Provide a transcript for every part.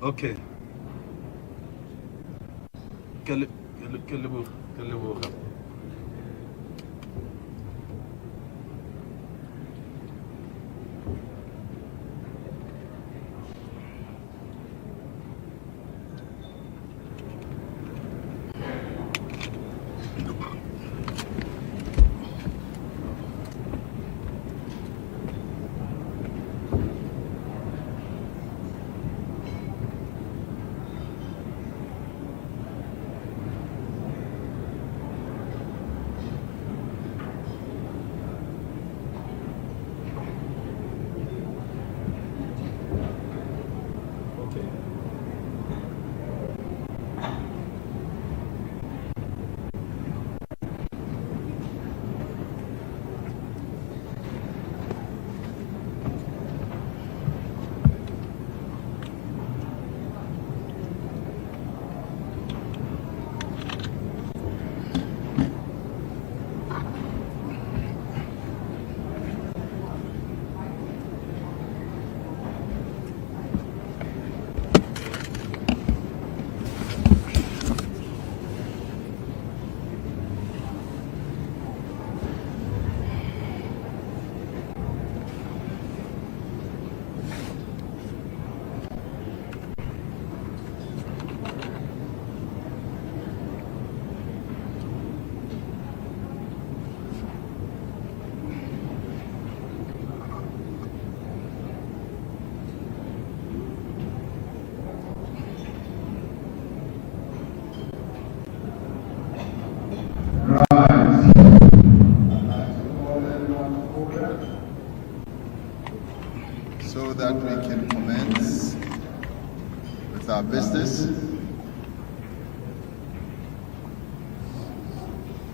Okay. กันเลยบุครับ So that we can commence with our business.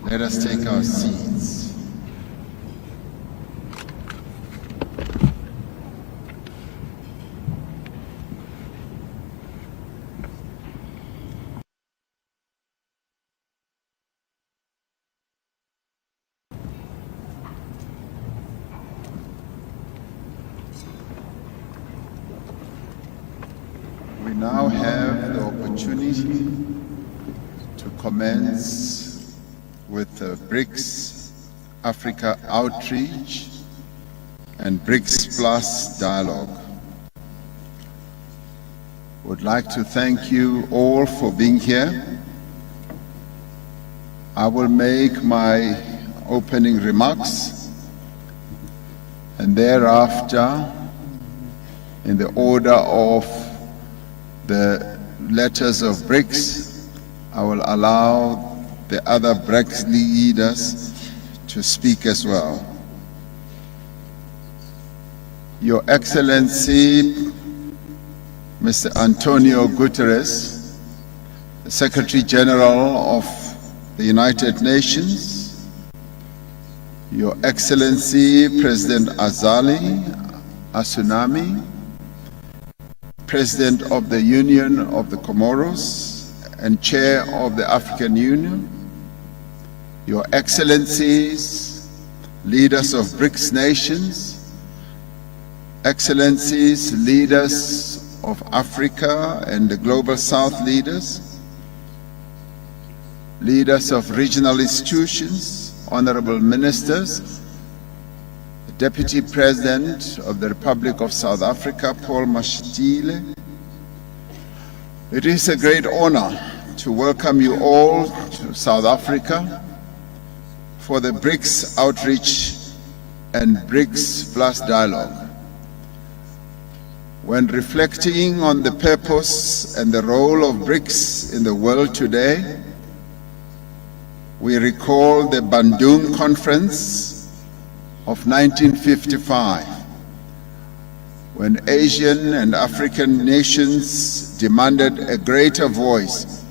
Let us take our seats. We now have the opportunity to commence with the BRICS-Africa outreach and BRICS Plus dialogue. Would like to thank you all for being here. I will make my opening remarks, and thereafter, in the order of the letters of BRICS, I will allow the other BRICS leaders to speak as well. Your Excellency, Mr. Antonio Guterres, the Secretary General of the United Nations, Your Excellency, President Azali Assoumani, President of the Union of the Comoros and Chair of the African Union, Your Excellencies, leaders of BRICS nations, Excellencies, leaders of Africa and the Global South leaders, leaders of regional institutions, honorable ministers, Deputy President of the Republic of South Africa, Paul Mashatile. It is a great honor to welcome you all to South Africa for the BRICS outreach and BRICS Plus dialogue. When reflecting on the purpose and the role of BRICS in the world today, we recall the Bandung Conference of 1955, when Asian and African nations demanded a greater voice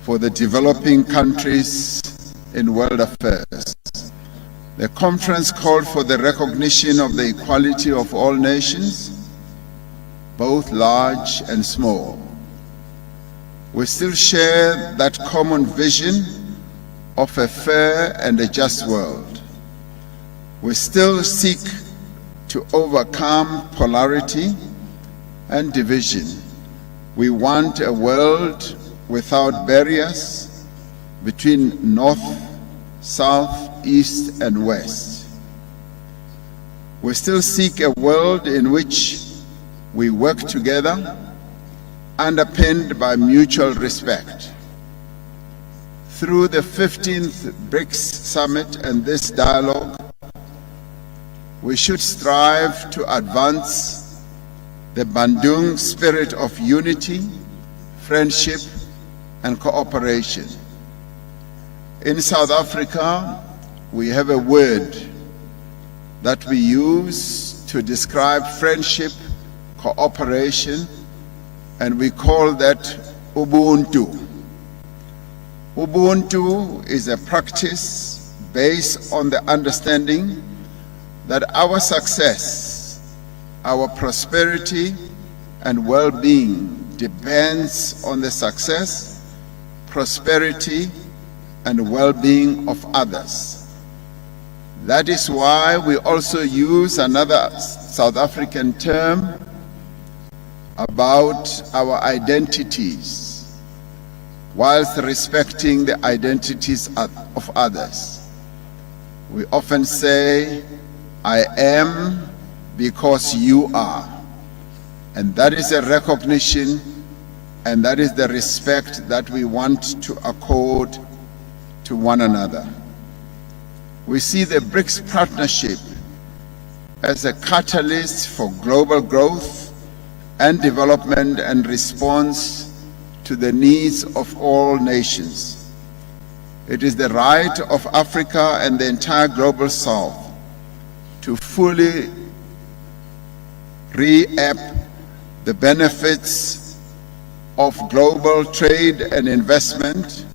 for the developing countries in world affairs. The conference called for the recognition of the equality of all nations, both large and small. We still share that common vision of a fair and a just world. We still seek to overcome polarity and division We want a world without barriers between North, South, East, and West. We still seek a world in which we work together, underpinned by mutual respect. Through the 15th BRICS Summit and this dialogue, we should strive to advance the Bandung spirit of unity, friendship, and cooperation. In South Africa, we have a word that we use to describe friendship, cooperation, and we call that Ubuntu. Ubuntu is a practice based on the understanding that our success, our prosperity, and well-being depends on the success, prosperity, and well-being of others. That is why we also use another South African term about our identities, whilst respecting the identities of others. We often say, I am because you are. And that is a recognition, and that is the respect that we want to accord to one another. We see the BRICS partnership as a catalyst for global growth and development and response to the needs of all nations. It is the right of Africa and the entire global South to fully reap the benefits of global trade and investment.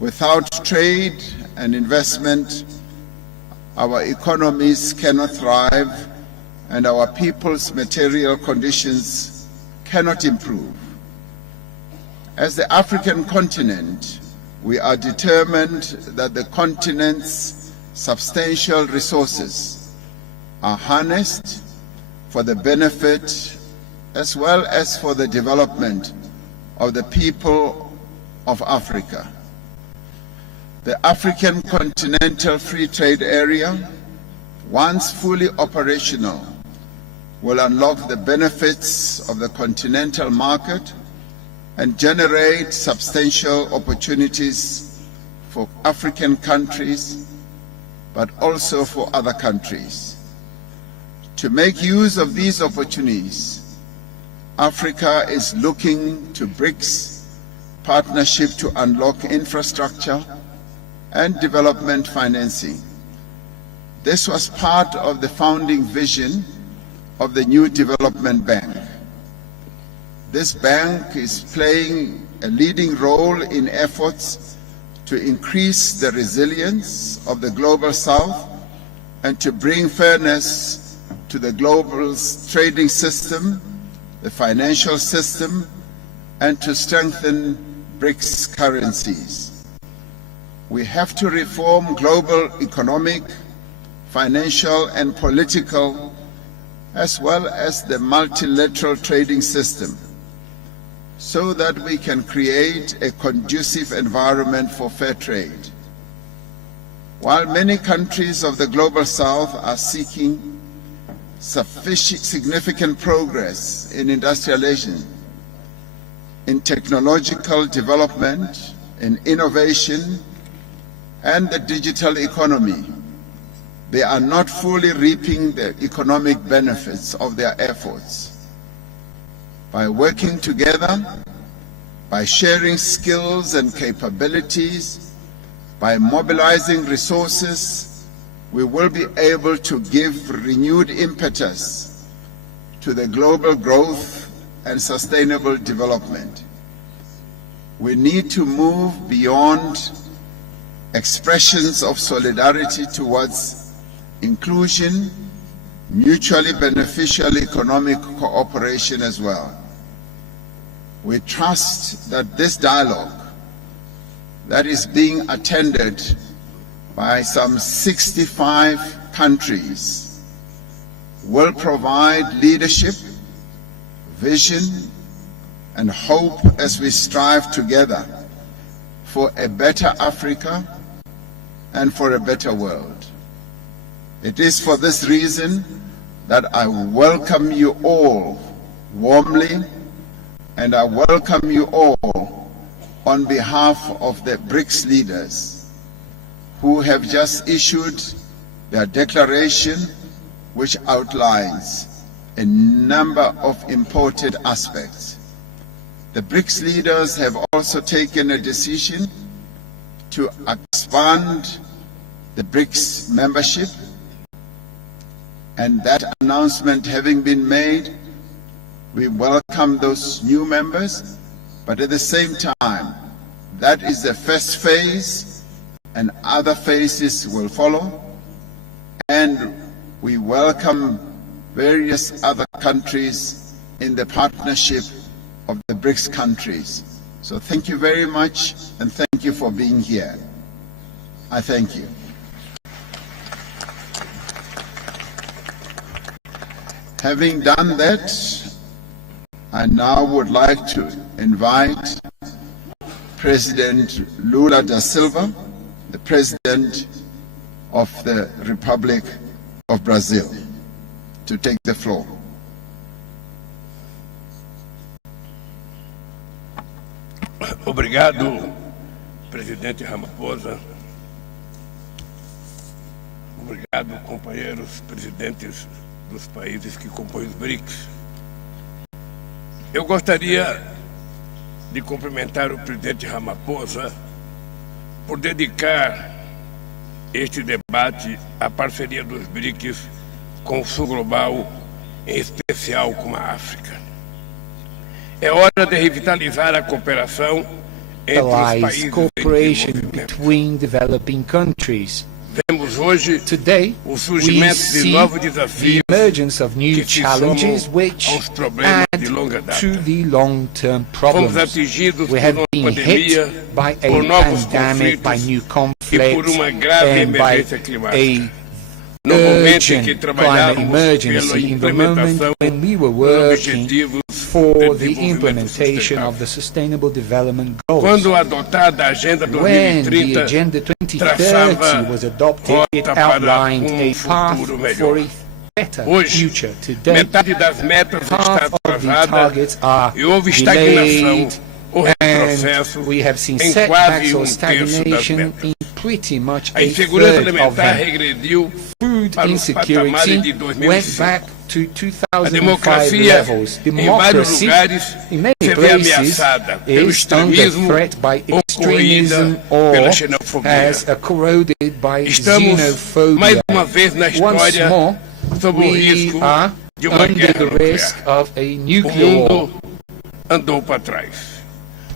Without trade and investment, our economies cannot thrive and our people's material conditions cannot improve. As the African continent, we are determined that the continent's substantial resources are harnessed for the benefit as well as for the development of the people of Africa. The African Continental Free Trade Area, once fully operational, will unlock the benefits of the continental market and generate substantial opportunities for African countries, but also for other countries. To make use of these opportunities, Africa is looking to BRICS partnership to unlock infrastructure and development financing. This was part of the founding vision of the new development bank. This bank is playing a leading role in efforts to increase the resilience of the global South and to bring fairness to the global trading system, the financial system, and to strengthen BRICS currencies. We have to reform global economic, financial, and political, as well as the multilateral trading system, so that we can create a conducive environment for fair trade. While many countries of the global South are seeking significant progress in industrialization, in technological development, in innovation, and the digital economy, they are not fully reaping the economic benefits of their efforts. By working together, by sharing skills and capabilities, by mobilizing resources, we will be able to give renewed impetus to the global growth and sustainable development. We need to move beyond expressions of solidarity towards inclusion, mutually beneficial economic cooperation as well. We trust that this dialogue that is being attended by some 65 countries will provide leadership, vision, and hope as we strive together for a better Africa and for a better world. It is for this reason that I welcome you all warmly, and I welcome you all on behalf of the BRICS leaders who have just issued their declaration, which outlines a number of important aspects. The BRICS leaders have also taken a decision to expand the BRICS membership, and that announcement having been made, we welcome those new members, but at the same time, that is the first phase, and other phases will follow, and we welcome various other countries in the partnership of the BRICS countries. So thank you very much, and thank you for being here. I thank you. Having done that, I now would like to invite President Lula da Silva, the President of the Republic of Brazil, to take the floor. Obrigado, Presidente Ramaphosa. Obrigado, companheiros presidentes dos países que compõem os BRICS. Eu gostaria de cumprimentar o presidente Ramaphosa por dedicar este debate à parceria dos BRICS com o Sul Global, em especial com a África. É hora de revitalizar a cooperação entre os países cooperation between developing countries. Vemos hoje Today, o we surgimento de see novos the desafios emergence of new que se challenges somam which aos problemas add de longa data. to the long-term Fomos problems. atingidos We por have uma been pandemia, hit by por a novos pandemic, by conflitos new e por conflicts, uma grave and by emergência climática. a No momento em urgent que climate trabalhávamos pela emergency in the moment implementação when we were dos working objetivos for de the desenvolvimento implementation sustentável. of the Sustainable Development Goals. Quando adotada a Agenda When the 2030, Agenda 2030 traçava was adopted, it rota para outlined a path futuro melhor. for a better Hoje, future. Today, metade das metas está half of the atrasada targets are e houve estagnação delayed, ou retrocesso and we have seen em setbacks quase or terço das stagnation metas. in pretty much A a insegurança third of alimentar them. regrediu Food para os patamares de insecurity 2005. went back to 2005 democracia, levels. em vários Democracy, lugares, in many se vê places, ameaçada pelo is under extremismo threat by ou extremism corroída or pela xenofobia. as corroded by Estamos, mais xenophobia. uma vez na Once história, more, sob o we risco are de uma under guerra the risk nuclear. of a O nuclear war. mundo andou para trás.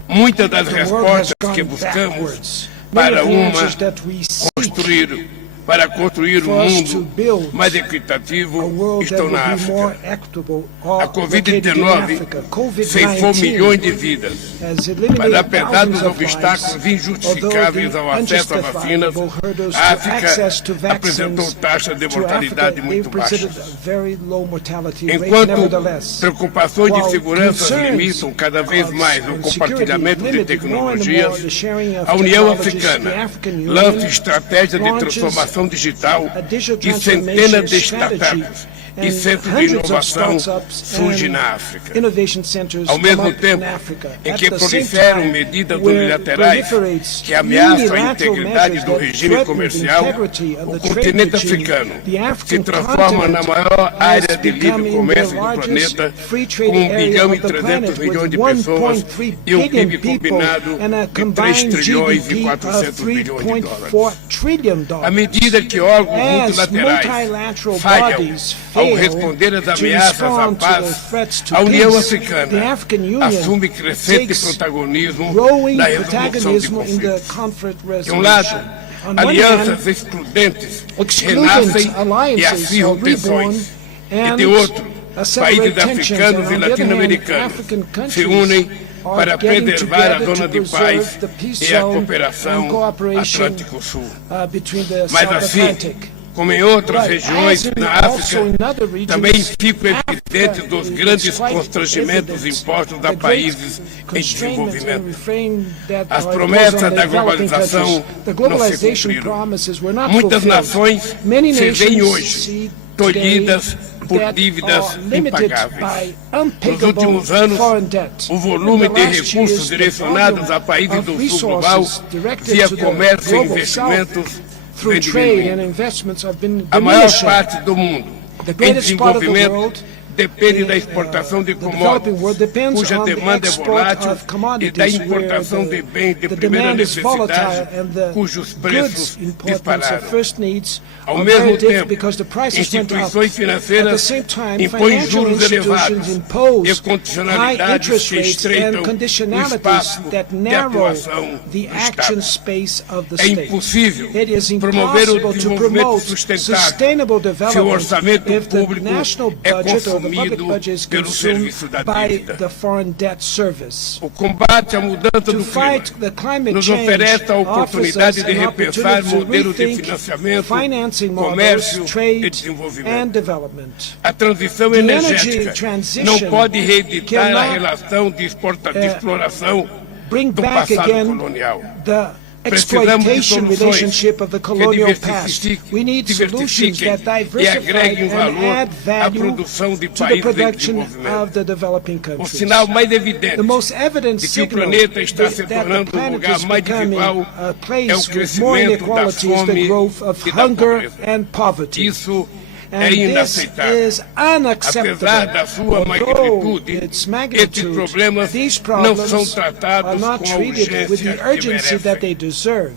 Muitas das The world has respostas que gone buscamos backwards. Many para of the uma answers that we seek construir for um us to mundo build mais a equitativo world that estão will na be more África. equitable, A located in Africa. Covid-19 ceifou milhões de vidas, has mas eliminated apesar thousands dos of obstáculos lives, injustificáveis although ao the acesso a vacinas, unjustifiable hurdles a to access to África apresentou vaccines taxas de to mortalidade Africa, muito they presented baixas. a very low mortality rate, Enquanto nevertheless. preocupações de While segurança concerns limitam cada vez of mais o security compartilhamento de limited more and tecnologias, more the sharing of a União technologies, Africana the African Union lança estratégias de launches transformação digital a digital e centenas de transformation startups strategy, e and centros de hundreds of inovação startups surgem and na África. innovation centers Ao come mesmo up tempo in Africa. em At que the same proliferam time, medidas where unilaterais proliferates que ameaçam a unilateral integridade measures do that regime threaten the comercial, integrity of o the trade continente regime, africano the se African transforma na continent maior área has de livre become comércio the do largest planeta, free trade com 1 area bilhão e of the 300 planet, milhões de with pessoas 1.3 e um billion PIB people combinado and a de 3 combined trilhões e GDP 400 of bilhões de dólares. $3.4 trillion. À medida que órgãos As multilaterais multilateral falham bodies ao fail responder às to ameaças à respond to the paz, threats to a União peace, Africana the African Union assume crescente takes protagonismo growing na resolução de protagonism in the conflitos. conflict De um resolution. lado, On one alianças hand, excludentes excludent renascem e alliances acirram are reborn, tensões. E and de outro, accelerate países tensions, africanos and e on the other hand, latino-americanos African se countries unem are para getting preservar a together zona to de paz preserve the peace e a zone cooperação and cooperation Atlântico-Sul. between the Mas South assim, Atlantic. como em outras But regiões as in na also in África, other regions, também ficam evidentes Africa, dos it's grandes quite constrangimentos evident impostos a the great países em constraints and desenvolvimento. refrain that As are promessas imposed on da the developing globalização countries. The não se globalization cumpriram. promises were not Muitas fulfilled. nações Many se veem nations hoje see tolhidas por that dívidas are limited impagáveis. by Nos unpayable últimos anos, foreign debt. o volume In the de last recursos years, the direcionados volume a países of do sul global resources directed via to the comércio e global south investimentos through vem trade and diminuindo. investments have been A maior diminishing. parte do mundo The em greatest part of the desenvolvimento world, depende da exportação de the developing world commodities, depends cuja on the demanda é export volátil, of e commodities, da where importação de bens de the primeira demand is volatile necessidade, and the cujos goods preços importers dispararam. of first needs Ao are mesmo very different tempo, because the prices went up. instituições At the financeiras same time, impõem financial juros elevados institutions e impose high condicionalidades interest que rates estreitam and o conditionalities espaço that de narrow atuação the do action Estado. space of the É state. impossível It is promover o impossible to desenvolvimento promote sustentável sustainable se o development orçamento if the público national é budget or the public consumido budget is pelo consumed serviço da by dívida. the foreign debt service. O combate à mudança To do fight clima the climate nos change oferece a offers us oportunidade de an repensar opportunity to modelos de rethink financiamento, financing models, comércio e trade and desenvolvimento. development. A transição The energética energy transition não pode reeditar a cannot, relação de exploração Bring do back passado again colonial. the Precisamos de exploitation soluções relationship of the que colonial past. We need diversifiquem solutions that e diversify agreguem and valor add à value produção de to the países em production desenvolvimento. of the developing O countries. sinal mais evidente The most evident de que o signal planeta está se that the tornando um planet lugar is mais becoming desigual a é o place with more crescimento da inequalities, the fome growth of e da hunger pobreza. and poverty. Isso é And this inaceitável. is unacceptable. Apesar da sua Although magnitude, its esses magnitude, problemas these não são problems are tratados not com a treated with urgência the que urgency that they merecem. deserve.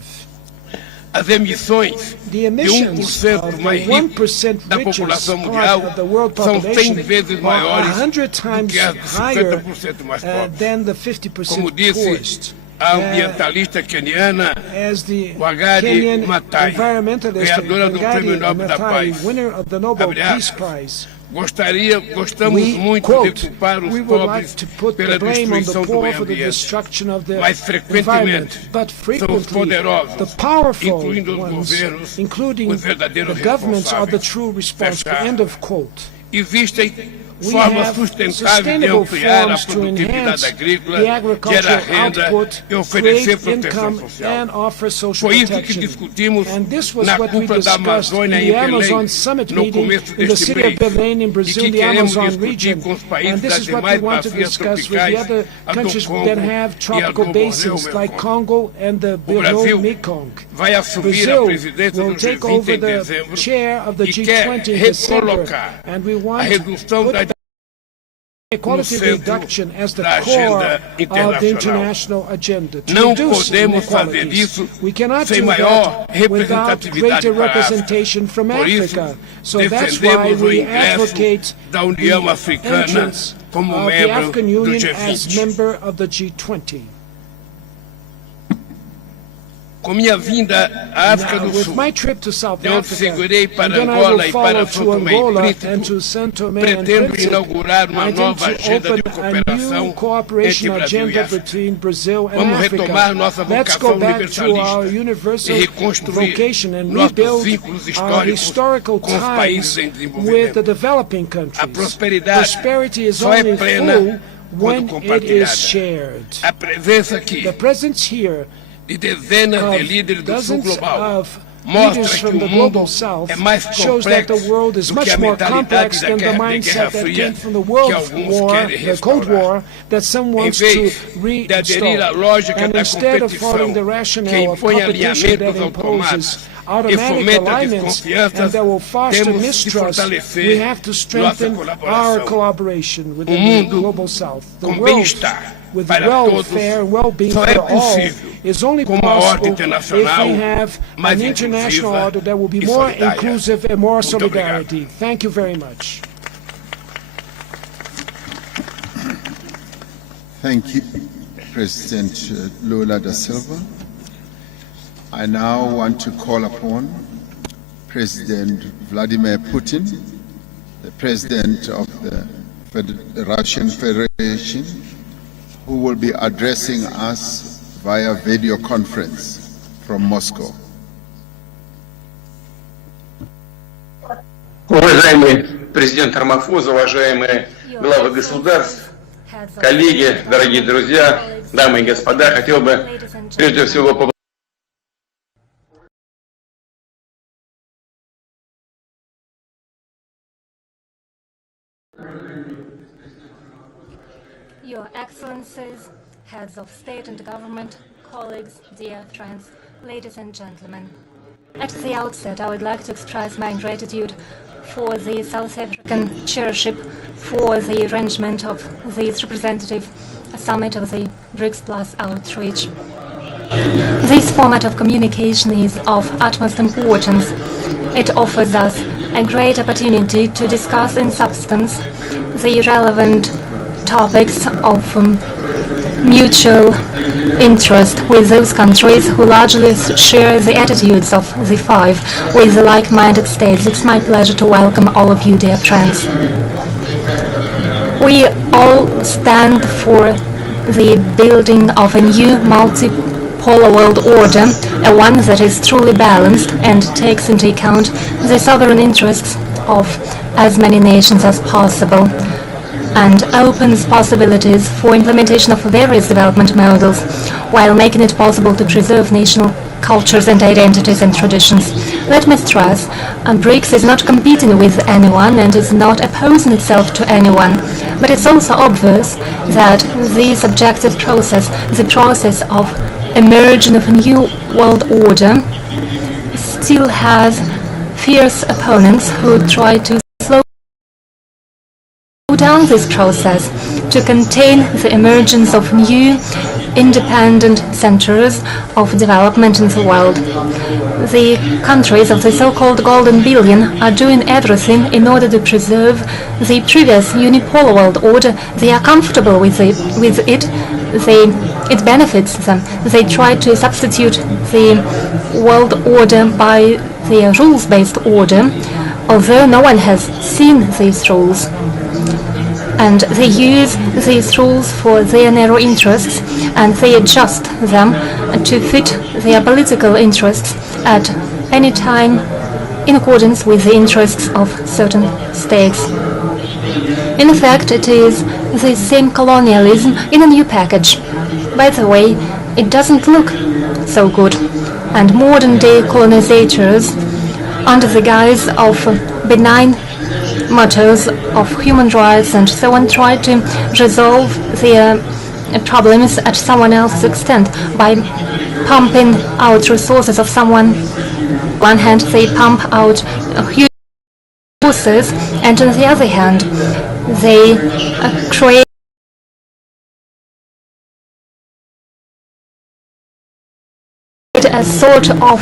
As emissões The de emissions 1% of the mais rico 1% da richest população part mundial of the world são 100 population vezes are maiores 100 do times que as de higher 50% mais pobres. than the Como 50% disse poorest. a ambientalista keniana As the Wangari Kenyan Maathai, environmentalist ganhadora do Wangari Prêmio Nobel da Maathai, Paz, winner of the Nobel abre Peace aspas, Prize, gostamos we muito quote, de culpar os we would like pobres to put pela the blame on the destruição do poor meio for the ambiente, destruction of the mas environment, frequentemente but são os frequently poderosos, the powerful incluindo os ones, governos, including os verdadeiros the governments, are the responsáveis. true responsible. Fecha End of quote. Existem We formas have sustentáveis de sustainable ampliar a forms to produtividade enhance agrícola, the gerar agricultural renda output, e oferecer create proteção income, social. and offer social Foi isso que protection. discutimos And this was na what we cúpula da discussed in Amazônia em the Amazon Belém, Summit no meeting começo in the deste city of mês, Belém in e Brazil, que the queremos Amazon discutir region. com os países And this das is what we demais want to bacias discuss with the tropicais, other a do countries Congo that have e a tropical do basins Borneo like Mekong. Congo and the O Brasil Mekong. vai assumir a Brazil presidência will do take G20 over em the dezembro chair of the e quer G20 in December, recolocar and we a want to redução put da equality no centro reduction as the da core agenda of the internacional. international agenda. To Não reduce podemos fazer inequalities. isso We cannot sem do maior that without representatividade greater para a África. representation from Por isso, Africa. So that's why defendemos o we ingresso advocate da União the Africana entrance como of the membro African do Union G20. as member of the G20. Com minha vinda à África Now, do with Sul, my trip to South de onde Africa, segurei para and then I Angola will e follow para to São Tomé e Angola Príncipe, and to São Tomé and pretendo Príncipe, inaugurar uma I intend nova to agenda de open a cooperação new cooperation entre Brasil e agenda África. between Brazil and Vamos retomar Africa. nossa Let's vocação go back to our universalista universal e reconstruir vocation and nossos rebuild vínculos our históricos historical com os ties países em with the desenvolvimento. developing A countries. prosperidade Prosperity is só é only plena full when quando it is compartilhada. shared. A presença aqui The presence here de dezenas de of líderes do Sul dozens Global of mostra leaders que from o the mundo global south é mais shows that the complexo world is do que much a more mentalidade complex da than the Guerra mindset that Fria came from the que World alguns War, querem the Cold restaurar. War, that some Em wants to vez de aderir à reinstall. lógica And da instead of following the competição que rationale of impõe competition that alinhamentos imposes automáticos e automatic fomenta alignments desconfianças, and that will foster temos de mistrust, fortalecer we have to strengthen nossa our colaboração. collaboration within the mundo global south. The com world bem-estar with para welfare and todos well-being só é for all possível is only com uma ordem possible if internacional we have mais an international inclusiva order that will be e more solidária. inclusive and more Muito solidarity. Thank you very much. Thank you, President Lula da Silva. I now want to call upon President Vladimir Putin, the President of the Russian Federation, who will be addressing us via video conference from Moscow. Уважаемый президент Рамапhosa, уважаемые главы государств, коллеги, дорогие друзья, дамы и господа, хотел бы прежде всего поблагодарить Your Excellencies, heads of state and government, colleagues, dear friends, ladies and gentlemen. At the outset, I would like to express my gratitude for the South African chairship for the arrangement of this representative summit of the BRICS Plus outreach. This format of communication is of utmost importance. It offers us a great opportunity to discuss in substance the relevant topics of mutual interest with those countries who largely share the attitudes of the five with the like-minded states. It's my pleasure to welcome all of you, dear friends. We all stand for the building of a new multipolar world order, a one that is truly balanced and takes into account the sovereign interests of as many nations as possible, and opens possibilities for implementation of various development models while making it possible to preserve national cultures and identities and traditions. Let me stress, BRICS is not competing with anyone and is not opposing itself to anyone, but it's also obvious that this objective process, the process of emerging of a new world order, still has fierce opponents who try to slow down this process to contain the emergence of new independent centers of development in the world. The countries of the so-called Golden Billion are doing everything in order to preserve the previous unipolar world order. They are comfortable with it. It benefits them. They try to substitute the world order by the rules-based order, although no one has seen these rules. And they use these rules for their narrow interests, and they adjust them to fit their political interests at any time in accordance with the interests of certain states. In fact, it is the same colonialism in a new package. By the way, it doesn't look so good, and modern-day colonizers, under the guise of benign mottos of human rights and so on, try to resolve their problems at someone else's extent by pumping out resources of someone. On one hand, they pump out huge resources, and on the other hand, they create a sort of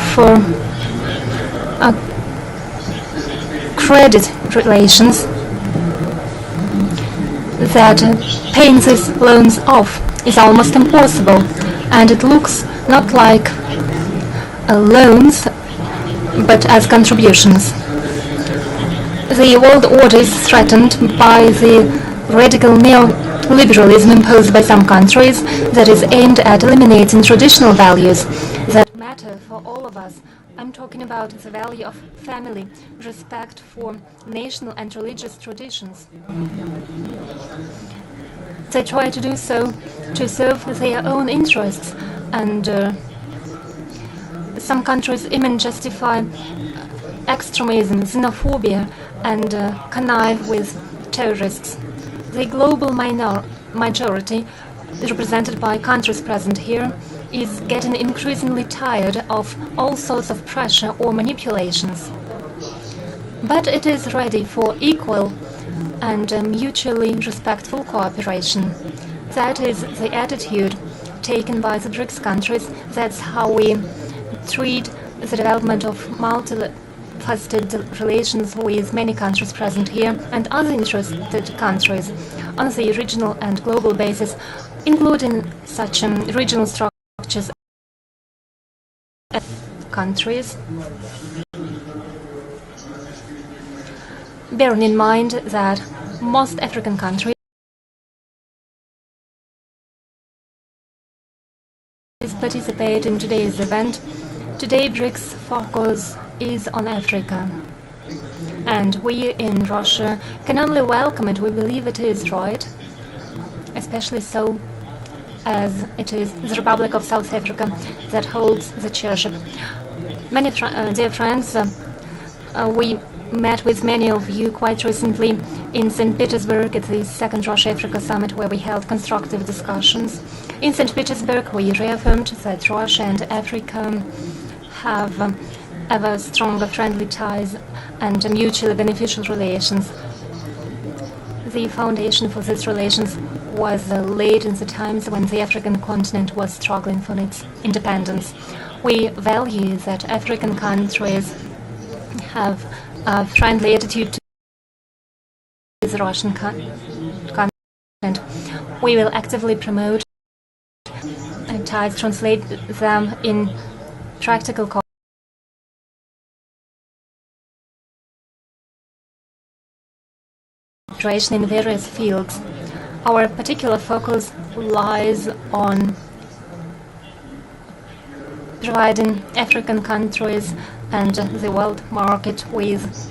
credit relations that paying these loans off is almost impossible, and it looks not like loans but as contributions. The world order is threatened by the radical neoliberalism imposed by some countries that is aimed at eliminating traditional values that matter for all of us. I'm talking about the value of family, respect for national and religious traditions. They try to do so to serve their own interests, and some countries even justify extremism, xenophobia, and connive with terrorists. The global majority, represented by countries present here, is getting increasingly tired of all sorts of pressure or manipulations. But it is ready for equal and mutually respectful cooperation. That is the attitude taken by the BRICS countries. That's how we treat the development of multifaceted relations with many countries present here and other interested countries on the regional and global basis, including such regional structures countries. Bearing in mind that most African countries participate in today's event, today BRICS focus is on Africa. And we in Russia can only welcome it. We believe it is right, especially so as it is the Republic of South Africa that holds the chairship. Many dear friends, we met with many of you quite recently in St. Petersburg at the second Russia-Africa summit, where we held constructive discussions. In St. Petersburg, we reaffirmed that Russia and Africa have ever stronger friendly ties and mutually beneficial relations. The foundation for these relations was laid in the times when the African continent was struggling for its independence. We value that African countries have a friendly attitude to the Russian continent. We will actively promote ties, translate them in practical cooperation in various fields. Our particular focus lies on providing African countries and the world market with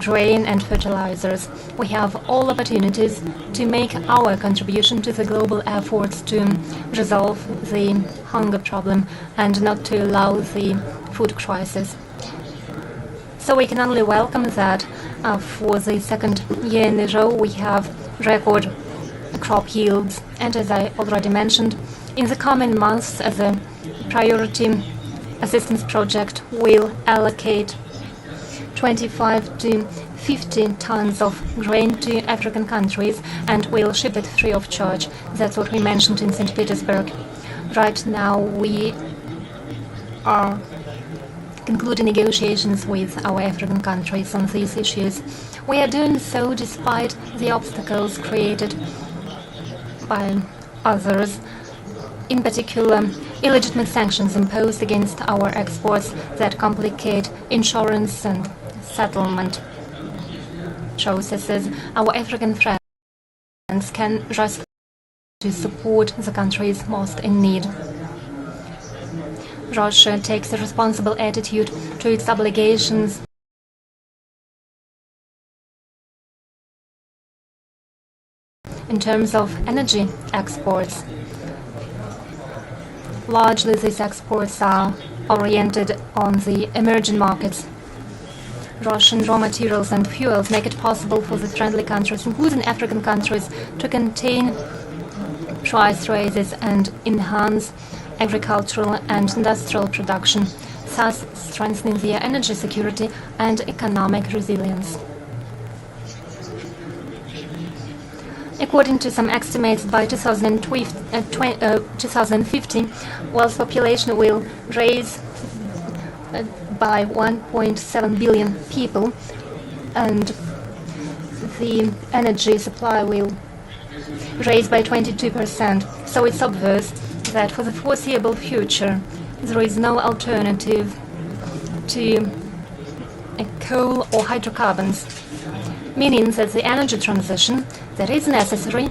grain and fertilizers. We have all opportunities to make our contribution to the global efforts to resolve the hunger problem and not to allow the food crisis. So we can only welcome that for the second year in a row we have record crop yields. And as I already mentioned, in the coming months, as a priority assistance project, we'll allocate 25 to 50 tons of grain to African countries, and we'll ship it free of charge. That's what we mentioned in St. Petersburg. Right now we are concluding negotiations with our African countries on these issues. We are doing so despite the obstacles created by others, in particular illegitimate sanctions imposed against our exports that complicate insurance and settlement processes. Our African friends can rush to support the countries most in need. Russia takes a responsible attitude to its obligations in terms of energy exports. Largely, these exports are oriented on the emerging markets. Russian raw materials and fuels make it possible for the friendly countries, including African countries, to contain price rises and enhance agricultural and industrial production, thus strengthening their energy security and economic resilience. According to some estimates, by 2050, world's population will rise by 1.7 billion people, and the energy supply will rise by 22%. So it's obvious that for the foreseeable future, there is no alternative to coal or hydrocarbons, meaning that the energy transition that is necessary,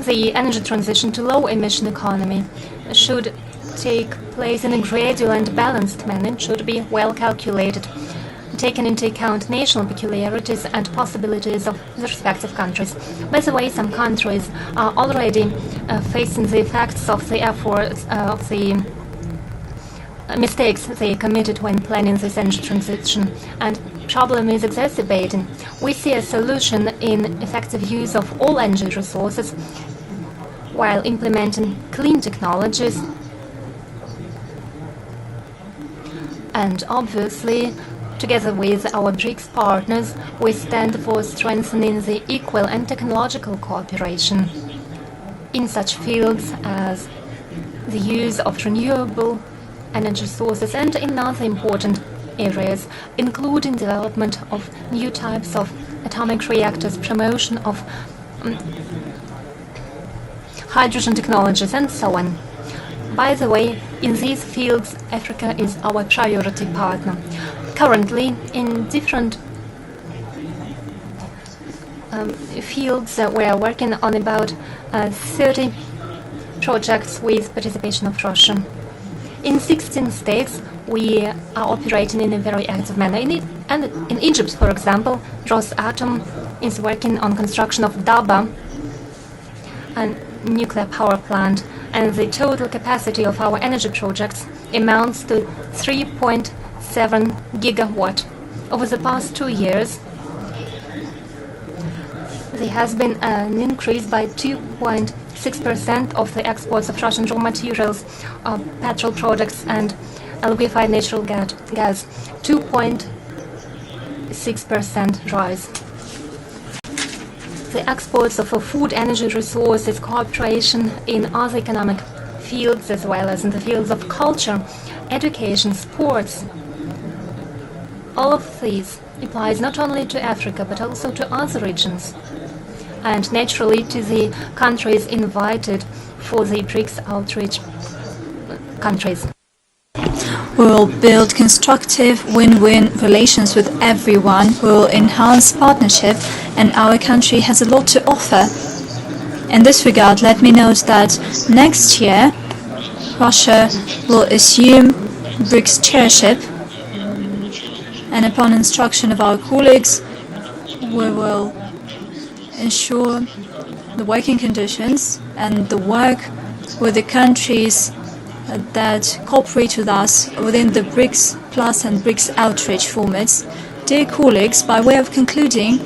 the energy transition to low-emission economy, should take place in a gradual and balanced manner. It should be well calculated, taking into account national peculiarities and possibilities of the respective countries. By the way, some countries are already facing the effects of the efforts of the mistakes they committed when planning this energy transition, and problem is exacerbating. We see a solution in effective use of all energy resources while implementing clean technologies, and obviously, together with our BRICS partners, we stand for strengthening the equal and technological cooperation in such fields as the use of renewable energy sources and in other important areas, including development of new types of atomic reactors, promotion of hydrogen technologies, and so on. By the way, in these fields, Africa is our priority partner. Currently, in different fields, we are working on about 30 projects with participation of Russia. In 16 states, we are operating in a very active manner. And in Egypt, for example, Rosatom is working on construction of Daba, a nuclear power plant, and the total capacity of our energy projects amounts to 3.7 gigawatt. Over the past 2 years, there has been an increase by 2.6% of the exports of Russian raw materials, petrol products, and liquefied natural gas. 2.6% rise. The exports of food, energy resources, cooperation in other economic fields, as well as in the fields of culture, education, sports, all of these applies not only to Africa but also to other regions, and naturally to the countries invited for the BRICS outreach countries. We will build constructive win-win relations with everyone. We will enhance partnership, and our country has a lot to offer. In this regard, let me note that next year, Russia will assume BRICS chairship, and upon instruction of our colleagues, we will ensure the working conditions and the work with the countries that cooperate with us within the BRICS Plus and BRICS outreach formats. Dear colleagues, by way of concluding,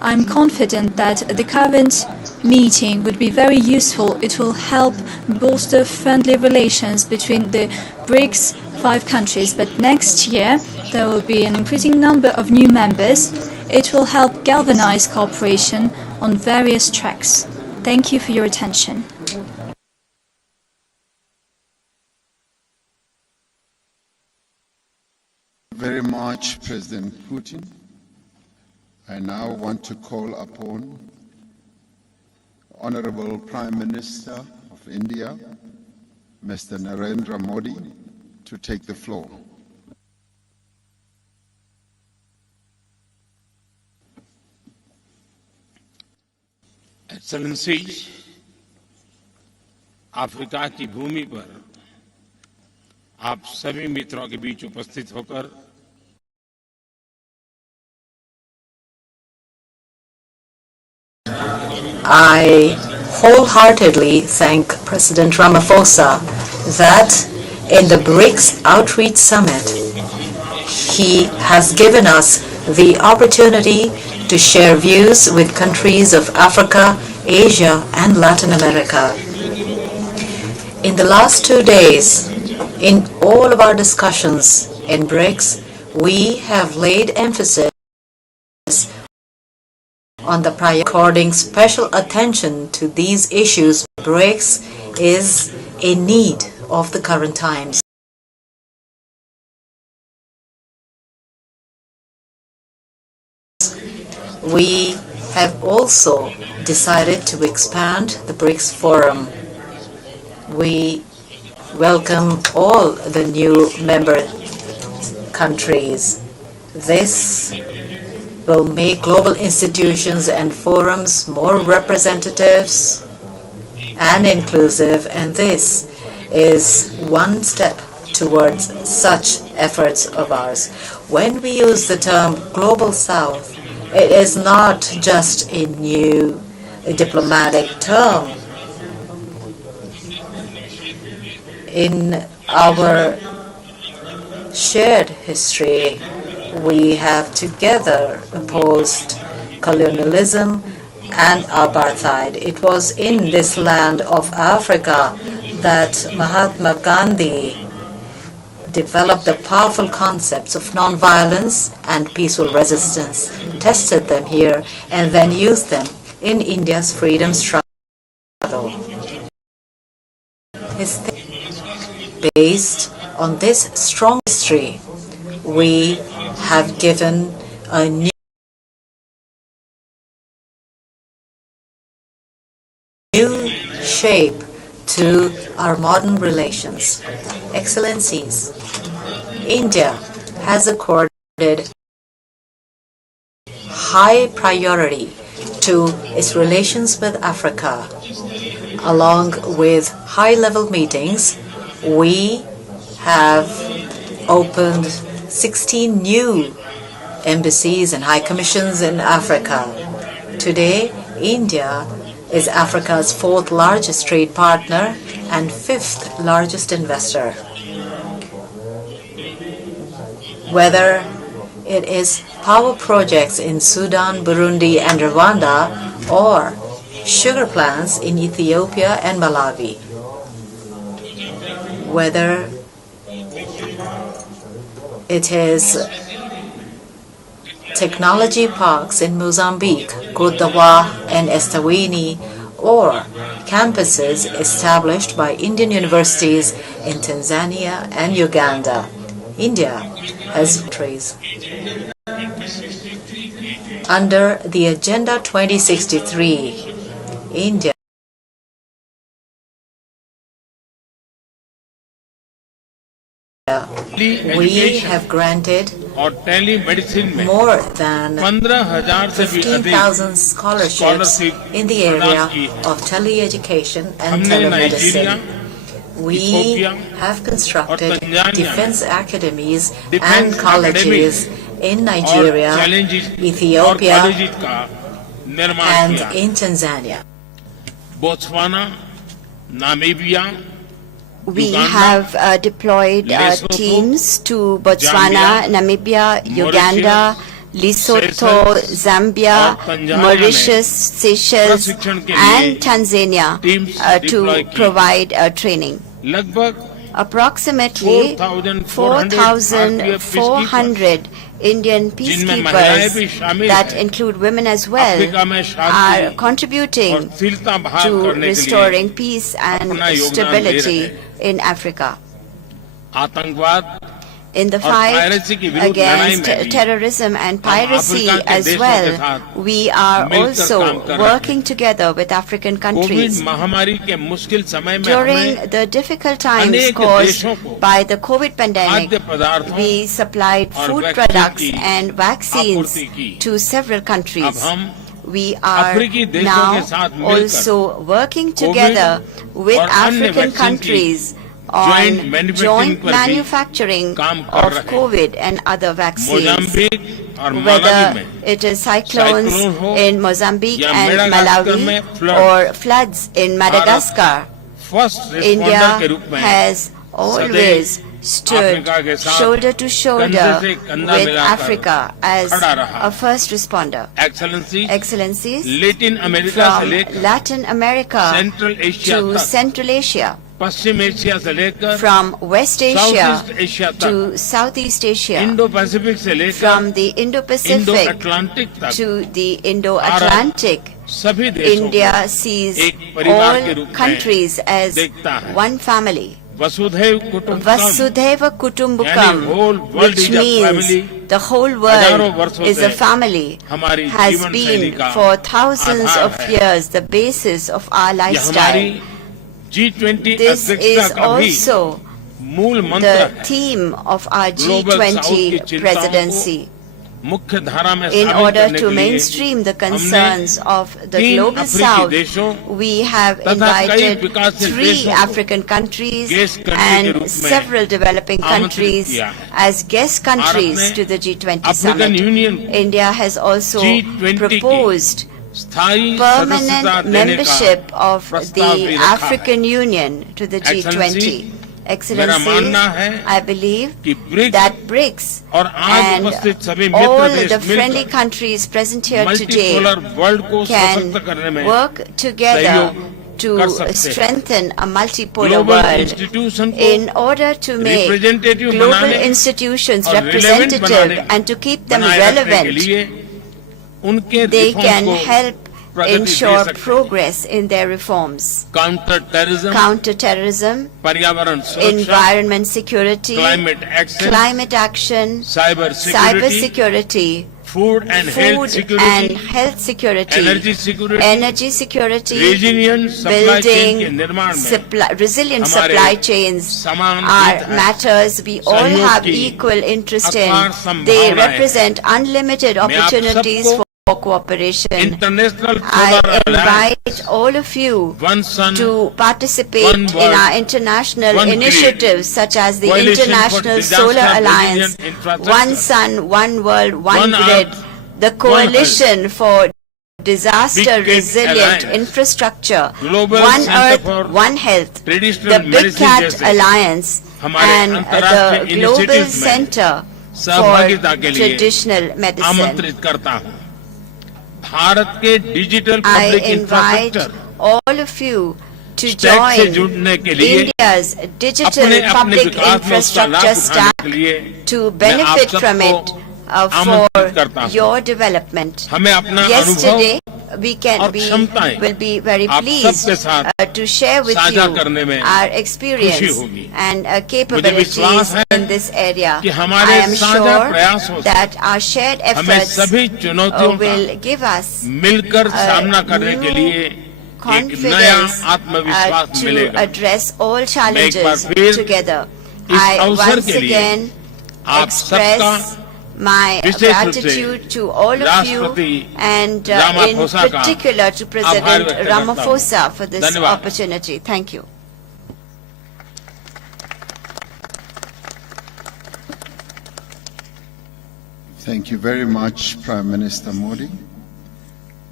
I'm confident that the current meeting would be very useful. It will help bolster friendly relations between the BRICS 5 countries. But next year, there will be an increasing number of new members. It will help galvanize cooperation on various tracks. Thank you for your attention. Very much, President Putin. I now want to call upon Honorable Prime Minister of India, Mr. Narendra Modi, to take the floor. Excellencies, Africa की भूमि पर आप सभी मित्रों के बीच उपस्थित होकर I wholeheartedly thank President Ramaphosa that in the BRICS Outreach Summit, he has given us the opportunity to share views with countries of Africa, Asia, and Latin America. In the last 2 days, in all of our discussions in BRICS, we have laid emphasis on the according special attention to these issues. BRICS is in need of the current times. We have also decided to expand the BRICS Forum. We welcome all the new member countries. This will make global institutions and forums more representative and inclusive, and this is one step towards such efforts of ours. When we use the term Global South, it is not just a new diplomatic term. In our shared history, we have together opposed colonialism and apartheid. It was in this land of Africa that Mahatma Gandhi developed the powerful concepts of nonviolence and peaceful resistance, tested them here, and then used them in India's freedom struggle. Based on this strong history, we have given a new shape to our modern relations. Excellencies, India has accorded high priority to its relations with Africa. Along with high-level meetings, we have opened 16 new embassies and high commissions in Africa. Today, India is Africa's 4th largest trade partner and 5th largest investor. Whether it is power projects in Sudan, Burundi, and Rwanda, or sugar plants in Ethiopia and Malawi. Whether it is technology parks in Mozambique, Côte d'Ivoire, and Eswatini, or campuses established by Indian universities in Tanzania and Uganda. India has countries. Under the Agenda 2063, India we have granted more than 15,000 scholarships in the area of tele-education and telemedicine. We have constructed defense academies and colleges in Nigeria, Ethiopia, and in Tanzania. Botswana, Namibia, we have deployed teams to Botswana, Namibia, Uganda, Lesotho, Zambia, Mauritius, Seychelles, and Tanzania to provide training. Approximately 4,400 Indian peacekeepers, that include women as well, are contributing to restoring peace and stability in Africa. In the fight against terrorism and piracy as well, we are also working together with African countries. During the difficult times caused by the COVID pandemic, we supplied food products and vaccines to several countries. We are now also working together with African countries on joint manufacturing of COVID and other vaccines. Whether it is cyclones in Mozambique and Malawi or floods in Madagascar, India has always stood shoulder to shoulder with Africa as a first responder. Excellencies, from Latin America to Central Asia, from West Asia to Southeast Asia, from the Indo-Pacific to the Indo-Atlantic, India sees all countries as one family. Vasudhaiva Kutumbakam, which means the whole world is a family, has been for thousands of years the basis of our lifestyle. This is also the theme of our G20 presidency. In order to mainstream the concerns of the Global South, we have invited 3 African countries and several developing countries as guest countries to the G20 summit. India has also proposed permanent membership of the African Union to the G20. Excellencies, I believe that BRICS and all the friendly countries present here today can work together to strengthen a multipolar world. In order to make global institutions representative and to keep them relevant, they can help ensure progress in their reforms. Counter-terrorism, environment security, climate action, cyber security, food and health security, energy security, building resilient supply chains are matters we all have equal interest in. They represent unlimited opportunities for cooperation. International I Solar Alliance, invite all of you One Sun, to participate One in World, our international One initiatives such as the Coalition for International Disaster Solar Alliance, Resilient Infrastructure, One Sun, One World, One One Grid, Earth, the Coalition for Disaster Big Cat Resilient Alliance, Infrastructure, Global One Center Earth, for One Health, Traditional the Big Medicine Cat जैसे Alliance, हमारे and अंतर्राष्ट्रीय the Global initiatives में Center सहभागिता के for लिए Traditional Medicine. आमंत्रित करता हूँ। भारत के digital I public invite infrastructure all of you to stack से join जुड़ने के लिए India's digital अपने अपने public विकास में उसका infrastructure लाभ उठाने stack के लिए to मैं आप benefit from सबको it आमंत्रित करता for हूँ। your development. हमें अपना Yesterday, अनुभव we और क्षमताएं will be very आप pleased सबके साथ to share with साझा you करने में our खुशी experience होगी। and मुझे capabilities विश्वास है in this area. कि I हमारे am साझा sure प्रयासों से that our shared हमें efforts सभी चुनौतियों will का give us मिलकर सामना करने के new लिए एक नया confidence आत्मविश्वास to मिलेगा। address all मैं एक बार challenges फिर together. इस I अवसर once के लिए again आप सबका express my विशेष रूप से gratitude to all of you राष्ट्रपति and in रामाफोसा का particular to President आभार व्यक्त करता हूँ। Ramaphosa for this धन्यवाद। opportunity. Thank you. Thank you very much, Prime Minister Modi.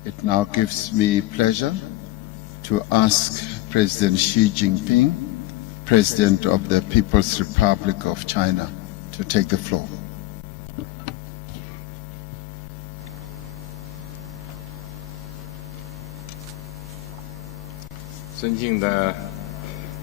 It now gives me pleasure to ask President Xi Jinping, President of the People's Republic of China, to take the floor. 尊敬的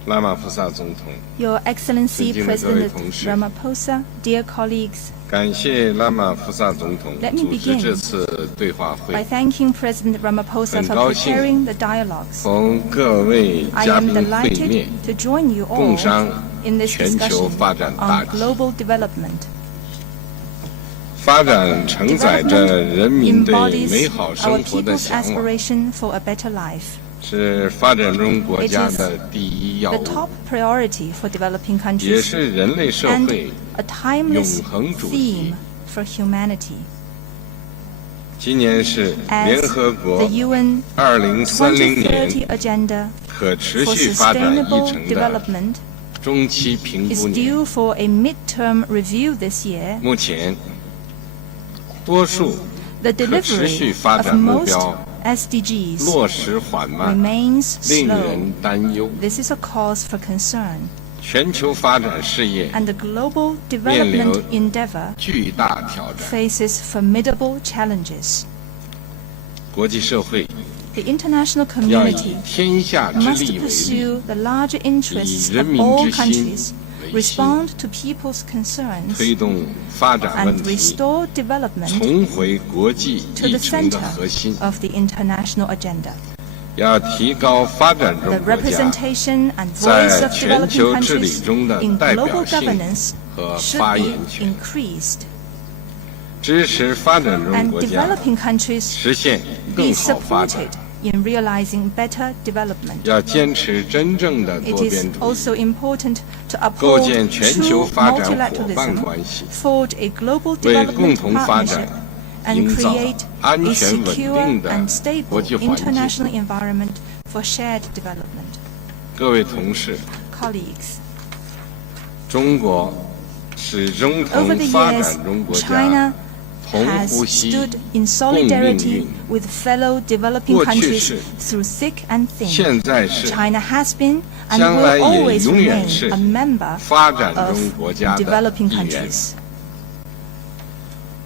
拉玛福萨总统， Your Excellency 尊敬的各位 President 同事， Ramaphosa, dear colleagues, 感谢拉玛福萨总统 Let me 组织 begin 这次对话 by 会， thanking President Ramaphosa 很 for 高兴 preparing the dialogues. 同各位 I 嘉 am 宾会 delighted 面， to join you 共 all 商 in this 全球 discussion 发展大 on 计。 global development. 发展承载着人民对 Embodies 美好 our 生活的 people's 向往， aspiration for a better life. 是发展中国 It 家 is 的第一要 the 务， top priority for developing 也 countries 是人类社 and 会 a timeless 永恒主题 theme for humanity. 今年是 As 联合 the 国 UN 2030年 2030 agenda 可持 for 续发展议 sustainable 程的 development 中期评 is 估年， due for a midterm review this year. 目前多数 The 可持续 delivery 发 of 展目 most 标 SDGs 落实缓慢， remains 令 slow. 人担忧。 This is a cause for concern, 全球发展事业 and the global 面临 development endeavor 巨大挑战， faces formidable challenges. 国际社会 The international 要以 community 天下之 must 利为例， pursue the larger interests 以人 of 民 all 之心 countries, 为心， respond to people's concerns, 推动发展问 and 题 restore development 重回国际 to 议 the 程的 center 核心， of the international agenda. 要提高发展 The 中国家 representation and 在 voice of 全 developing 球治理 countries 中的 in 代表 global 性 governance 和 should 发 be 言权， increased, 支持发展中 and 国家 developing countries 实现 be 更好发展 supported。in realizing better development. 要坚持真正的 It 多 is 边主义， also important to 构 uphold 建全球 true 发展伙伴 multilateralism, 关系， forge a global 为共 development 同发 partnership, 展 and 营造 create 安 a 全稳 secure 定的 and stable 国际环境。 international environment for shared development. 各位同事， Colleagues, 中国始终 over 同 the 发 years, 展中国 China 家同 has 呼吸、 stood in 共命 solidarity 运。 with fellow developing 过去 countries 是， through thick and thin. 现在是， China has been and 将来 will 也 always 永远 remain 是 a member 发展 of 中国家的 developing 一员。 countries.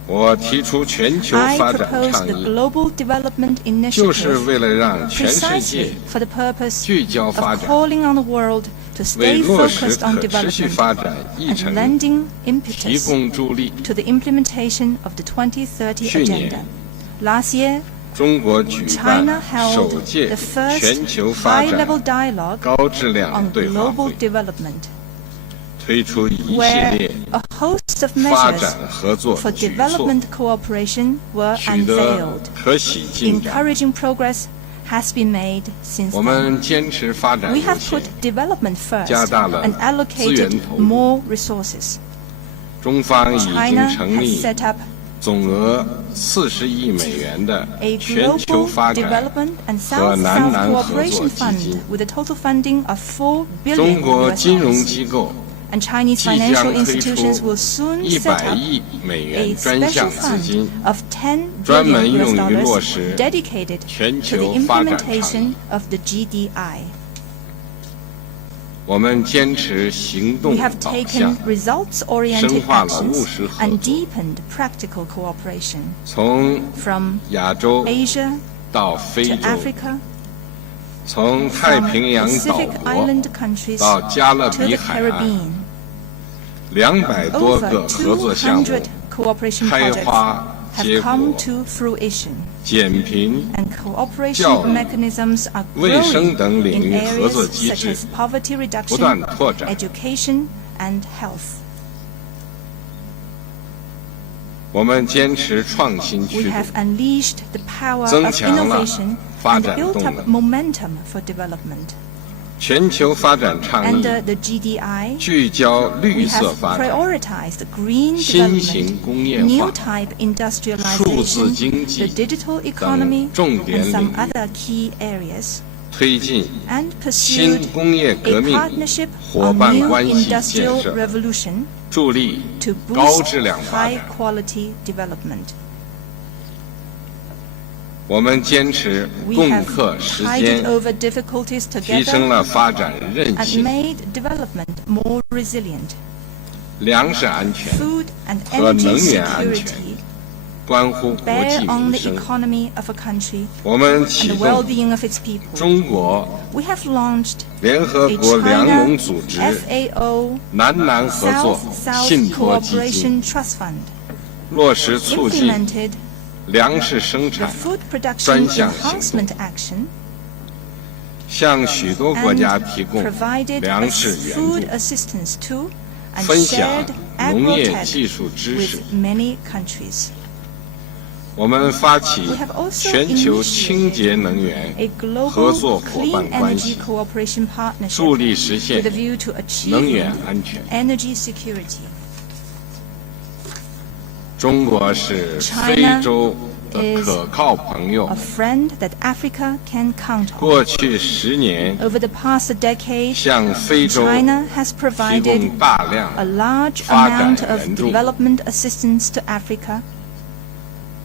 我提出全球 I 发展 propose 倡 the 议， global development 就是为 initiative 了让全世 precisely 界 for the purpose 聚焦 of 发展， calling on the world to 为 stay 落实 focused on 可持续 development 发展议 and 程 lending 提 impetus 供助力。 to the implementation of the 2030去年 agenda. Last year, 中国举 China 办首 held 届 the first 全球发展 high-level dialogue 高质量 on 对话 global 会， development, 推出一系 where 列 a host of 发 measures 展合作 for 举措， development cooperation were 取得 unveiled. 可喜进展。 Encouraging progress has been made since 我 then. 们坚持发展 We 优 have 先 put，development first 加大了 and 资源 allocated 投入。 more resources. 中方已经 China 成 has 立 set up 总额40亿美元的 a 全球 global 发展 development and 和南 South-South 南合作 cooperation 基 fund 金。 with a total funding of 4 billion 中国 US 金融 dollars. 机构 And Chinese 即将 financial 推出 institutions will soon set 100 up 亿美 a 元专 special 项资 fund 金， of 10专门 billion 用 US 于落 dollars 实 dedicated 全 to the 球发展倡 implementation 议。 of the GDI. 我们坚持行动 We have 导 taken 向， results-oriented 深化了务 actions 实合 and 作， deepened practical cooperation 从 from 亚洲 Asia 到非 to 洲， Africa, 从太 from 平洋岛 Pacific 国 Island countries 到加勒 to the 比海岸Caribbean. ，200多 Over 个合作项目200 cooperation 开 projects 花结 have come 果， to fruition, 减贫、 and cooperation 教育、 mechanisms are 卫生 growing 等领 in 域合作 areas 机 such 制 as poverty 不断 reduction, 拓展。 education, and health. 我们坚持创新 We 驱动， have unleashed the power 增 of 强了 innovation 发 and 展 built 动 up 能。 momentum for development. 全球发展倡议 Under the GDI, 聚焦 we 绿 have 色发展、 prioritized green 新型 development, 工业 new 化、 type 数字 industrialization, 经济 the digital economy, 等重点 and 领 some 域， other key areas, 推进 and 新 pursued 工业 a 革命 partnership 伙 on 伴 new 关系建 industrial 设， revolution 助力 to 高 boost 质量发 high 展。 quality development. 我们坚持 We 共 have 克时 tided 艰， over difficulties 提升 together 了发展韧 and 性、 made development more resilient. 粮食安全 Food and 和 energy 能源安全， security 关乎国 bear 计 on 民 the 生。 economy of a country 我们 and 启 the 动 well-being of its people. 中国 We have launched 联合 a 国粮 China 农组织 FAO 南南合作 South-South 信托基金， Cooperation Trust Fund, 落实促进 implemented 粮食生 the 产 food production 专项行 enhancement 动， action, 向许多国家 and 提供 provided 粮食援 food 助， assistance to and 分享 shared 农业 agrotech 技术知识。 with many countries. 我们发起 We have also 全球 initiated 清洁能源 a 合 global 作伙 clean 伴关 energy 系， cooperation partnership 助力实现 with a view to 能源 achieving 安全。 energy security. 中国是 China 非洲的 is 可靠朋友 A。friend that Africa can count on. 过去10年， Over the past decade, 向非洲 China has 提 provided 供大量 a large 发展 amount of 援助， development assistance to Africa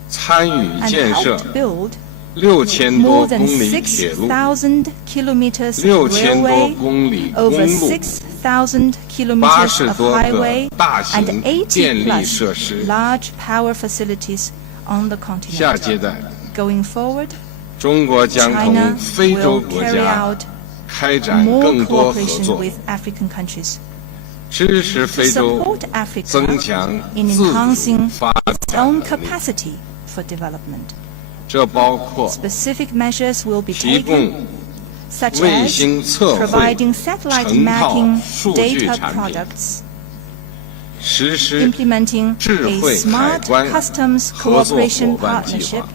参与 and 建设 helped build 6000 more 多 than 公里铁路、 6,000 kilometers 6000多 railway, 公里 over 公路、 6,000 kilometers 80 of 多个 highway, 大 and 型电 80 力 plus 设施。 large power facilities on the 下 continent. 阶段， Going forward, 中国将 China 同非洲 will 国 carry 家 out 开展 more 更多合 cooperation 作， with African countries 支持 to 非洲 support Africa 增强 in 自主 enhancing 发 its 展 own 能力。 capacity for development. 这包括 Specific measures will be 提 taken, 供 such 卫 as 星测绘 providing satellite 成套 mapping 数据 data 产品， products, 实施 implementing 智 a 慧海 smart 关 customs 合作伙 cooperation 伴计 partnership, 划，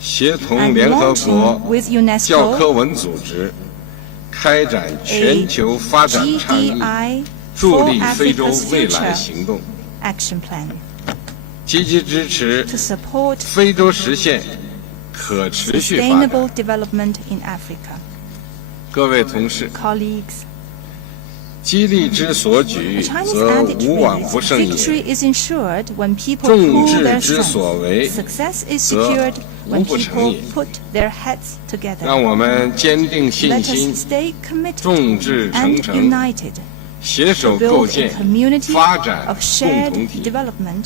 协同 and 联合 launching 国 with 教科 UNESCO 文组织开展全球发展倡议， GDI 助 for 力非洲 Africa's 未来 future 行动， action plan 积极支持 to support 非洲实现可持续发展。 sustainable development in Africa. 各位同事， Colleagues, 激励之所举， the Chinese 则 adage 无往 reads, 不胜也。 victory is ensured when people 众 pool 志 their 之所 strength. 为， Success is 则 secured 无 when 不成 people 也。 put their heads together. 让我们坚定信 Let 心 us，stay committed 众志 and 成城， united 携手 to 构 build 建 a community 发展 of 共 shared 同体， development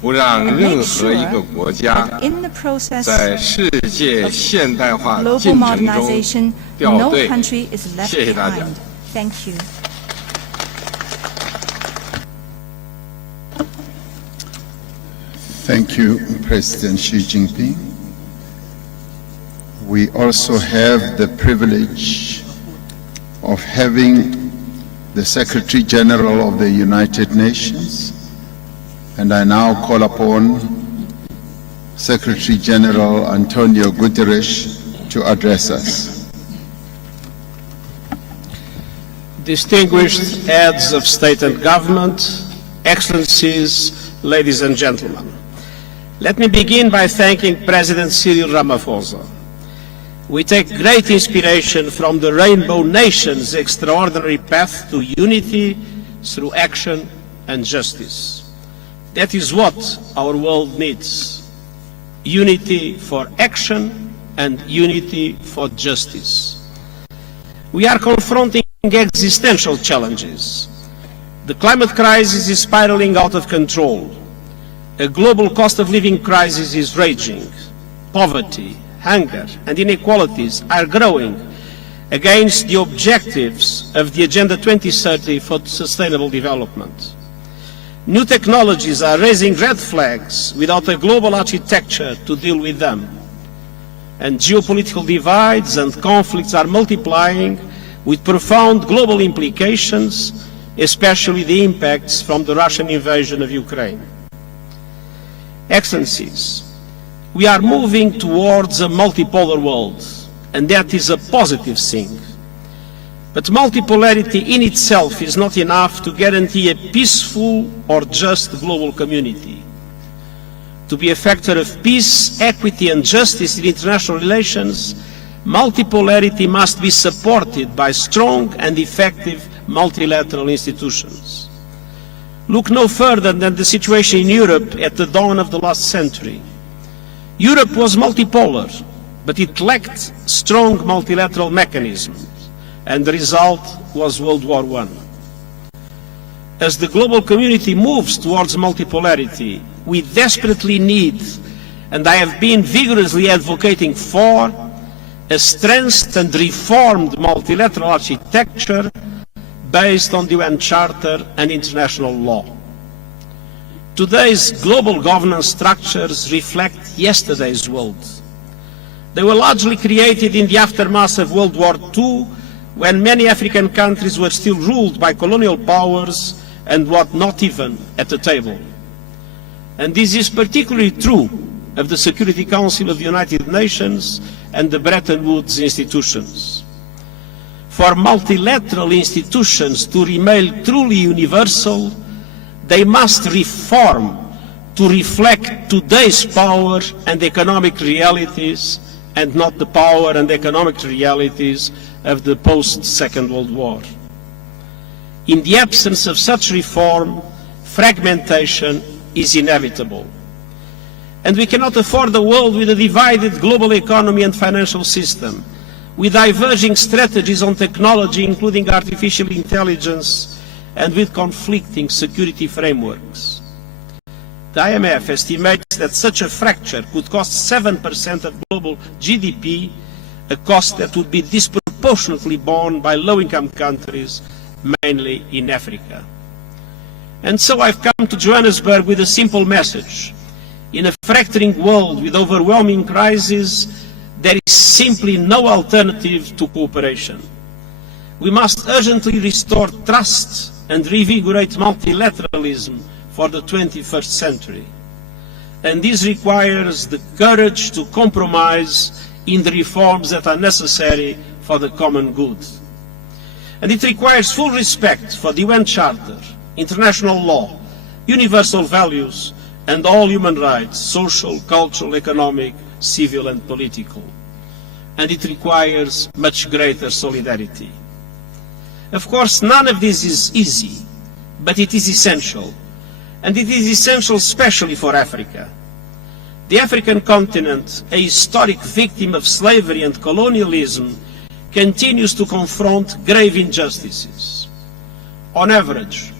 不让 and 任 make 何一个 sure 国家 that in the process 在世界现代化 global 进程中 modernization, 掉 no 队。 country is left 谢谢大家。 behind. Thank you. Thank you, President Xi Jinping. We also have the privilege of having the Secretary General of the United Nations, and I now call upon Secretary General Antonio Guterres to address us. Distinguished heads of state and government, excellencies, ladies and gentlemen. Let me begin by thanking President Cyril Ramaphosa. We take great inspiration from the Rainbow Nation's extraordinary path to unity through action and justice. That is what our world needs. Unity for action and unity for justice. We are confronting existential challenges. The climate crisis is spiraling out of control. A global cost of living crisis is raging. Poverty, hunger, and inequalities are growing against the objectives of the Agenda 2030 for Sustainable Development. New technologies are raising red flags without a global architecture to deal with them. And geopolitical divides and conflicts are multiplying with profound global implications, especially the impacts from the Russian invasion of Ukraine. Excellencies, we are moving towards a multipolar world, and that is a positive thing. But multipolarity in itself is not enough to guarantee a peaceful or just global community. To be a factor of peace, equity and justice in international relations, multipolarity must be supported by strong and effective multilateral institutions. Look no further than the situation in Europe at the dawn of the last century. Europe was multipolar, but it lacked strong multilateral mechanisms, and the result was World War I. As the global community moves towards multipolarity, we desperately need, and I have been vigorously advocating for, a strengthened and reformed multilateral architecture based on the UN Charter and international law. Today's global governance structures reflect yesterday's world. They were largely created in the aftermath of World War II, when many African countries were still ruled by colonial powers and were not even at the table. And this is particularly true of the Security Council of the United Nations and the Bretton Woods institutions. For multilateral institutions to remain truly universal, they must reform to reflect today's power and economic realities, and not the power and economic realities of the post-Second World War. In the absence of such reform, fragmentation is inevitable. And we cannot afford a world with a divided global economy and financial system, with diverging strategies on technology, including artificial intelligence, and with conflicting security frameworks. The IMF estimates that such a fracture could cost 7% of global GDP, a cost that would be disproportionately borne by low-income countries, mainly in Africa. And so I've come to Johannesburg with a simple message. In a fracturing world with overwhelming crises, there is simply no alternative to cooperation. We must urgently restore trust and revigorate multilateralism for the 21st century. And this requires the courage to compromise in the reforms that are necessary for the common good. And it requires full respect for the UN Charter, international law, universal values, and all human rights, social, cultural, economic, civil and political. And it requires much greater solidarity. Of course, none of this is easy, but it is essential. And it is essential especially for Africa. The African continent, a historic victim of slavery and colonialism, continues to confront grave injustices. On average,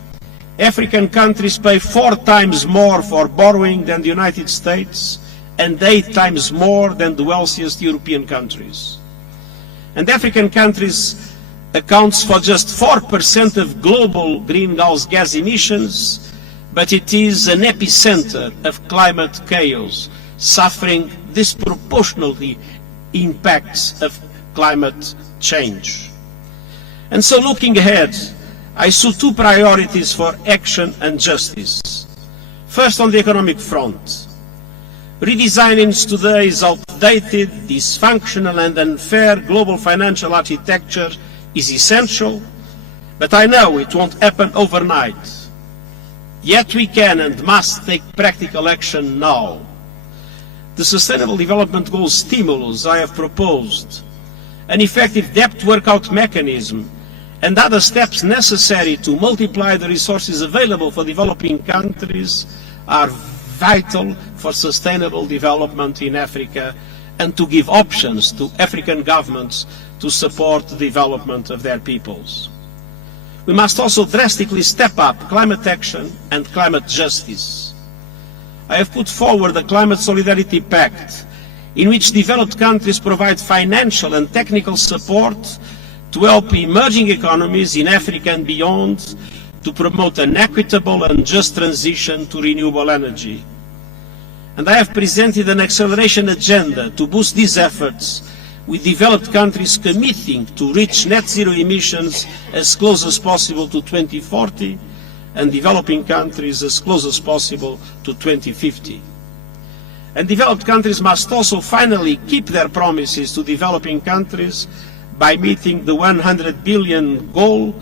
African countries pay 4 times more for borrowing than the United States and 8 times more than the wealthiest European countries. And African countries accounts for just 4% of global greenhouse gas emissions, but it is an epicenter of climate chaos, suffering disproportionately impacts of climate change. And so looking ahead, I saw 2 priorities for action and justice. First, on the economic front. Redesigning today's outdated, dysfunctional and unfair global financial architecture is essential, but I know it won't happen overnight. Yet we can and must take practical action now. The Sustainable Development Goals stimulus I have proposed, an effective debt workout mechanism, and other steps necessary to multiply the resources available for developing countries are vital for sustainable development in Africa and to give options to African governments to support the development of their peoples. We must also drastically step up climate action and climate justice. I have put forward the Climate Solidarity Pact, in which developed countries provide financial and technical support to help emerging economies in Africa and beyond to promote an equitable and just transition to renewable energy. And I have presented an acceleration agenda to boost these efforts, with developed countries committing to reach net zero emissions as close as possible to 2040 and developing countries as close as possible to 2050. And developed countries must also finally keep their promises to developing countries by meeting the 100 billion goal,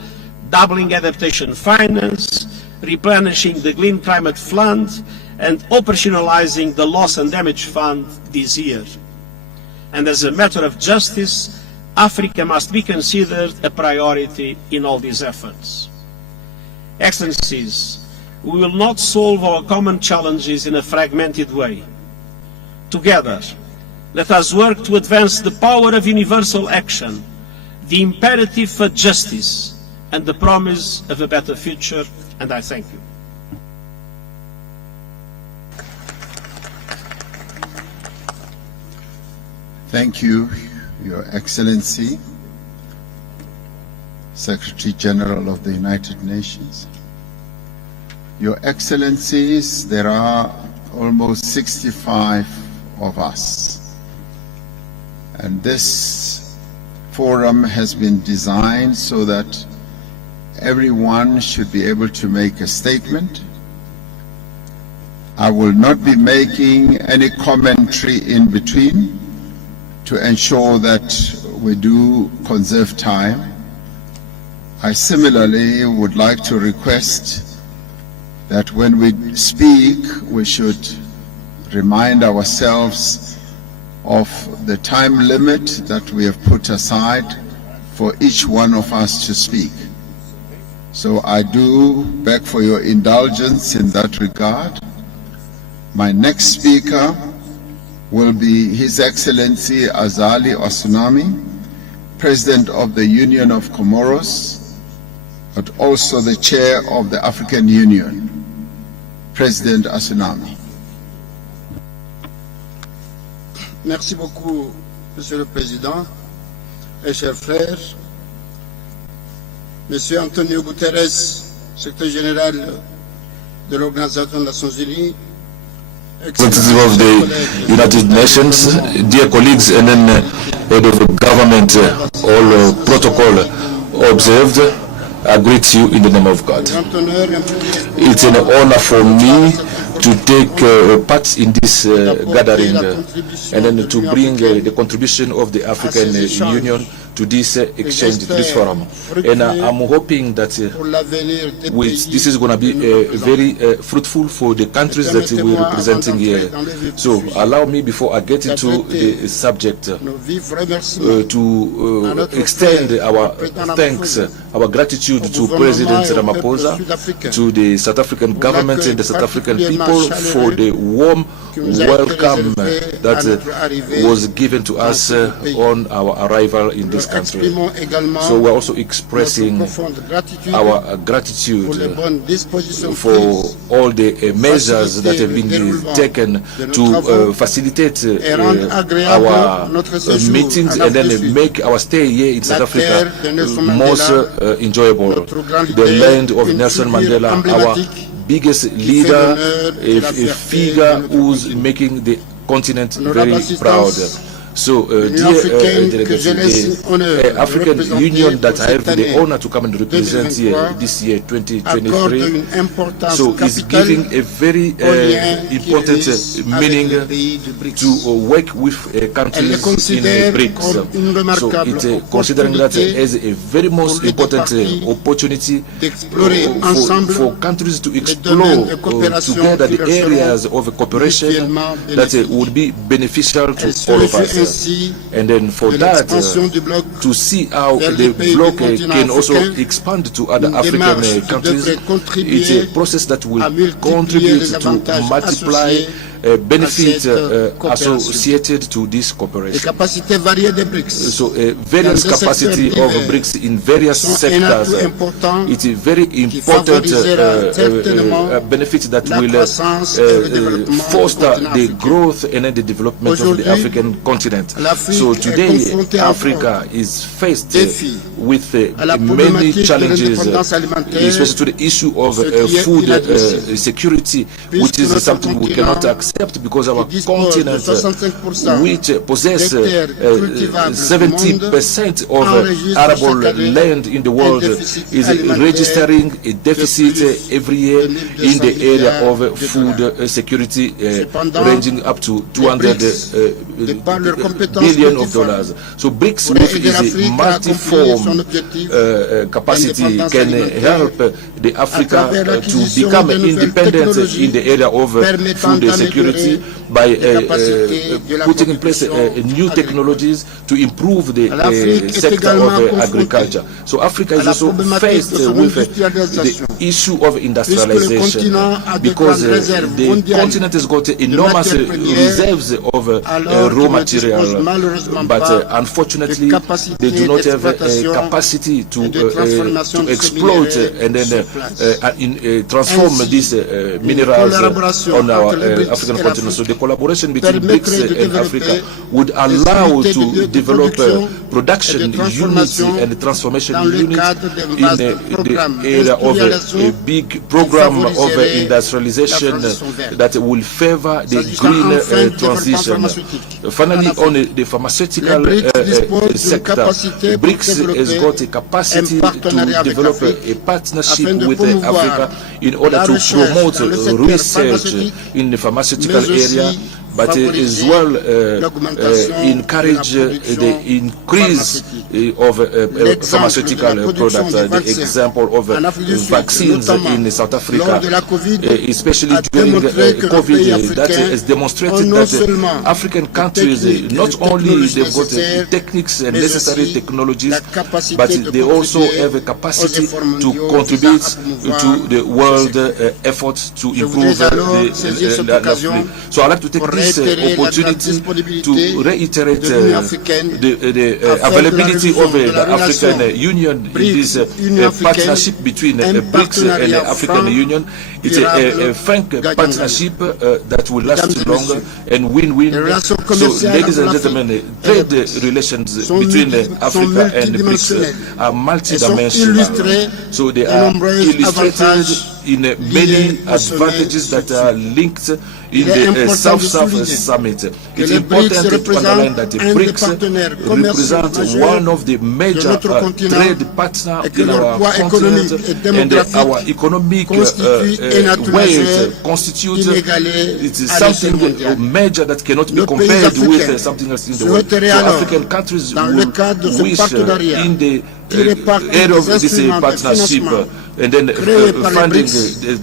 doubling adaptation finance, replenishing the Green Climate Fund, and operationalizing the Loss and Damage Fund this year. And as a matter of justice, Africa must be considered a priority in all these efforts. Excellencies, we will not solve our common challenges in a fragmented way. Together, let us work to advance the power of universal action, the imperative for justice, and the promise of a better future, and I thank you. Thank you, Your Excellency, Secretary General of the United Nations. Your Excellencies, there are almost 65 of us, and this forum has been designed so that everyone should be able to make a statement. I will not be making any commentary in between to ensure that we do conserve time. I similarly would like to request that when we speak, we should remind ourselves of the time limit that we have put aside for each one of us to speak. So I do beg for your indulgence in that regard. My next speaker will be His Excellency Azali Osunami, President of the Union of Comoros, but also the Chair of the African Union. President Osunami. Merci beaucoup, Monsieur le Président et chers frères. Monsieur Antonio Guterres, Secrétaire général de l'Organisation des Nations Unies, Representative of the United Nations, dear colleagues, and then head of the government, all protocol observed, I greet you in the name of God. It's an honor for me to take part in this gathering and then to bring the contribution of the African Union to this exchange, to this forum. And I'm hoping that this is going to be very fruitful for the countries that we're representing here. So allow me, before I get into the subject, to extend our thanks, our gratitude to President Ramaphosa, to the South African government and the South African people for the warm welcome that was given to us on our arrival in this country. So we're also expressing our gratitude for all the measures that have been taken to facilitate our meetings and then make our stay here in South Africa most enjoyable. The land of Nelson Mandela, our biggest leader, a figure who's making the continent very proud. So, dear delegation, the African Union that I have the honor to come and represent here this year, 2023, so is giving a very important meaning to work with countries in BRICS. So, it considering that as a very most important opportunity for countries to explore together the areas of cooperation that would be beneficial to all of us. And then for that, to see how the bloc can also expand to other African countries, it's a process that will contribute to multiply benefits associated to this cooperation. So various capacity of BRICS in various sectors, it's a very important benefit that will foster the growth and the development of the African continent. So today Africa is faced with many challenges, especially to the issue of food security, which is something we cannot accept because our continent, which possess 70% of arable land in the world, is registering a deficit every year in the area of food security, ranging up to $200 billion. So BRICS, with its multi-form capacity, can help the Africa to become independent in the area of food security by putting in place new technologies to improve the sector of agriculture. So Africa is also faced with the issue of industrialization because the continent has got enormous reserves of raw material, but unfortunately they do not have a capacity to exploit and then transform these minerals on our African continent. So the collaboration between BRICS and Africa would allow to develop production units and transformation units in the area of a big program of industrialization that will favor the green transition. Finally, on the pharmaceutical sector, BRICS has got a capacity to develop a partnership with Africa in order to promote research in the pharmaceutical area, but as well encourage the increase of pharmaceutical products. The example of vaccines in South Africa, especially during COVID, that has demonstrated that African countries, not only they've got techniques and necessary technologies, but they also have a capacity to contribute to the world effort to improve the. So I'd like to take this opportunity to reiterate the availability of the African Union in this partnership between BRICS and the African Union. It's a frank partnership that will last longer and win-win. So, ladies and gentlemen, trade relations between Africa and BRICS are multidimensional. So they are illustrated in many advantages that are linked in the South-South Summit. It's important to underline that the BRICS represent one of the major trade partners in our continent, and our economic weight constitutes it is something major that cannot be compared with something else in the world. So African countries will wish in the area of this partnership and then funding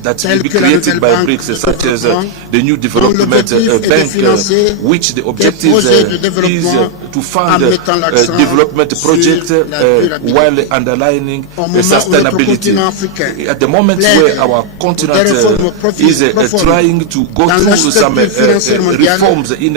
that will be created by BRICS, such as the new development bank, which the objective is to fund development projects while underlining sustainability. At the moment where our continent is trying to go through some reforms in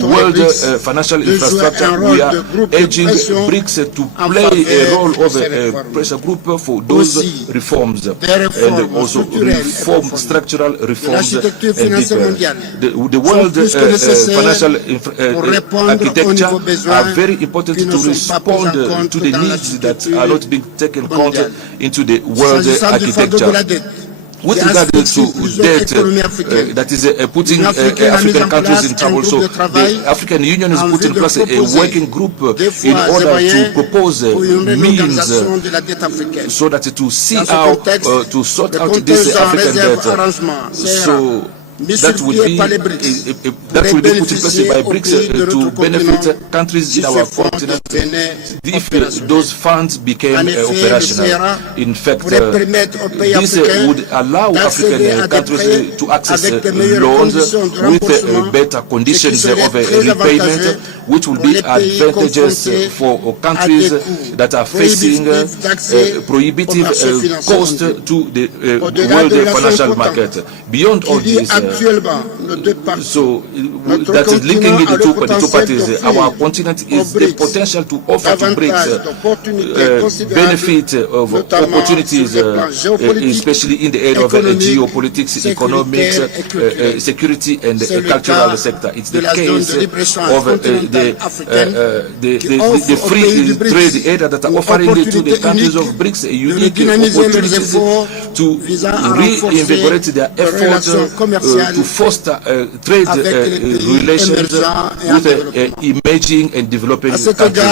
world financial infrastructure, we are urging BRICS to play a role of a pressure group for those reforms and also reform structural reforms and the world financial architecture are very important to respond to the needs that are not being taken account into the world architecture. with regard to debt that is putting African countries in trouble. So the African Union is putting in place a working group in order to propose means so that to see how to sort out this African debt. So that will be put in place by BRICS to benefit countries in our continent if those funds became operational. In fact, this would allow African countries to access loans with better conditions of repayment, which will be advantageous for countries that are facing prohibitive cost to the world financial market. Beyond all this, so that is linking the two parties. Our continent is the potential to offer to BRICS benefit of opportunities, especially in the area of geopolitics, economics, security, and cultural sector. It's the case of the free trade area that are offering to the countries of BRICS unique opportunities to reinvigorate their efforts to foster trade relations with emerging and developing countries.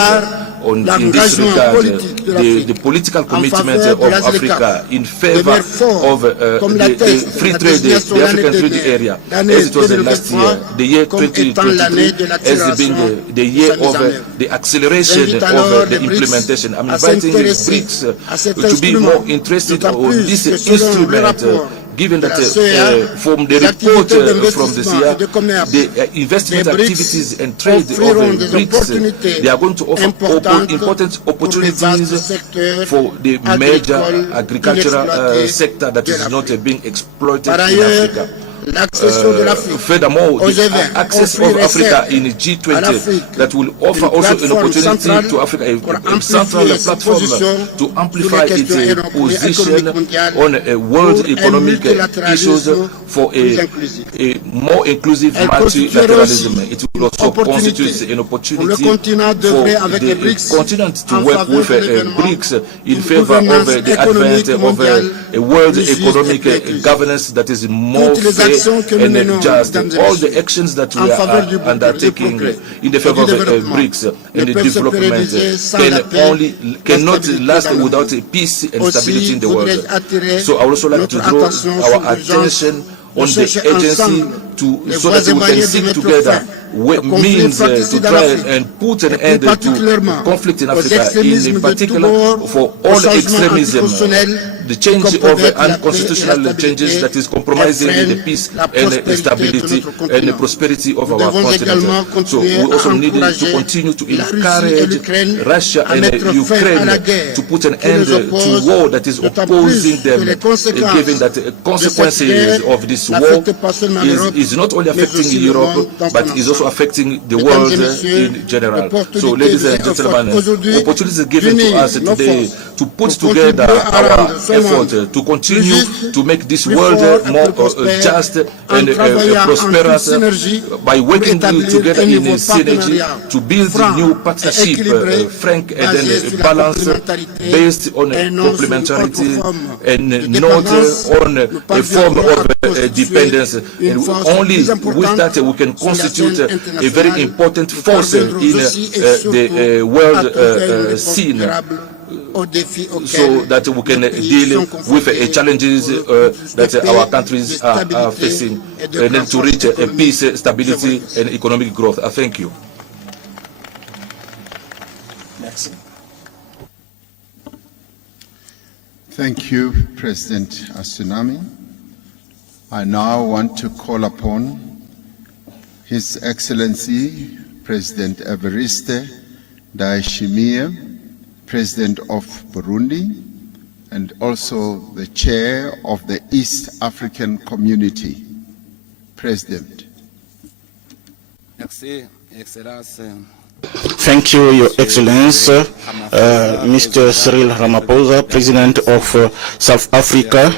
In this regard, the political commitment of Africa in favor of the free trade, the African trade area, as it was last year, the year 2023 has been the year of the acceleration of the implementation. I'm inviting the BRICS to be more interested on this instrument, given that from the report from the CIA, the investment activities and trade of BRICS, they are going to offer important opportunities for the major agricultural sector that is not being exploited in Africa. Furthermore, the access of Africa in G20 that will offer also an opportunity to Africa, a central platform to amplify its position on world economic issues for a more inclusive multilateralism. It will also constitute an opportunity for the continent to work with BRICS in favor of the advent of a world economic governance that is more fair and just. All the actions that we are undertaking in the favor of BRICS and the development cannot last without peace and stability in the world. So I would also like to draw our attention on the agency so that we can seek together means to try and put an end to conflict in Africa, in particular for all extremism, the change of unconstitutional changes that is compromising the peace and stability and the prosperity of our continent. So we also need to continue to encourage Russia and Ukraine to put an end to war that is opposing them, given that the consequences of this war is not only affecting Europe, but is also affecting the world in general. So, ladies and gentlemen, opportunities given to us today to put together our effort to continue to make this world more just and prosperous by working together in synergy to build new partnership, frank and then balanced, based on complementarity and not on a form of dependence. And only with that we can constitute a very important force in the world scene, so that we can deal with challenges that our countries are facing, and then to reach peace, stability, and economic growth. Thank you. Thank you, President Asunami. I now want to call upon His Excellency President Evariste Ndayishimiye, President of Burundi, and also the Chair of the East African Community. President. Merci, Excellence. Thank you, Your Excellency, Mr. Cyril Ramaphosa, President of South Africa.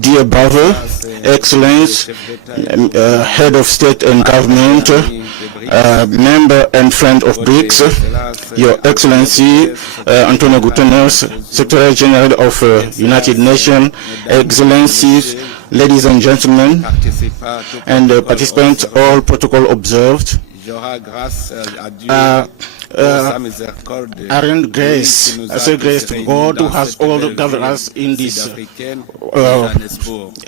Dear brother, Excellence, Head of State and Government, member and friend of BRICS, Your Excellency Antonio Guterres, Secretary General of United Nations, Excellencies, ladies and gentlemen, and participants, all protocol observed. I render grace, I say grace to God who has all gathered us in this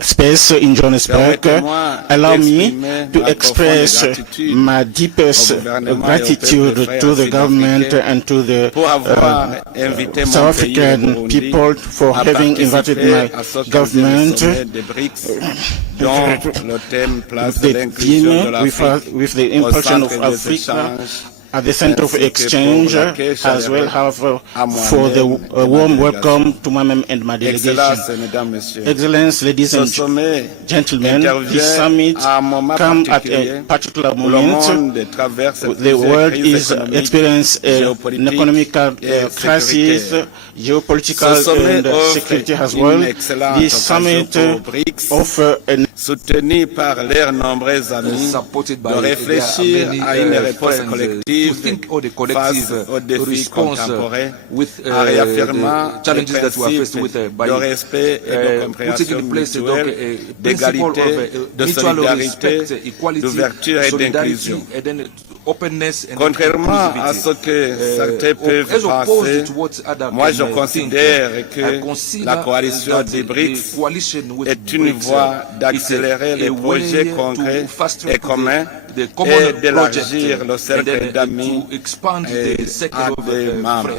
space in Johannesburg. Allow me to express my deepest gratitude to the government and to the South African people for having invited my government. The theme with the impulsion of Africa at the center of exchange, as well have for the warm welcome to my and my delegation. Excellency, ladies and gentlemen, this summit comes at a particular moment. The world is experiencing an economic crisis, geopolitical and security as well. This summit offers soutenu par leurs nombreux amis, de réfléchir à une réponse collective face aux défis contemporains, en réaffirmant les principes de respect et de compréhension mutuelle, d'égalité, de solidarité, d'ouverture et d'inclusion. Contrairement à ce que certains peuvent penser, moi je considère que la coalition des BRICS est une voie d'accélérer les projets concrets et communs et d'élargir le cercle d'amis et à des membres.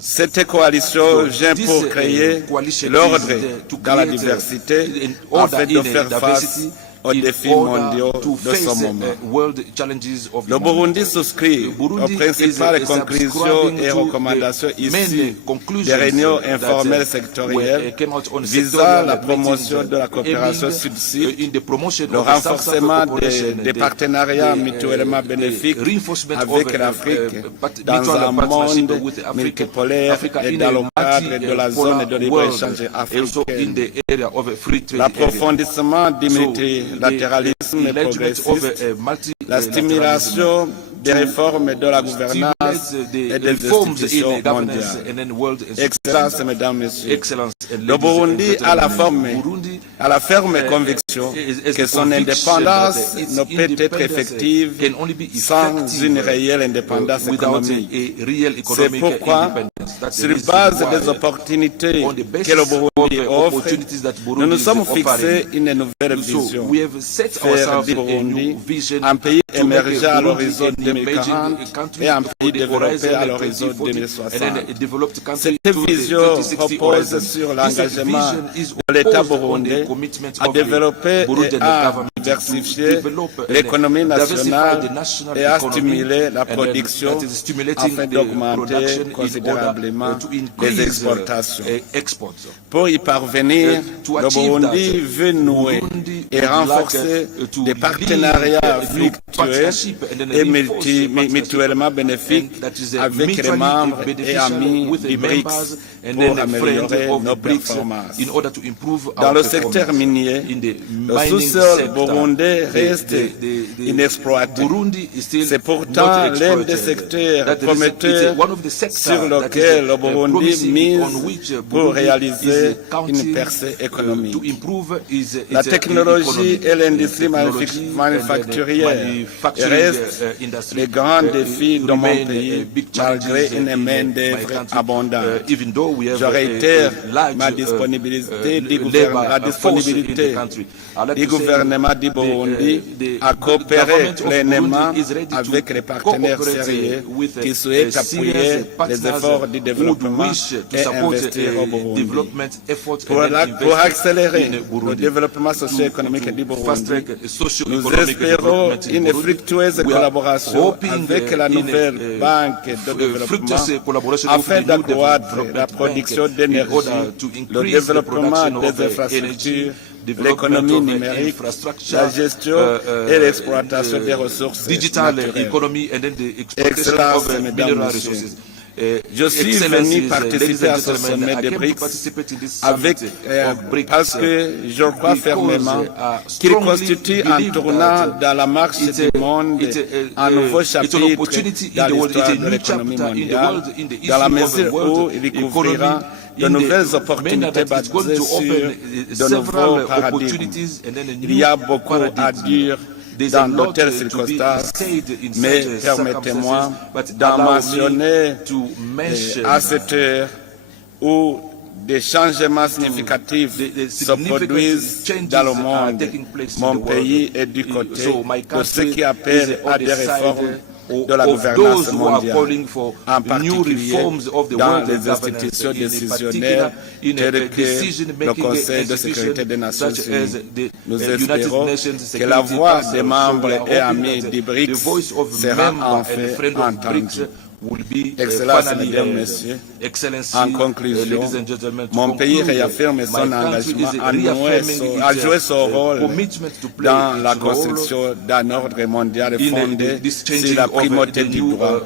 Cette coalition vient pour créer l'ordre dans la diversité afin de faire face aux défis mondiaux de ce moment. Le Burundi souscrit aux principales conclusions et recommandations issues des réunions informelles sectorielles visant la promotion de la coopération sud-sud, le renforcement des partenariats mutuellement bénéfiques avec l'Afrique dans un monde multipolaire et dans le cadre de la zone de libre-échange africaine. L'approfondissement du multilatéralisme progressiste, la stimulation des réformes de la gouvernance et des institutions mondiales. Excellences, Mesdames, Messieurs, le Burundi a la ferme conviction que son indépendance ne peut être effective sans une réelle indépendance économique. C'est pourquoi, sur base des opportunités que le Burundi offre, nous nous sommes fixés une nouvelle vision. Faire du Burundi un pays émergent à l'horizon 2040 et un pays développé à l'horizon 2060. Cette vision repose sur l'engagement de l'État burundais à développer et à diversifier l'économie nationale et à stimuler la production afin d'augmenter considérablement les exportations. Pour y parvenir, le Burundi veut nouer et renforcer des partenariats fructueux et mutuellement bénéfiques avec les membres et amis du BRICS pour améliorer nos performances. Dans le secteur minier, le sous-sol burundais reste inexploité. C'est pourtant l'un des secteurs prometteurs sur lequel le Burundi mise pour réaliser une percée économique. La technologie et l'industrie manufacturière restent les grands défis de mon pays, malgré une main-d'œuvre abondante. Je réitère ma disponibilité du gouvernement du Burundi à coopérer pleinement avec les partenaires sérieux qui souhaitent appuyer les efforts du développement et investir au Burundi. Pour accélérer le développement socio-économique du Burundi, nous espérons une fructueuse collaboration avec la nouvelle banque de développement afin d'accroître la production d'énergie, le développement des infrastructures, l'économie numérique, la gestion et l'exploitation des ressources naturelles. Excellences, Mesdames, Messieurs, Je suis venu participer à ce sommet des BRICS parce que je crois fermement qu'il constitue un tournant dans la marche du monde, un nouveau chapitre dans l'histoire de l'économie mondiale, dans la mesure où il couvrira de nouvelles opportunités basées sur de nouveaux paradigmes. Il y a beaucoup à dire dans de telles circonstances, mais permettez-moi d'en mentionner à cette heure où des changements significatifs se produisent dans le monde. Mon pays est du côté de ceux qui appellent à des réformes de la gouvernance mondiale, en particulier dans les institutions décisionnaires telles que le Conseil de sécurité des Nations Unies. Nous espérons que la voix des membres et amis du BRICS sera enfin entendue. Excellences, Mesdames, Messieurs, en conclusion, mon pays réaffirme son engagement à jouer son rôle dans la construction d'un ordre mondial fondé sur la primauté du droit,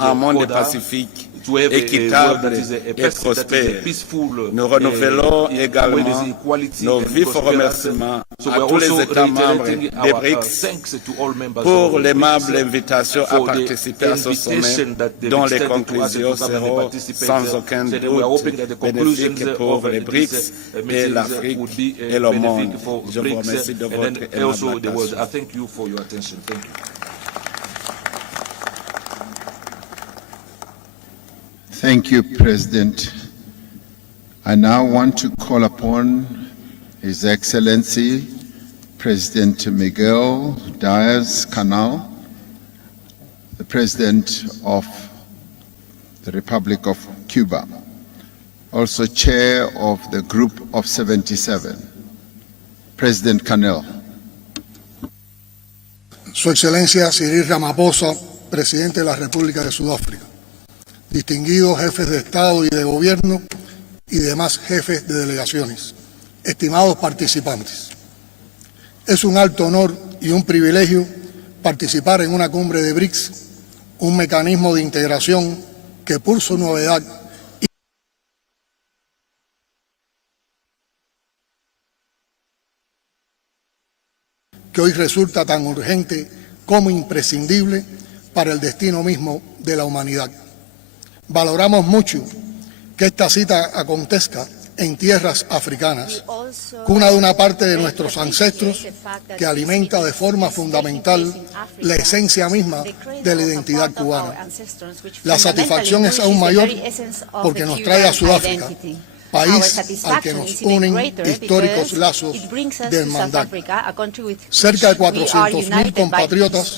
un monde pacifique, équitable et prospère. Nous renouvelons également nos vifs remerciements à tous les États membres des BRICS pour l'aimable invitation à participer à ce sommet dont les conclusions seront sans aucun doute bénéfiques pour les BRICS et l'Afrique et le monde. Je vous remercie de votre aimable attention. Thank you, President. I now want to call upon His Excellency President Miguel Díaz-Canel, the President of the Republic of Cuba, also Chair of the Group of 77. President Canel. Su Excelencia Cyril Ramaphosa, Presidente de la República de Sudáfrica, distinguidos jefes de Estado y de Gobierno y demás jefes de delegaciones, estimados participantes. Es un alto honor y un privilegio participar en una cumbre de BRICS, un mecanismo de integración que por su novedad que hoy resulta tan urgente como imprescindible para el destino mismo de la humanidad. Valoramos mucho que esta cita acontezca en tierras africanas, cuna de una parte de nuestros ancestros que alimenta de forma fundamental la esencia misma de la identidad cubana. La satisfacción es aún mayor porque nos trae a Sudáfrica, país al que nos unen históricos lazos de hermandad. Cerca de 400.000 compatriotas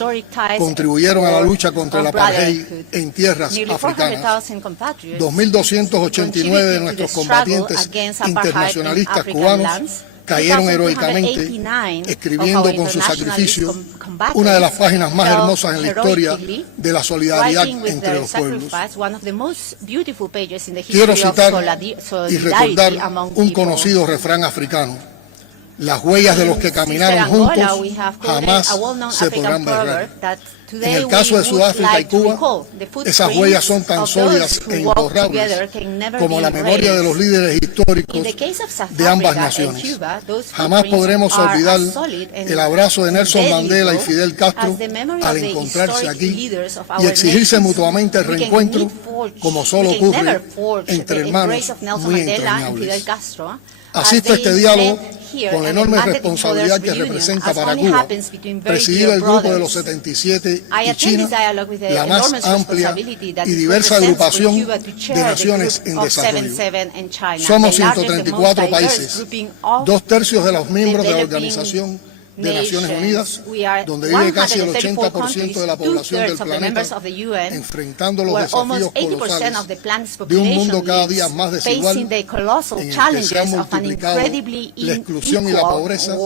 contribuyeron a la lucha contra el apartheid en tierras africanas. 2.289 de nuestros combatientes internacionalistas cubanos cayeron heroicamente, escribiendo con su sacrificio una de las páginas más hermosas en la historia de la solidaridad entre los pueblos. Quiero citar y recordar un conocido refrán africano: las huellas de los que caminaron juntos jamás se podrán borrar. En el caso de Sudáfrica y Cuba, esas huellas son tan sólidas e imborrables como la memoria de los líderes históricos de ambas naciones. Jamás podremos olvidar el abrazo de Nelson Mandela y Fidel Castro al encontrarse aquí y exigirse mutuamente el reencuentro, como solo ocurre entre hermanos muy entrañables. Asisto a este diálogo con la enorme responsabilidad que representa para Cuba presidir el grupo de los 77 y China, la más amplia y diversa agrupación de naciones en desarrollo. Somos 134 países, 2/3 de los miembros de la Organización de Naciones Unidas, donde vive casi el 80% de la población del planeta, enfrentando los desafíos colosales de un mundo cada día más desigual, en el que se han multiplicado la exclusión y la pobreza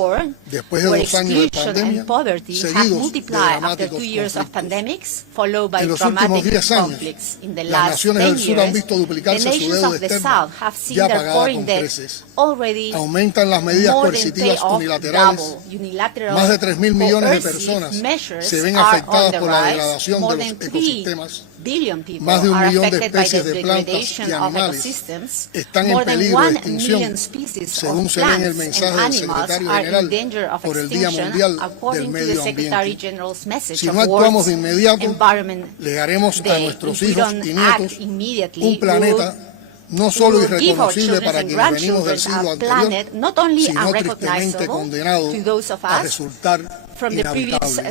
después de 2 años de pandemia, seguidos de dramáticos conflictos. En los últimos 10 años, las naciones del sur han visto duplicarse su deuda externa, ya pagada con creces. Aumentan las medidas coercitivas unilaterales Más de 3.000 millones de personas se ven afectadas por la degradación de los ecosistemas. Más de 1 millón de especies de plantas y animales están en peligro de extinción, según se lee en el mensaje del secretario general por el Día Mundial del Medio Ambiente. Si no actuamos de inmediato, legaremos a nuestros hijos y nietos un planeta no solo irreconocible para quienes venimos del siglo anterior, sino tristemente condenado a resultar inhabitable.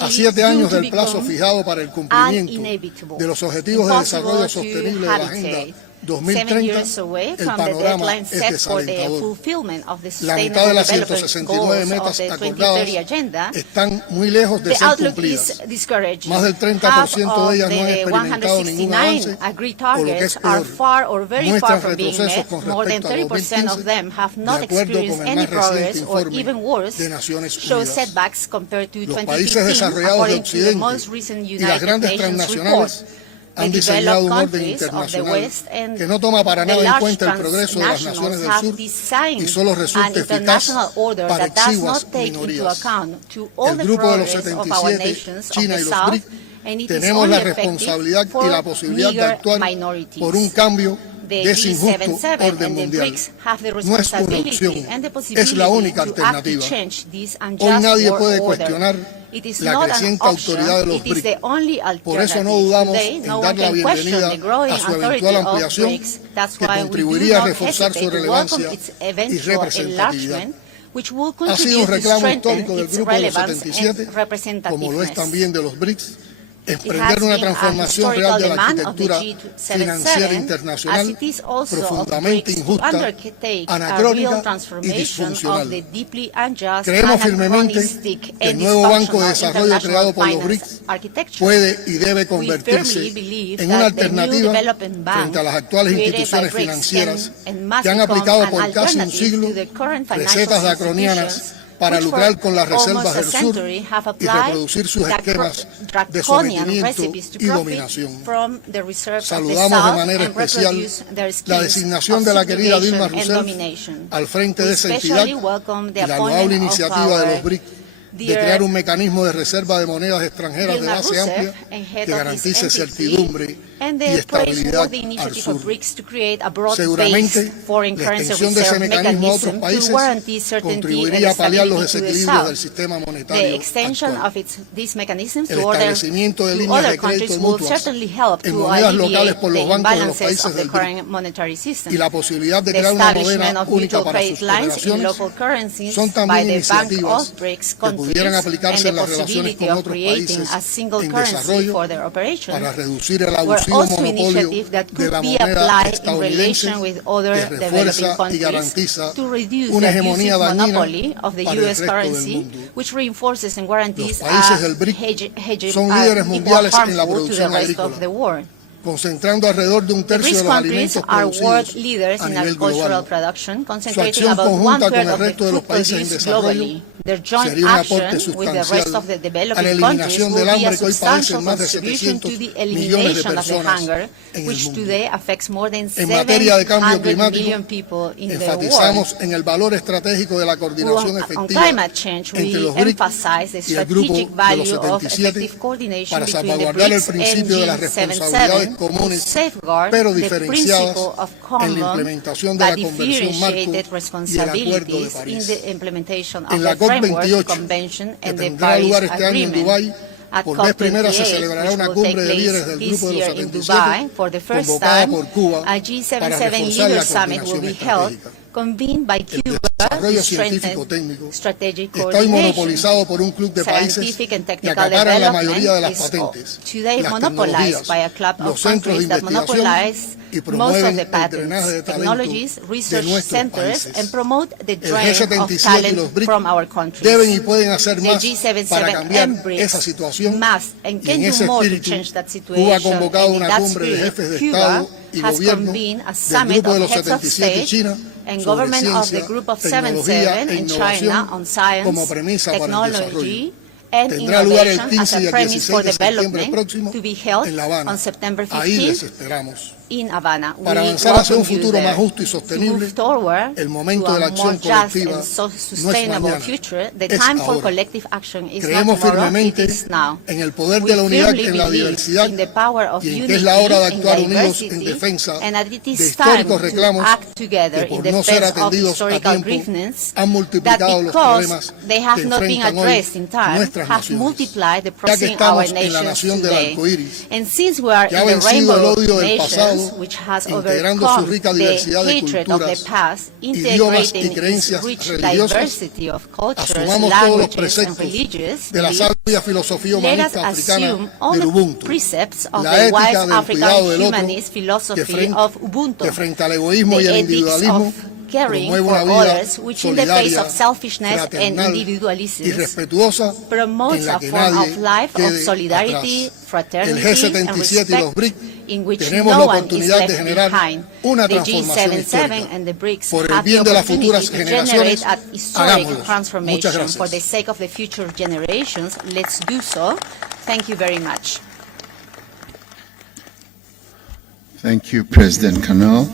A 7 años del plazo fijado para el cumplimiento de los Objetivos de Desarrollo Sostenible de la Agenda 2030, el panorama es desalentador. La mitad de las 169 metas acordadas están muy lejos de ser cumplidas. Más del 30% de ellas no han experimentado ningún avance, o lo que es peor, muestran retrocesos con respecto a 2015, de acuerdo con el más reciente informe de Naciones Unidas. Los países desarrollados de Occidente y las grandes transnacionales han diseñado un orden internacional que no toma para nada en cuenta el progreso de las naciones del sur y solo resulta eficaz para exiguas minorías. El grupo de los 77, China y los BRICS, tenemos la responsabilidad y la posibilidad de actuar por un cambio de ese injusto orden mundial. No es una opción, es la única alternativa. Hoy nadie puede cuestionar la creciente autoridad de los BRICS. Por eso no dudamos en dar la bienvenida a su eventual ampliación, que contribuiría a reforzar su relevancia y representatividad. Ha sido un reclamo histórico del Grupo de los 77, como lo es también de los BRICS, emprender una transformación real de la arquitectura financiera internacional profundamente injusta, anacrónica y disfuncional. Creemos firmemente que el nuevo Banco de Desarrollo creado por los BRICS puede y debe convertirse en una alternativa frente a las actuales instituciones financieras que han aplicado por casi un siglo recetas draconianas para lucrar con las reservas del sur y reproducir sus esquemas de sometimiento y dominación. Saludamos de manera especial la designación de la querida Dilma Rousseff al frente de esa entidad y la loable iniciativa de los BRICS de crear un mecanismo de reserva de monedas extranjeras de base amplia que garantice certidumbre y estabilidad al sur. Seguramente, la extensión de ese mecanismo a otros países contribuiría a paliar los desequilibrios del sistema monetario actual. El establecimiento de líneas de crédito mutuas en monedas locales por los bancos de los países del BRICS y la posibilidad de crear una moneda única para sus operaciones son también iniciativas que pudieran aplicarse en las relaciones con otros países en desarrollo para reducir el abusivo monopolio de la moneda estadounidense que refuerza y garantiza una hegemonía dañina para el resto del mundo. Los países del BRICS son líderes mundiales en la producción agrícola, concentrando alrededor de un tercio de los alimentos producidos a nivel global. Su acción conjunta con el resto de los países en desarrollo sería un aporte sustancial a la eliminación del hambre que hoy padecen más de 700 millones de personas en el mundo. En materia de cambio climático, enfatizamos en el valor estratégico de la coordinación efectiva entre los BRICS y el Grupo de los 77 para salvaguardar el principio de las responsabilidades comunes, pero diferenciadas en la implementación de la Convención Marco y el Acuerdo de París. En la COP28, que tendrá lugar este año en Dubái, por vez primera se celebrará una cumbre de líderes del Grupo de los 77, convocada por Cuba para reforzar la coordinación estratégica. El desarrollo científico-técnico está hoy monopolizado por un club de países que acaparan la mayoría de las patentes, las tecnologías, los centros de investigación y promueven el drenaje de talento de nuestros países. El G77 y los BRICS deben y pueden hacer más para cambiar esa situación, y en ese espíritu Cuba ha convocado una cumbre de jefes de Estado y gobierno del Grupo de los 77 China sobre ciencia, tecnología e innovación como premisa para el desarrollo. and tendrá lugar el innovation as 15 y a el premise 16 for de septiembre development próximo to be held en La Habana. on September Ahí les 15 esperamos. in Havana. Para We avanzar hacia un welcome you futuro there. más justo y To sostenible, move toward el momento to de la a more acción just colectiva and no es sustainable mañana, future, the es time for ahora. collective action is not Creemos tomorrow, it firmemente is now. en el poder We de la unidad firmly en la believe diversidad in the power of y en que unity es la hora de and actuar unidos en diversity, defensa and that it de is time históricos to reclamos act together que in por no ser defense of atendidos a historical tiempo grievances han that multiplicado los because problemas they have que not been enfrentan hoy addressed in time nuestras have naciones. multiplied the Ya que pressing our estamos en la nations nación del today. arco iris, And since we are que ha in the vencido el rainbow odio del nations, pasado, which has integrando su overcome rica the diversidad de hatred of the culturas, past, idiomas y integrating its creencias rich religiosas, diversity of cultures, asumamos todos los languages, and preceptos religious de la beliefs, sabia filosofía let us humanista africana assume all del the Ubuntu, precepts of la the ética wise del African cuidado del otro, humanist philosophy que of Ubuntu, frente al egoísmo y the el ethics individualismo of caring promueve for una vida others, which in the face solidaria, of selfishness and fraternal y individualism respetuosa, promotes en la a que form nadie of life of quede solidarity, atrás. fraternity, El and G77 y respect, los BRIC in which tenemos no la one is oportunidad de left generar behind. una The transformación G77 histórica. and the BRICS Por el have the bien de las opportunity futuras to generate generaciones, a historic hagámoslo. Muchas transformation gracias. for the sake of the future generations. Let's do so. Thank you very much. Thank you, President Canal.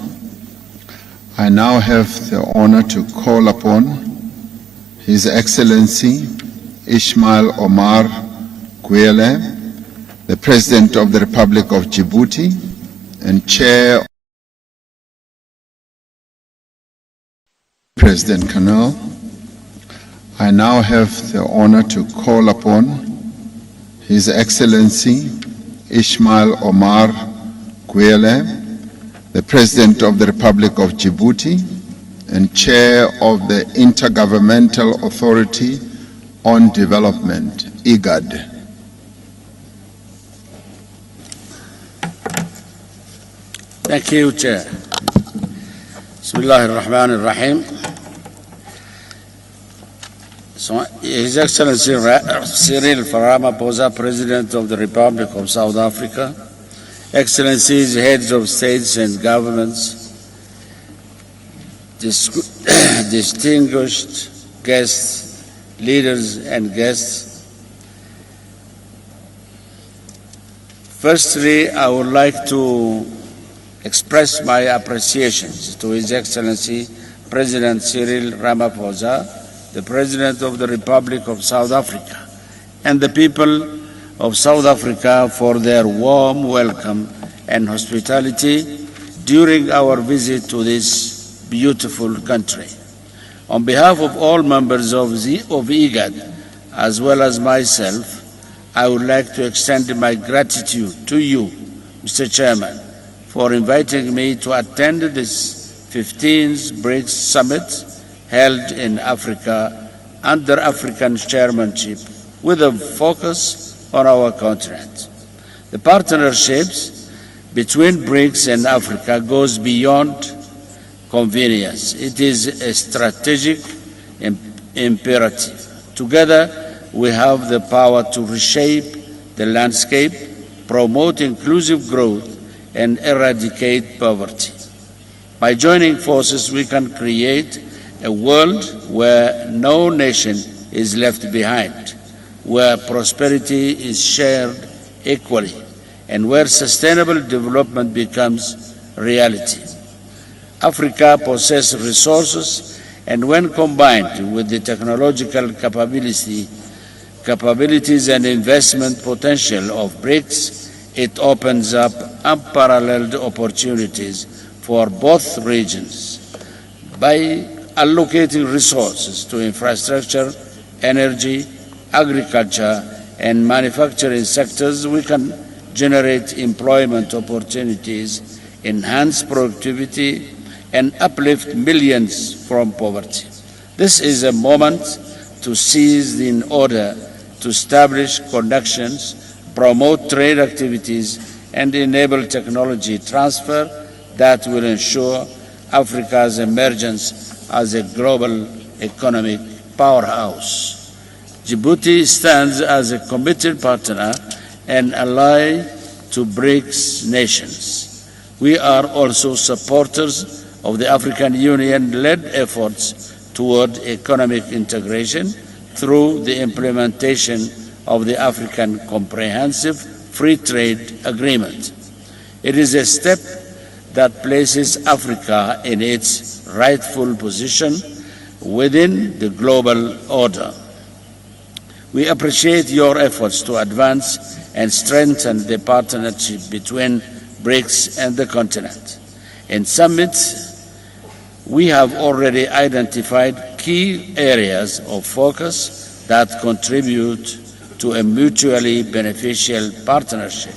I now have the honor to call upon His Excellency Ismail Omar Guelleh, the President of the Republic of Djibouti and Chair. President Canal, I now have the honor to call upon His Excellency Ismail Omar Guelleh, the President of the Republic of Djibouti and Chair of the Intergovernmental Authority on Development, IGAD. Thank you, Chair. Bismillah ar-Rahman ar-Rahim. His Excellency Cyril Ramaphosa, President of the Republic of South Africa, Excellencies, heads of states and governments, distinguished guests, leaders and guests. Firstly, I would like to express my appreciations to His Excellency President Cyril Ramaphosa, the President of the Republic of South Africa, and the people of South Africa for their warm welcome and hospitality during our visit to this beautiful country. On behalf of all members of IGAD, as well as myself, I would like to extend my gratitude to you, Mr. Chairman, for inviting me to attend this 15th BRICS Summit held in Africa under African chairmanship with a focus on our continent. The partnerships between BRICS and Africa goes beyond convenience. It is a strategic imperative. Together, we have the power to reshape the landscape, promote inclusive growth, and eradicate poverty. By joining forces, we can create a world where no nation is left behind, where prosperity is shared equally, and where sustainable development becomes reality. Africa possesses resources, and when combined with the technological capabilities and investment potential of BRICS, it opens up unparalleled opportunities for both regions. By allocating resources to infrastructure, energy, agriculture, and manufacturing sectors, we can generate employment opportunities, enhance productivity, and uplift millions from poverty. This is a moment to seize in order to establish connections, promote trade activities, and enable technology transfer that will ensure Africa's emergence as a global economic powerhouse. Djibouti stands as a committed partner and ally to BRICS nations. We are also supporters of the African Union-led efforts toward economic integration through the implementation of the African Comprehensive Free Trade Agreement. It is a step that places Africa in its rightful position within the global order. We appreciate your efforts to advance and strengthen the partnership between BRICS and the continent. In summits, we have already identified key areas of focus that contribute to a mutually beneficial partnership.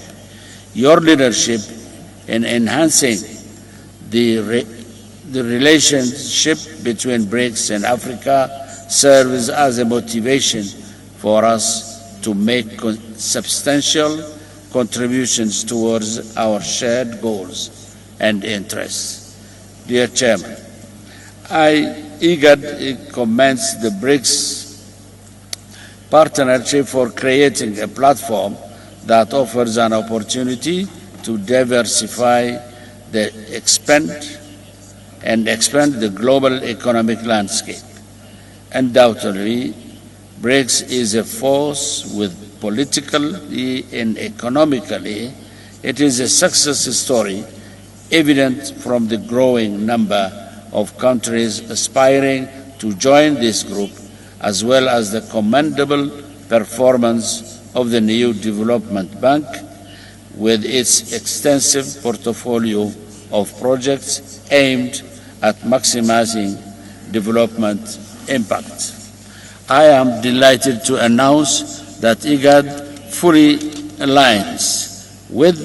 Your leadership in enhancing the relationship between BRICS and Africa serves as a motivation for us to make substantial contributions towards our shared goals and interests. Dear Chairman, I eagerly commend the BRICS partnership for creating a platform that offers an opportunity to diversify expand the global economic landscape. Undoubtedly, BRICS is a force with politically and economically. It is a success story evident from the growing number of countries aspiring to join this group, as well as the commendable performance of the new Development Bank with its extensive portfolio of projects aimed at maximizing development impact. I am delighted to announce that IGAD fully aligns with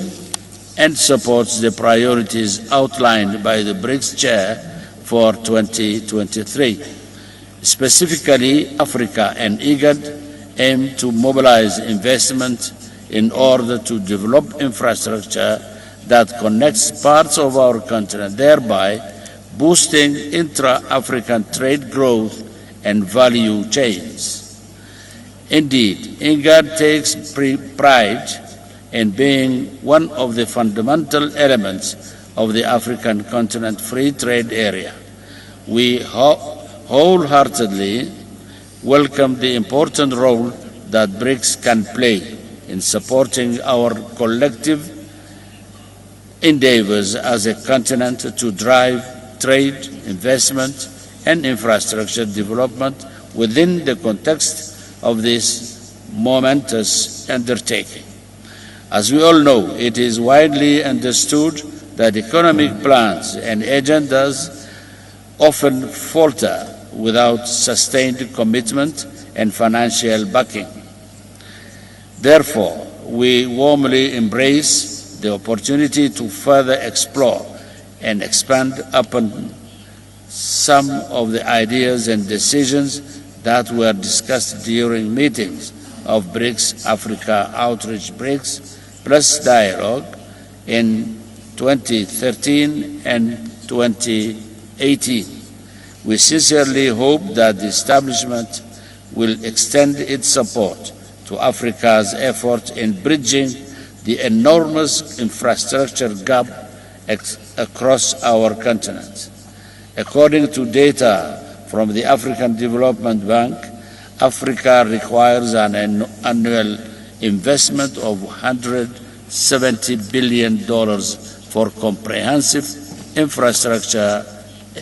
and supports the priorities outlined by the BRICS Chair for 2023. Specifically, Africa and IGAD aim to mobilize investment in order to develop infrastructure that connects parts of our continent, thereby boosting intra-African trade growth and value chains. Indeed, IGAD takes pride in being one of the fundamental elements of the African continent free trade area. We wholeheartedly welcome the important role that BRICS can play in supporting our collective endeavors as a continent to drive trade, investment, and infrastructure development within the context of this momentous undertaking. As we all know, it is widely understood that economic plans and agendas often falter without sustained commitment and financial backing. Therefore, we warmly embrace the opportunity to further explore and expand upon some of the ideas and decisions that were discussed during meetings of BRICS-Africa Outreach BRICS Plus Dialogue in 2013 and 2018. We sincerely hope that the establishment will extend its support to Africa's effort in bridging the enormous infrastructure gap across our continent. According to data from the African Development Bank, Africa requires an annual investment of $170 billion for comprehensive infrastructure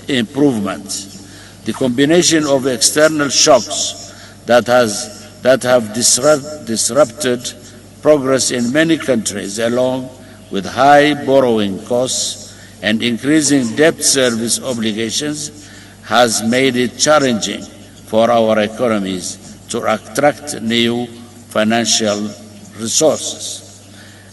improvements. The combination of external shocks that have disrupted progress in many countries, along with high borrowing costs and increasing debt service obligations, has made it challenging for our economies to attract new financial resources.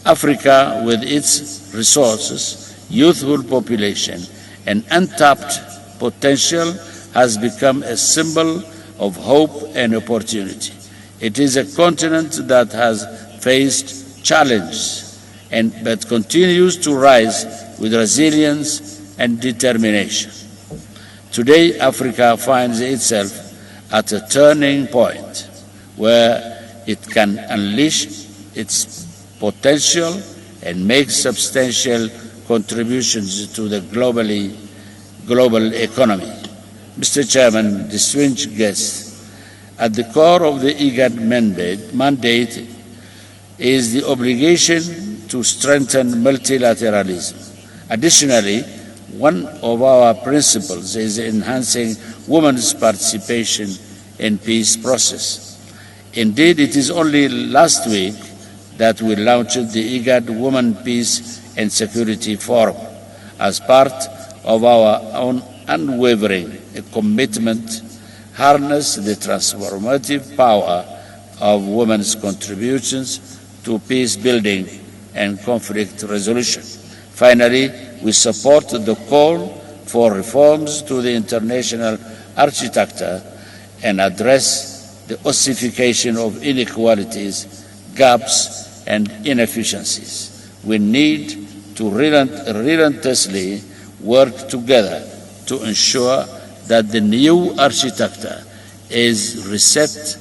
Africa, with its resources, youthful population, and untapped potential, has become a symbol of hope and opportunity. It is a continent that has faced challenges but continues to rise with resilience and determination. Today, Africa finds itself at a turning point where it can unleash its potential and make substantial contributions to the global economy. Mr. Chairman, distinguished guests, At the core of the IGAD mandate is the obligation to strengthen multilateralism. Additionally, one of our principles is enhancing women's participation in peace process. Indeed, it is only last week that we launched the IGAD Women, Peace and Security Forum as part of our own unwavering commitment harness the transformative power of women's contributions to peace building and conflict resolution. Finally, we support the call for reforms to the international architecture and address the ossification of inequalities, gaps, and inefficiencies. We need to relentlessly work together to ensure that the new architecture is reset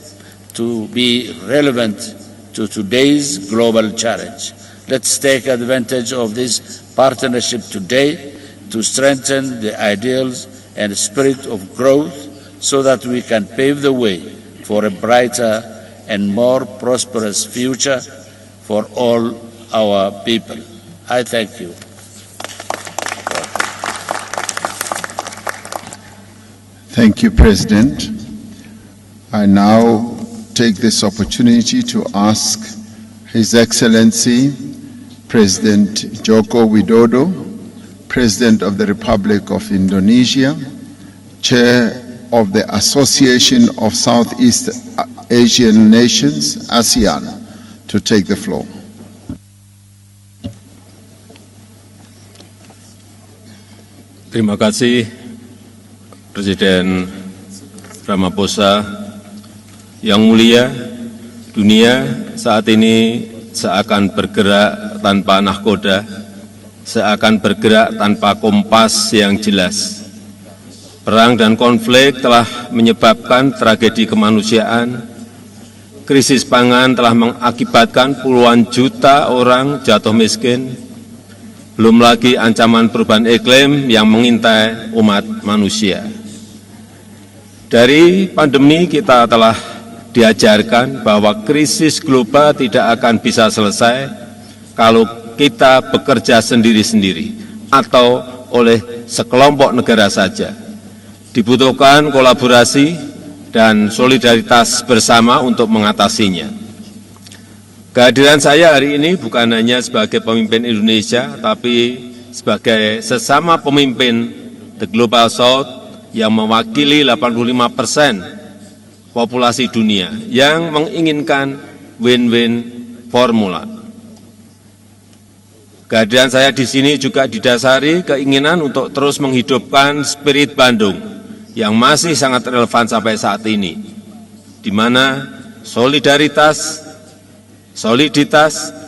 to be relevant to today's global challenge. Let's take advantage of this partnership today to strengthen the ideals and spirit of growth so that we can pave the way for a brighter and more prosperous future for all our people. I thank you. Thank you, President. I now take this opportunity to ask His Excellency President Joko Widodo, President of the Republic of Indonesia, Chair of the Association of Southeast Asian Nations, ASEAN, to take the floor. Terima kasih Presiden Ramaphosa. Yang mulia, dunia saat ini seakan bergerak tanpa nahkoda, seakan bergerak tanpa kompas yang jelas. Perang dan konflik telah menyebabkan tragedi kemanusiaan. Krisis pangan telah mengakibatkan puluhan juta orang jatuh miskin. Belum lagi ancaman perubahan iklim yang mengintai umat manusia. Dari pandemi kita telah diajarkan bahwa krisis global tidak akan bisa selesai kalau kita bekerja sendiri-sendiri atau oleh sekelompok negara saja. Dibutuhkan kolaborasi dan solidaritas bersama untuk mengatasinya. Kehadiran saya hari ini bukan hanya sebagai pemimpin Indonesia, tapi sebagai sesama pemimpin The Global South yang mewakili 85% populasi dunia yang menginginkan win-win formula. Kehadiran saya di sini juga didasari keinginan untuk terus menghidupkan spirit Bandung yang masih sangat relevan sampai saat ini, di mana soliditas,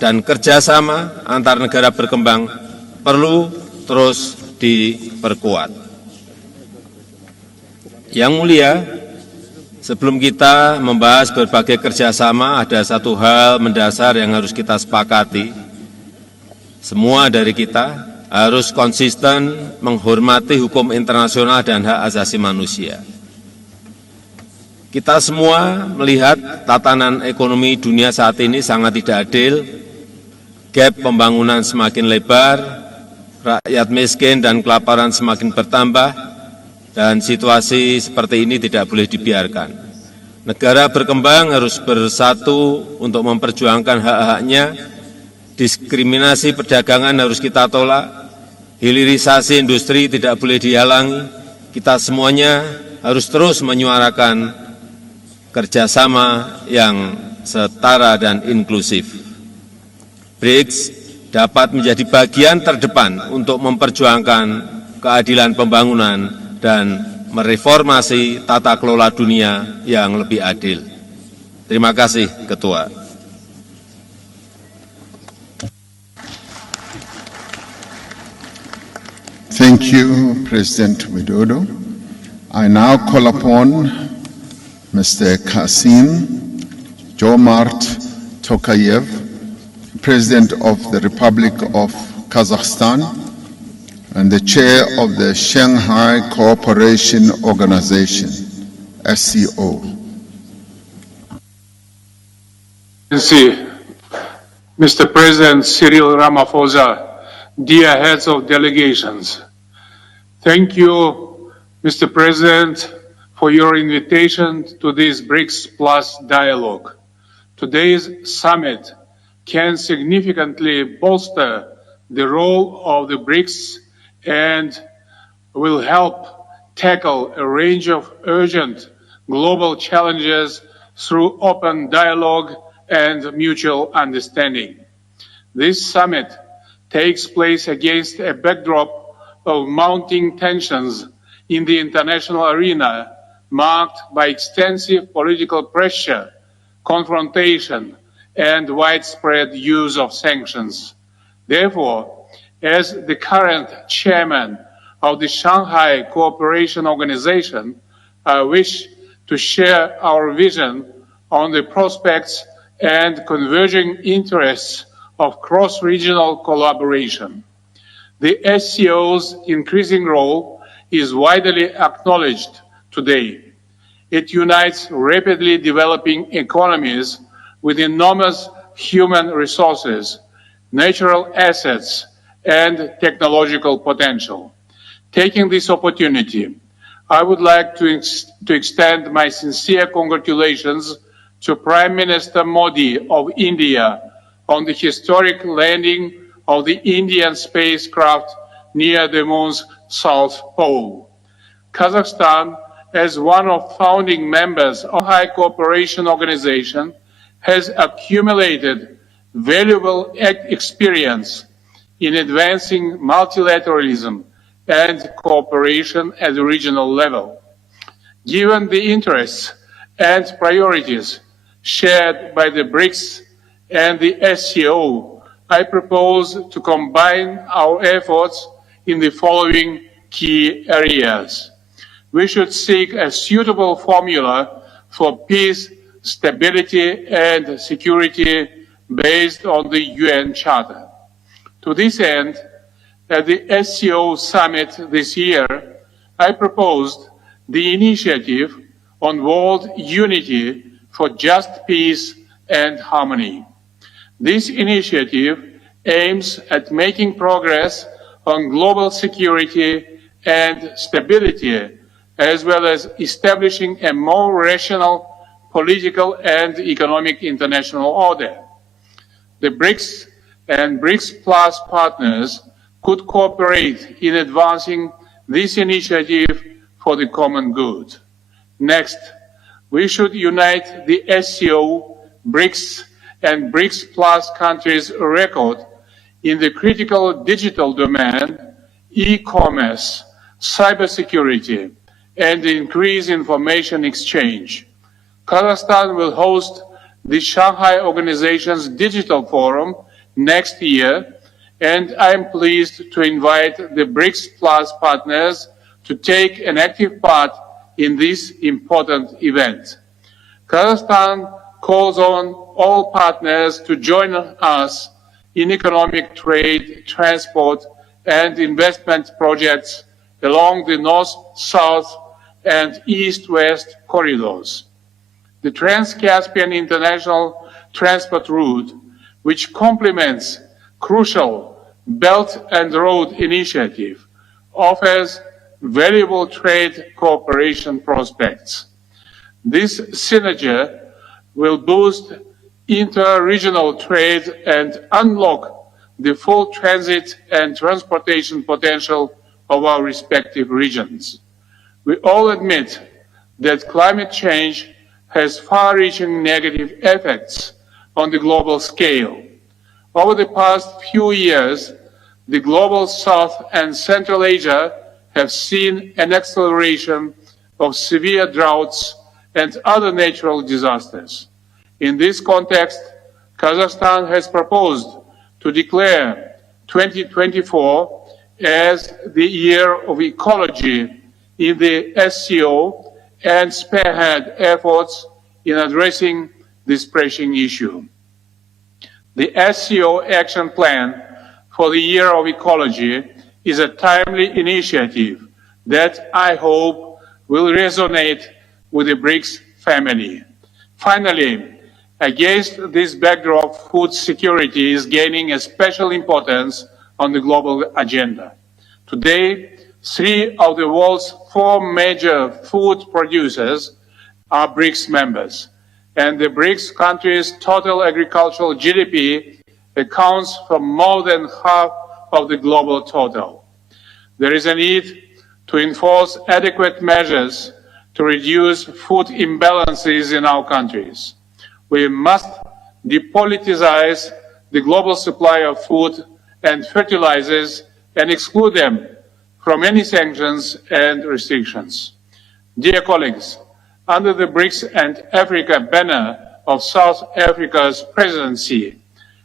dan kerjasama antar negara berkembang perlu terus diperkuat. Yang mulia, sebelum kita membahas berbagai kerjasama, ada satu hal mendasar yang harus kita sepakati. Semua dari kita harus konsisten menghormati hukum internasional dan hak asasi manusia. Kita semua melihat tatanan ekonomi dunia saat ini sangat tidak adil, gap pembangunan semakin lebar, rakyat miskin dan kelaparan semakin bertambah, dan situasi seperti ini tidak boleh dibiarkan. Negara berkembang harus bersatu untuk memperjuangkan hak-haknya, diskriminasi perdagangan harus kita tolak, hilirisasi industri tidak boleh dihalangi, kita semuanya harus terus menyuarakan kerjasama yang setara dan inklusif. BRICS dapat menjadi bagian terdepan untuk memperjuangkan keadilan pembangunan dan mereformasi tata kelola dunia yang lebih adil. Terima kasih, Ketua. Thank you, President Widodo. I now call upon Mr. Kasim Jomart Tokayev, President of the Republic of Kazakhstan and the Chair of the Shanghai Cooperation Organization, SCO, Mr. President Cyril Ramaphosa, dear heads of delegations, thank you, Mr. President, for your invitation to this BRICS Plus dialogue. Today's summit can significantly bolster the role of the BRICS and will help tackle a range of urgent global challenges through open dialogue and mutual understanding. This summit takes place against a backdrop of mounting tensions in the international arena, marked by extensive political pressure, confrontation, and widespread use of sanctions. Therefore, as the current chairman of the Shanghai Cooperation Organization, I wish to share our vision on the prospects and converging interests of cross-regional collaboration. The SCO's increasing role is widely acknowledged today. It unites rapidly developing economies with enormous human resources, natural assets, and technological potential. Taking this opportunity, I would like to extend my sincere congratulations to Prime Minister Modi of India on the historic landing of the Indian spacecraft near the moon's South Pole. Kazakhstan, as one of founding members of the Shanghai Cooperation Organization, has accumulated valuable experience in advancing multilateralism and cooperation at the regional level. Given the interests and priorities shared by the BRICS and the SCO, I propose to combine our efforts in the following key areas. We should seek a suitable formula for peace, stability, and security based on the UN Charter. To this end, at the SCO summit this year, I proposed the initiative on World Unity for Just Peace and Harmony. This initiative aims at making progress on global security and stability, as well as establishing a more rational political and economic international order. The BRICS and BRICS Plus partners could cooperate in advancing this initiative for the common good. Next, we should unite the SCO, BRICS, and BRICS Plus countries' record in the critical digital domain, e-commerce, cybersecurity, and increased information exchange. Kazakhstan will host the Shanghai Organization's Digital Forum next year, and I am pleased to invite the BRICS Plus partners to take an active part in this important event. Kazakhstan calls on all partners to join us in economic trade, transport, and investment projects along the north-south and east-west corridors. The Trans-Caspian International Transport Route, which complements crucial Belt and Road Initiative, offers valuable trade cooperation prospects. This synergy will boost inter-regional trade and unlock the full transit and transportation potential of our respective regions. We all admit that climate change has far-reaching negative effects on the global scale. Over the past few years, the global South and Central Asia have seen an acceleration of severe droughts and other natural disasters. In this context, Kazakhstan has proposed to declare 2024 as the year of ecology in the SCO and spearhead efforts in addressing this pressing issue. The SCO Action Plan for the Year of Ecology is a timely initiative that I hope will resonate with the BRICS family. Finally, Against this backdrop, food security is gaining a special importance on the global agenda. Today, 3 of the world's 4 major food producers are BRICS members, and the BRICS countries' total agricultural GDP accounts for more than half of the global total. There is a need to enforce adequate measures to reduce food imbalances in our countries. We must depoliticize the global supply of food and fertilizers and exclude them from any sanctions and restrictions. Dear colleagues, under the BRICS and Africa banner of South Africa's presidency,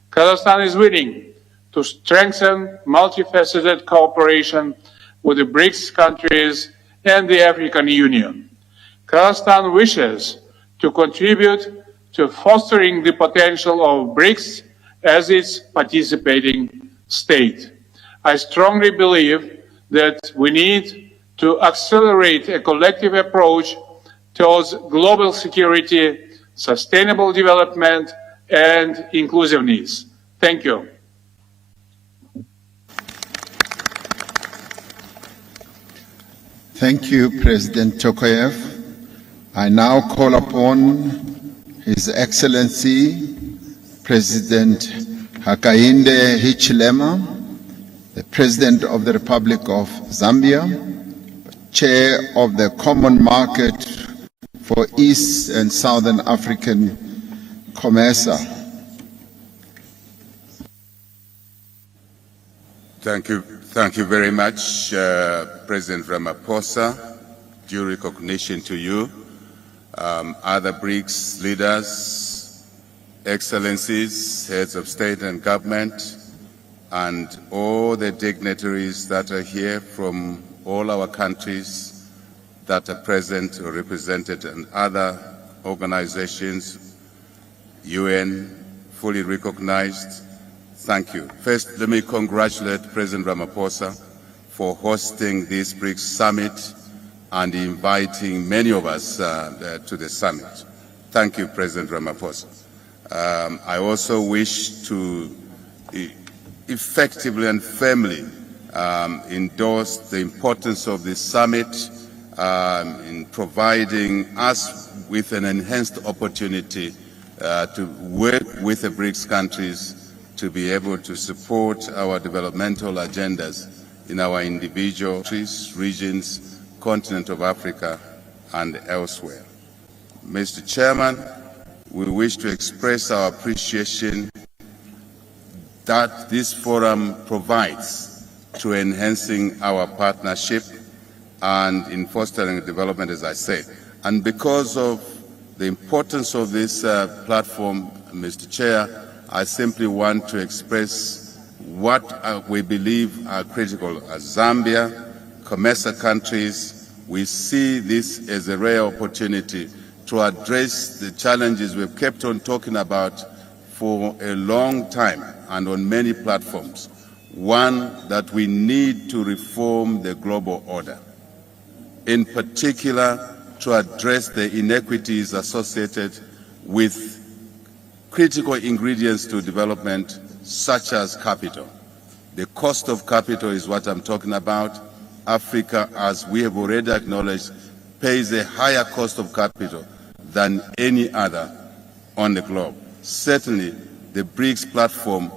Kazakhstan is willing to strengthen multifaceted cooperation with the BRICS countries and the African Union. Kazakhstan wishes to contribute to fostering the potential of BRICS as its participating state. I strongly believe that we need to accelerate a collective approach towards global security, sustainable development, and inclusiveness. Thank you. Thank you, President Tokayev. I now call upon His Excellency President Hakainde Hichilema, the President of the Republic of Zambia, Chair of the Common Market for East and Southern African COMESA. Thank you very much, President Ramaphosa. Due recognition to you, other BRICS leaders, excellencies, heads of state and government, and all the dignitaries that are here from all our countries that are present or represented, and other organizations, UN, fully recognized. Thank you. First, let me congratulate President Ramaphosa for hosting this BRICS summit and inviting many of us to the summit. Thank you, President Ramaphosa. I also wish to effectively and firmly endorse the importance of this summit in providing us with an enhanced opportunity to work with the BRICS countries to be able to support our developmental agendas in our individual countries, regions, continent of Africa, and elsewhere. Mr. Chairman, we wish to express our appreciation that this forum provides to enhancing our partnership and in fostering development, as I said. And because of the importance of this platform, Mr. Chair, I simply want to express what we believe are critical. As Zambia, COMESA countries, we see this as a rare opportunity to address the challenges we've kept on talking about for a long time and on many platforms. One, that we need to reform the global order, in particular to address the inequities associated with critical ingredients to development, such as capital. The cost of capital is what I'm talking about. Africa, as we have already acknowledged, pays a higher cost of capital than any other on the globe. Certainly, the BRICS platform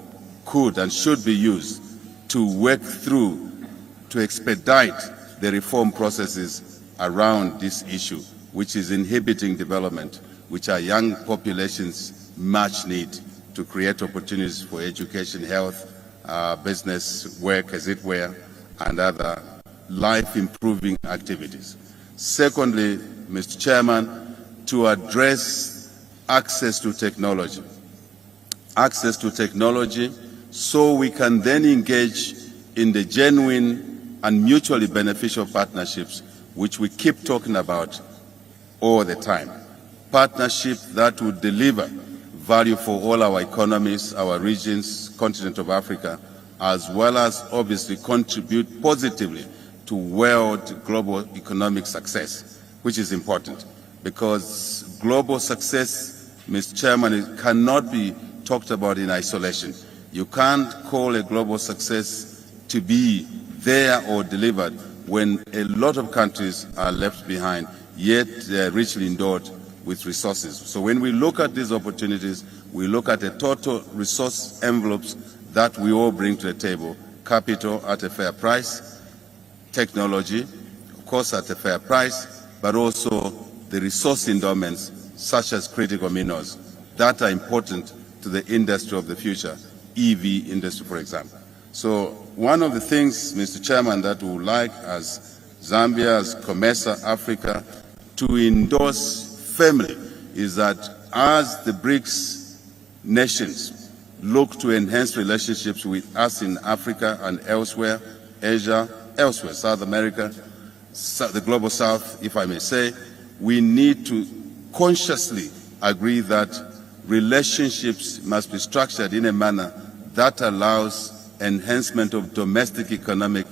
could and should be used to work through, to expedite the reform processes around this issue, which is inhibiting development, which our young populations much need to create opportunities for education, health, business, work, as it were, and other life-improving activities. Secondly, Mr. Chairman, to address access to technology. Access to technology so we can then engage in the genuine and mutually beneficial partnerships which we keep talking about all the time. Partnership that would deliver value for all our economies, our regions, continent of Africa, as well as obviously contribute positively to world global economic success, which is important because global success Mr. Chairman, it cannot be talked about in isolation. You can't call a global success to be there or delivered when a lot of countries are left behind, yet they are richly endowed with resources. So when we look at these opportunities, we look at the total resource envelopes that we all bring to the table: capital at a fair price, technology, of course, at a fair price, but also the resource endowments such as critical minerals that are important to the industry of the future, EV industry, for example. So one of the things, Mr. Chairman, that we would like as Zambia, as COMESA Africa, to endorse firmly is that as the BRICS nations look to enhance relationships with us in Africa and elsewhere, Asia, elsewhere, South America, the Global South, if I may say, we need to consciously agree that relationships must be structured in a manner that allows enhancement of domestic economic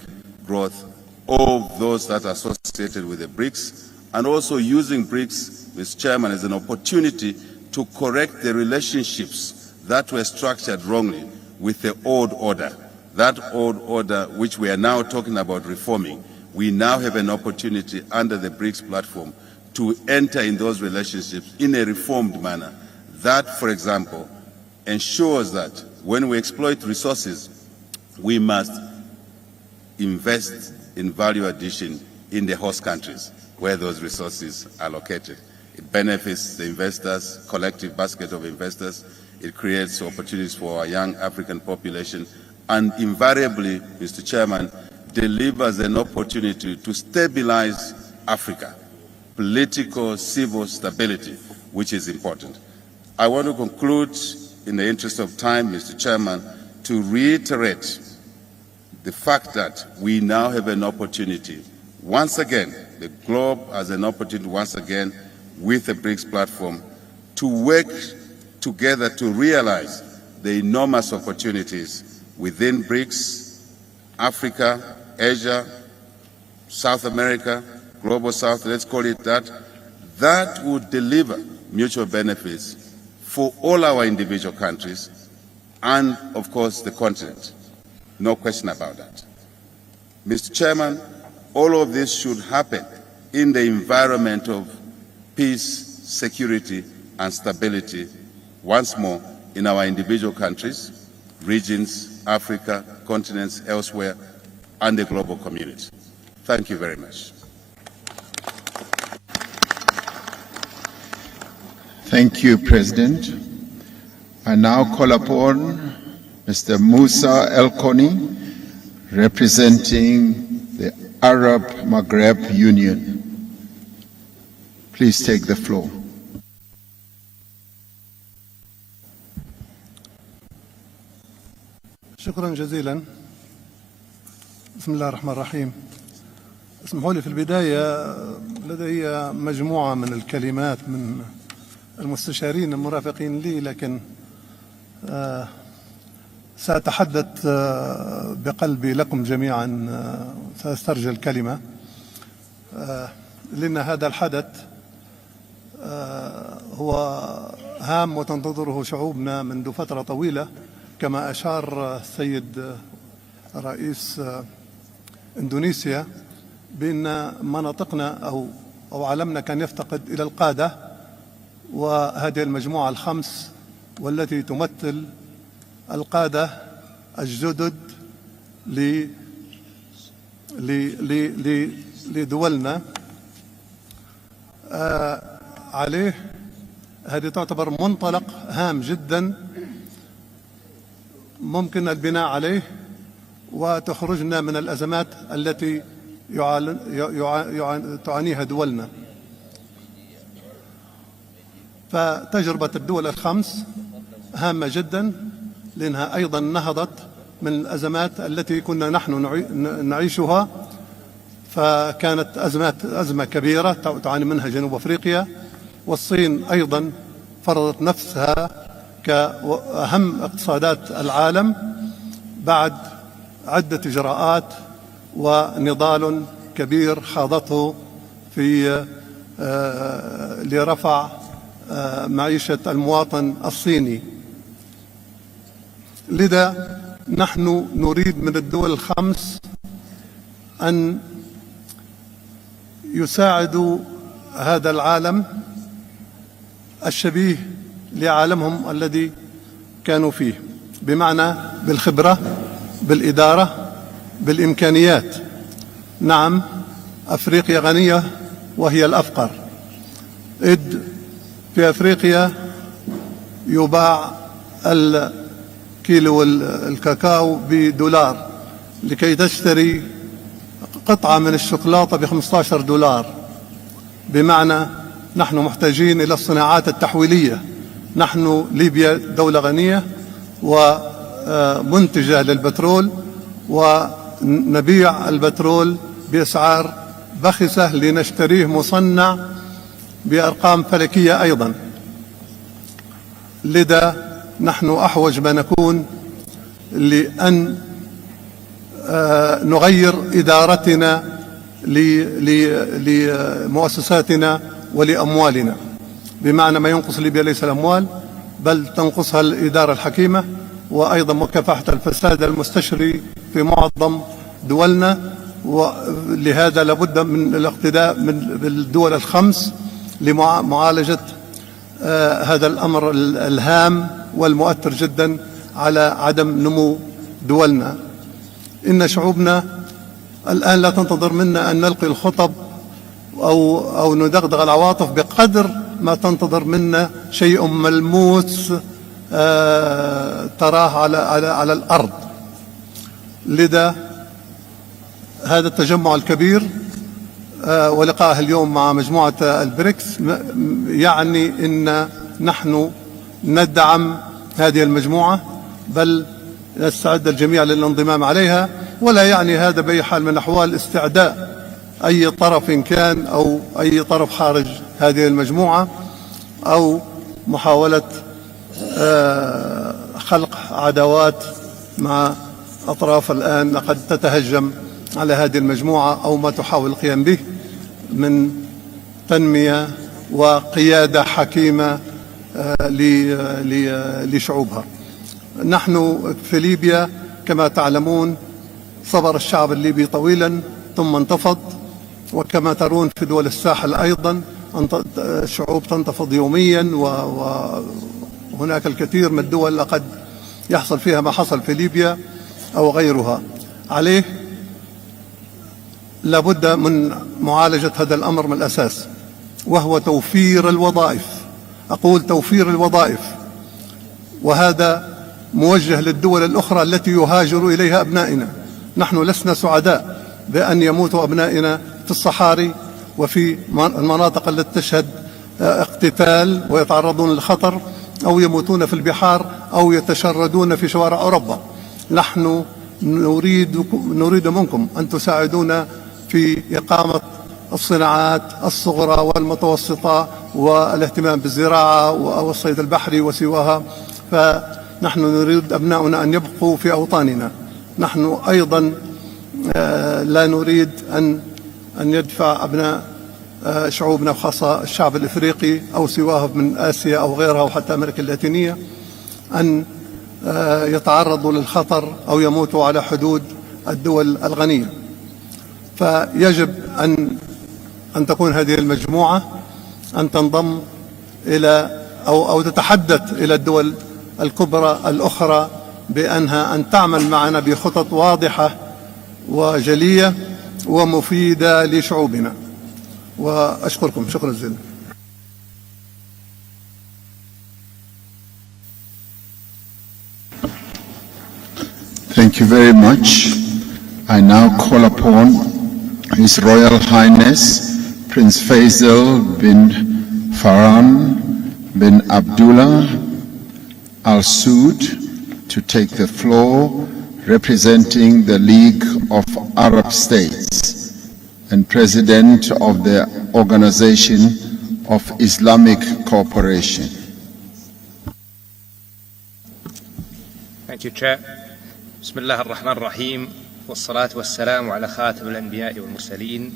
growth of those that are associated with the BRICS, and also using BRICS, Mr. Chairman, as an opportunity to correct the relationships that were structured wrongly with the old order. That old order which we are now talking about reforming, we now have an opportunity under the BRICS platform to enter in those relationships in a reformed manner. That, for example, ensures that when we exploit resources, we must invest in value addition in the host countries where those resources are located. It benefits the investors, collective basket of investors. It creates opportunities for our young African population, and invariably, Mr. Chairman, delivers an opportunity to stabilize Africa, political, civil stability, which is important. I want to conclude, in the interest of time, Mr. Chairman, to reiterate the fact that we now have an opportunity, once again, the globe has an opportunity once again with the BRICS platform to work together to realize the enormous opportunities within BRICS, Africa, Asia, South America, Global South, let's call it that, that would deliver mutual benefits for all our individual countries and, of course, the continent. No question about that. Mr. Chairman, all of this should happen in the environment of peace, security, and stability, once more, in our individual countries, regions, Africa, continents, elsewhere, and the global community. Thank you very much. Thank you, President. I now call upon Mr. Musa El-Koni, representing the Arab Maghreb Union. Please take the floor. شكرا جزيلا. بسم الله الرحمن الرحيم. اسمحوا لي في البداية لدي مجموعة من الكلمات من المستشارين المرافقين لي، لكن سأتحدث بقلبي لكم جميعا. سأسترجل كلمة لأن هذا الحدث هو هام وتنتظره شعوبنا منذ فترة طويلة، كما أشار السيد رئيس إندونيسيا بأن مناطقنا أو عالمنا كان يفتقد إلى القادة، وهذه المجموعة الخمس والتي تمثل القادة الجدد لدولنا عليه. هذه تعتبر منطلق هام جدا ممكن البناء عليه وتخرجنا من الأزمات التي تعانيها دولنا. فتجربة الدول الخمس هامة جدا، لأنها أيضا نهضت من الأزمات التي كنا نحن نعيشها. فكانت أزمة كبيرة تعاني منها جنوب أفريقيا، والصين أيضا فرضت نفسها كأهم اقتصادات العالم بعد عدة إجراءات ونضال كبير خاضته في لرفع معيشة المواطن الصيني. لذا نحن نريد من الدول الخمس أن يساعدوا هذا العالم الشبيه لعالمهم الذي كانوا فيه، بمعنى بالخبرة، بالإدارة، بالإمكانيات. نعم، أفريقيا غنية وهي الأفقر، إذ في أفريقيا يباع الكيلو الكاكاو بدولار، لكي تشتري قطعة من الشوكولاتة ب$15. بمعنى نحن محتاجين إلى الصناعات التحويلية. نحن ليبيا دولة غنية ومنتجة للبترول، ونبيع البترول بأسعار بخسة لنشتريه مصنع بأرقام فلكية أيضا. لذا نحن أحوج ما نكون لأن نغير إدارتنا لمؤسساتنا ولأموالنا، بمعنى ما ينقص ليبيا ليس الأموال بل تنقصها الإدارة الحكيمة، وأيضا مكافحة الفساد المستشري في معظم دولنا. ولهذا لابد من الاقتداء بالدول الخمس لمعالجة هذا الأمر الهام والمؤثر جدا على عدم نمو دولنا. إن شعوبنا الآن لا تنتظر منا أن نلقي الخطب أو ندغدغ العواطف بقدر ما تنتظر منا شيء ملموس تراه على الأرض. لذا هذا التجمع الكبير ولقائه اليوم مع مجموعة البريكس يعني أن نحن ندعم هذه المجموعة، بل نستعد الجميع للانضمام عليها. ولا يعني هذا بأي حال من الأحوال استعداء أي طرف كان أو أي طرف خارج هذه المجموعة، أو محاولة خلق عداوات مع أطراف الآن قد تتهجم على هذه المجموعة، أو ما تحاول القيام به من تنمية وقيادة حكيمة لشعوبها. نحن في ليبيا كما تعلمون صبر الشعب الليبي طويلا ثم انتفض، وكما ترون في دول الساحل أيضا الشعوب تنتفض يوميا، وهناك الكثير من الدول قد يحصل فيها ما حصل في ليبيا أو غيرها. عليه لابد من معالجة هذا الأمر من الأساس، وهو توفير الوظائف. أقول توفير الوظائف، وهذا موجه للدول الأخرى التي يهاجر إليها أبنائنا. نحن لسنا سعداء بأن يموت أبنائنا في الصحاري وفي المناطق التي تشهد اقتتال ويتعرضون للخطر، أو يموتون في البحار، أو يتشردون في شوارع أوروبا. نحن نريد منكم أن تساعدونا في إقامة الصناعات الصغرى والمتوسطة والاهتمام بالزراعة والصيد البحري وسواها. فنحن نريد أبناؤنا أن يبقوا في أوطاننا. نحن أيضا لا نريد أن يدفع أبناء شعوبنا، خاصة الشعب الإفريقي أو سواه من آسيا أو غيرها وحتى أمريكا اللاتينية، أن يتعرضوا للخطر أو يموتوا على حدود الدول الغنية. فيجب أن تكون هذه المجموعة أن تنضم إلى أو تتحدث إلى الدول الكبرى الأخرى بأنها أن تعمل معنا بخطط واضحة وجلية ومفيدة لشعوبنا. وأشكركم شكرا جزيلا. Thank you very much. I now call upon His Royal Highness Prince Faisal bin Farhan bin Abdullah Al Saud to take the floor, representing the League of Arab States and President of the Organization of Islamic Cooperation. Thank you, Chair. بسم الله الرحمن الرحيم، والصلاة والسلام على خاتم الأنبياء والمرسلين،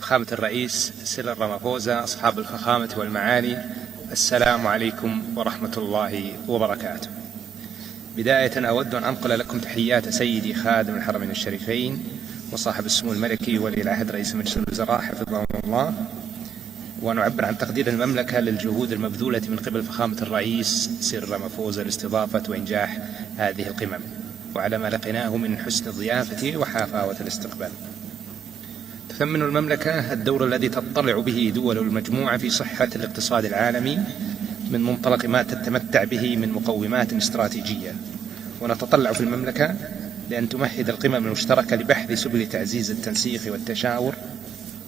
فخامة الرئيس سيريل رامافوزا، أصحاب الفخامة والمعالي، السلام عليكم ورحمة الله وبركاته. بداية أود أن أنقل لكم تحيات سيدي خادم الحرمين الشريفين وصاحب السمو الملكي ولي العهد رئيس مجلس الوزراء حفظه الله، ونعبر عن تقدير المملكة للجهود المبذولة من قبل فخامة الرئيس سيريل رامافوزا لاستضافة وإنجاح هذه القمم، وعلى ما لقيناه من حسن الضيافة وحفاوة الاستقبال. تثمن المملكة الدور الذي تطلع به دول المجموعة في صحة الاقتصاد العالمي من منطلق ما تتمتع به من مقومات استراتيجية، ونتطلع في المملكة لأن تمهد القمم المشتركة لبحث سبل تعزيز التنسيق والتشاور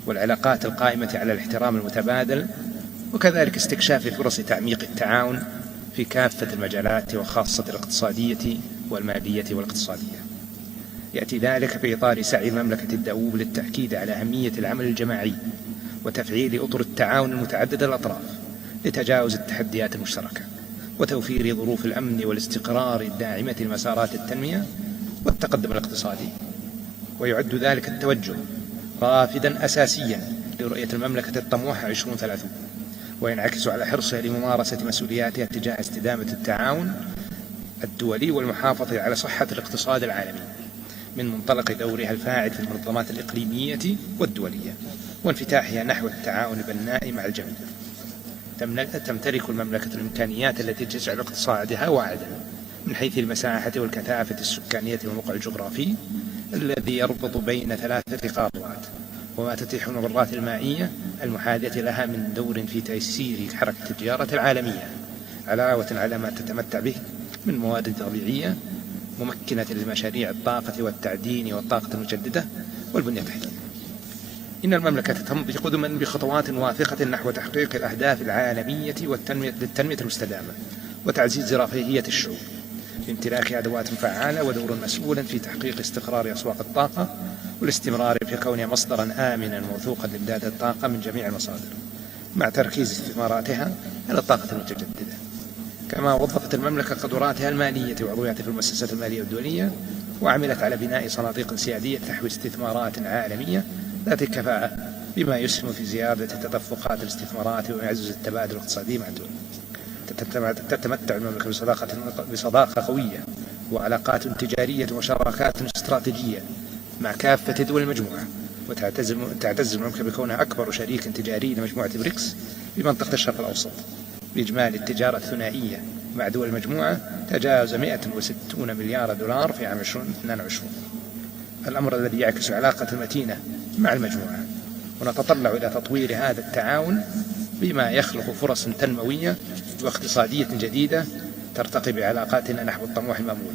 والعلاقات القائمة على الاحترام المتبادل، وكذلك استكشاف فرص تعميق التعاون في كافة المجالات وخاصة الاقتصادية والمالية والاقتصادية. يأتي ذلك في إطار سعي المملكة الدؤوب للتأكيد على أهمية العمل الجماعي وتفعيل أطر التعاون المتعدد الأطراف لتجاوز التحديات المشتركة وتوفير ظروف الأمن والاستقرار الداعمة لمسارات التنمية والتقدم الاقتصادي. ويعد ذلك التوجه رافدا أساسيا لرؤية المملكة الطموحة 2030، وينعكس على حرصها لممارسة مسؤولياتها تجاه استدامة التعاون الدولي والمحافظة على صحة الاقتصاد العالمي من منطلق دورها الفاعل في المنظمات الإقليمية والدولية وانفتاحها نحو التعاون البناء مع الجميع. تمتلك المملكة الإمكانيات التي تجعل اقتصادها واعدا من حيث المساحة والكثافة السكانية والموقع الجغرافي الذي يربط بين 3 قارات، وما تتيح الممرات المائية المحاذية لها من دور في تيسير حركة التجارة العالمية، علاوة على ما تتمتع به من موارد طبيعية ممكنة لمشاريع الطاقة والتعدين والطاقة المجددة والبنية التحتية. إن المملكة تمضي قدما بخطوات واثقة نحو تحقيق الأهداف العالمية للتنمية المستدامة وتعزيز رفاهية الشعوب بامتلاك أدوات فعالة ودور مسؤول في تحقيق استقرار أسواق الطاقة والاستمرار في كونها مصدرا آمنا موثوقا لإمداد الطاقة من جميع المصادر، مع تركيز استثماراتها على الطاقة المتجددة. كما وظفت المملكة قدراتها المالية وعضوياتها في المؤسسات المالية الدولية، وعملت على بناء صناديق سيادية تحوي استثمارات عالمية ذات كفاءة بما يسهم في زيادة تدفقات الاستثمارات ويعزز التبادل الاقتصادي مع الدول. تتمتع المملكة بصداقة قوية وعلاقات تجارية وشراكات استراتيجية مع كافة دول المجموعة، وتعتز المملكة بكونها أكبر شريك تجاري لمجموعة بريكس بمنطقة الشرق الأوسط، بإجمالي التجارة الثنائية مع دول المجموعة تجاوز 160 مليار دولار في عام 2022، الأمر الذي يعكس علاقة متينة مع المجموعة. ونتطلع إلى تطوير هذا التعاون بما يخلق فرص تنموية واقتصادية جديدة ترتقي بعلاقاتنا نحو الطموح المأمول.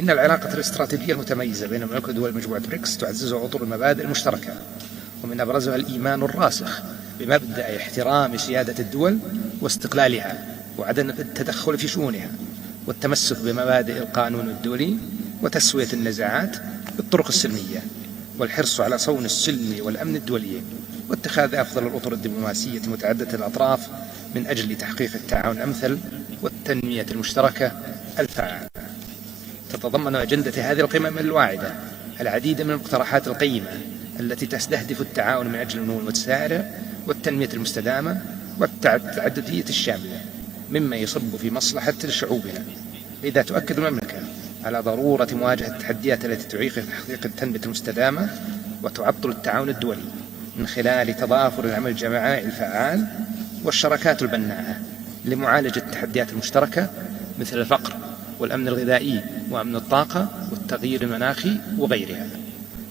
إن العلاقة الاستراتيجية المتميزة بين المملكة ودول مجموعة بريكس تعزز أطر المبادئ المشتركة، ومن أبرزها الإيمان الراسخ بمبدأ احترام سيادة الدول واستقلالها وعدم التدخل في شؤونها، والتمسك بمبادئ القانون الدولي وتسوية النزاعات بالطرق السلمية، والحرص على صون السلم والأمن الدولي، واتخاذ أفضل الأطر الدبلوماسية متعددة الأطراف من أجل تحقيق التعاون الأمثل والتنمية المشتركة الفعالة. تتضمن أجندة هذه القمم الواعدة العديد من المقترحات القيمة التي تستهدف التعاون من أجل النمو المتسارع والتنمية المستدامة والتعددية الشاملة، مما يصب في مصلحة شعوبنا. لذا تؤكد المملكة على ضرورة مواجهة التحديات التي تعيق تحقيق التنمية المستدامة وتعطل التعاون الدولي من خلال تضافر العمل الجماعي الفعال والشراكات البناءة لمعالجة التحديات المشتركة مثل الفقر والأمن الغذائي وأمن الطاقة والتغيير المناخي وغيرها،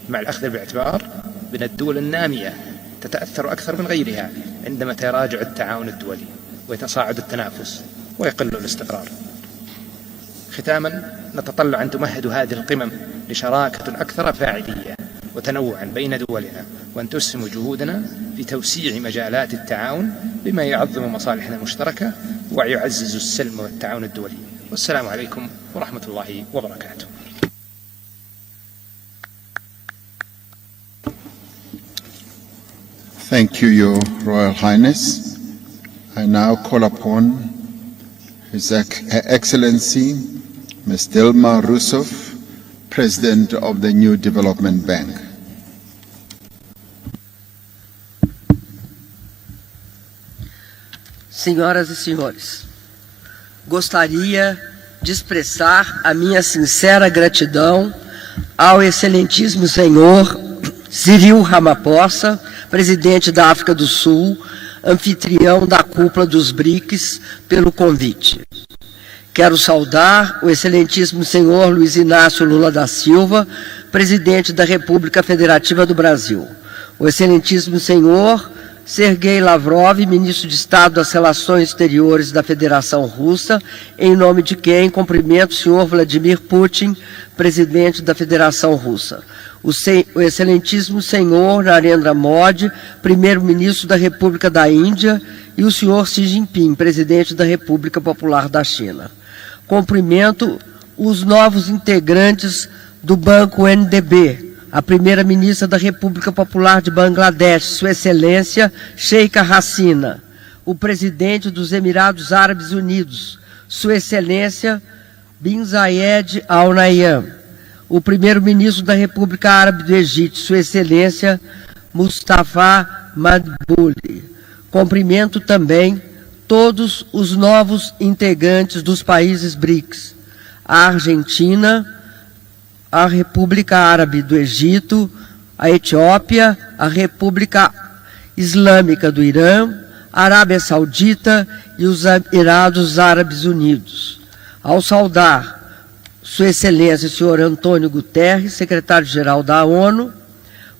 مع الأخذ باعتبار بأن الدول النامية تتأثر أكثر من غيرها عندما يتراجع التعاون الدولي ويتصاعد التنافس ويقل الاستقرار. ختاما، نتطلع أن تمهد هذه القمم لشراكة أكثر فاعلية وتنوعا بين دولنا، وأن تسهم جهودنا في توسيع مجالات التعاون بما يعظم مصالحنا المشتركة ويعزز السلم والتعاون الدولي. والسلام عليكم ورحمة الله وبركاته. Thank you, Your Royal Highness. I now call upon His Excellency Ms. Dilma Rousseff, President of the New Development Bank. senhoras e senhores, gostaria de expressar a minha sincera gratidão ao excelentíssimo senhor Cyril Ramaphosa, presidente da África do Sul, anfitrião da cúpula dos BRICS, pelo convite. Quero saudar o excelentíssimo senhor Luiz Inácio Lula da Silva, presidente da República Federativa do Brasil. O excelentíssimo senhor Sergei Lavrov, ministro de Estado das Relações Exteriores da Federação Russa, em nome de quem cumprimento o senhor Vladimir Putin, presidente da Federação Russa. O excelentíssimo senhor Narendra Modi, primeiro-ministro da República da Índia, e o senhor Xi Jinping, presidente da República Popular da China. Cumprimento os novos integrantes do Banco NDB, a primeira-ministra da República Popular de Bangladesh, Sua Excelência Sheikha Hasina, o presidente dos Emirados Árabes Unidos, Sua Excelência Bin Zayed Al Nahyan, o primeiro-ministro da República Árabe do Egito, Sua Excelência Mustafa Madbouli. Cumprimento também todos os novos integrantes dos países BRICS, a Argentina, a República Árabe do Egito, a Etiópia, a República Islâmica do Irã, a Arábia Saudita e os Emirados Árabes Unidos. Ao saudar Sua Excelência, o senhor Antônio Guterres, secretário-geral da ONU,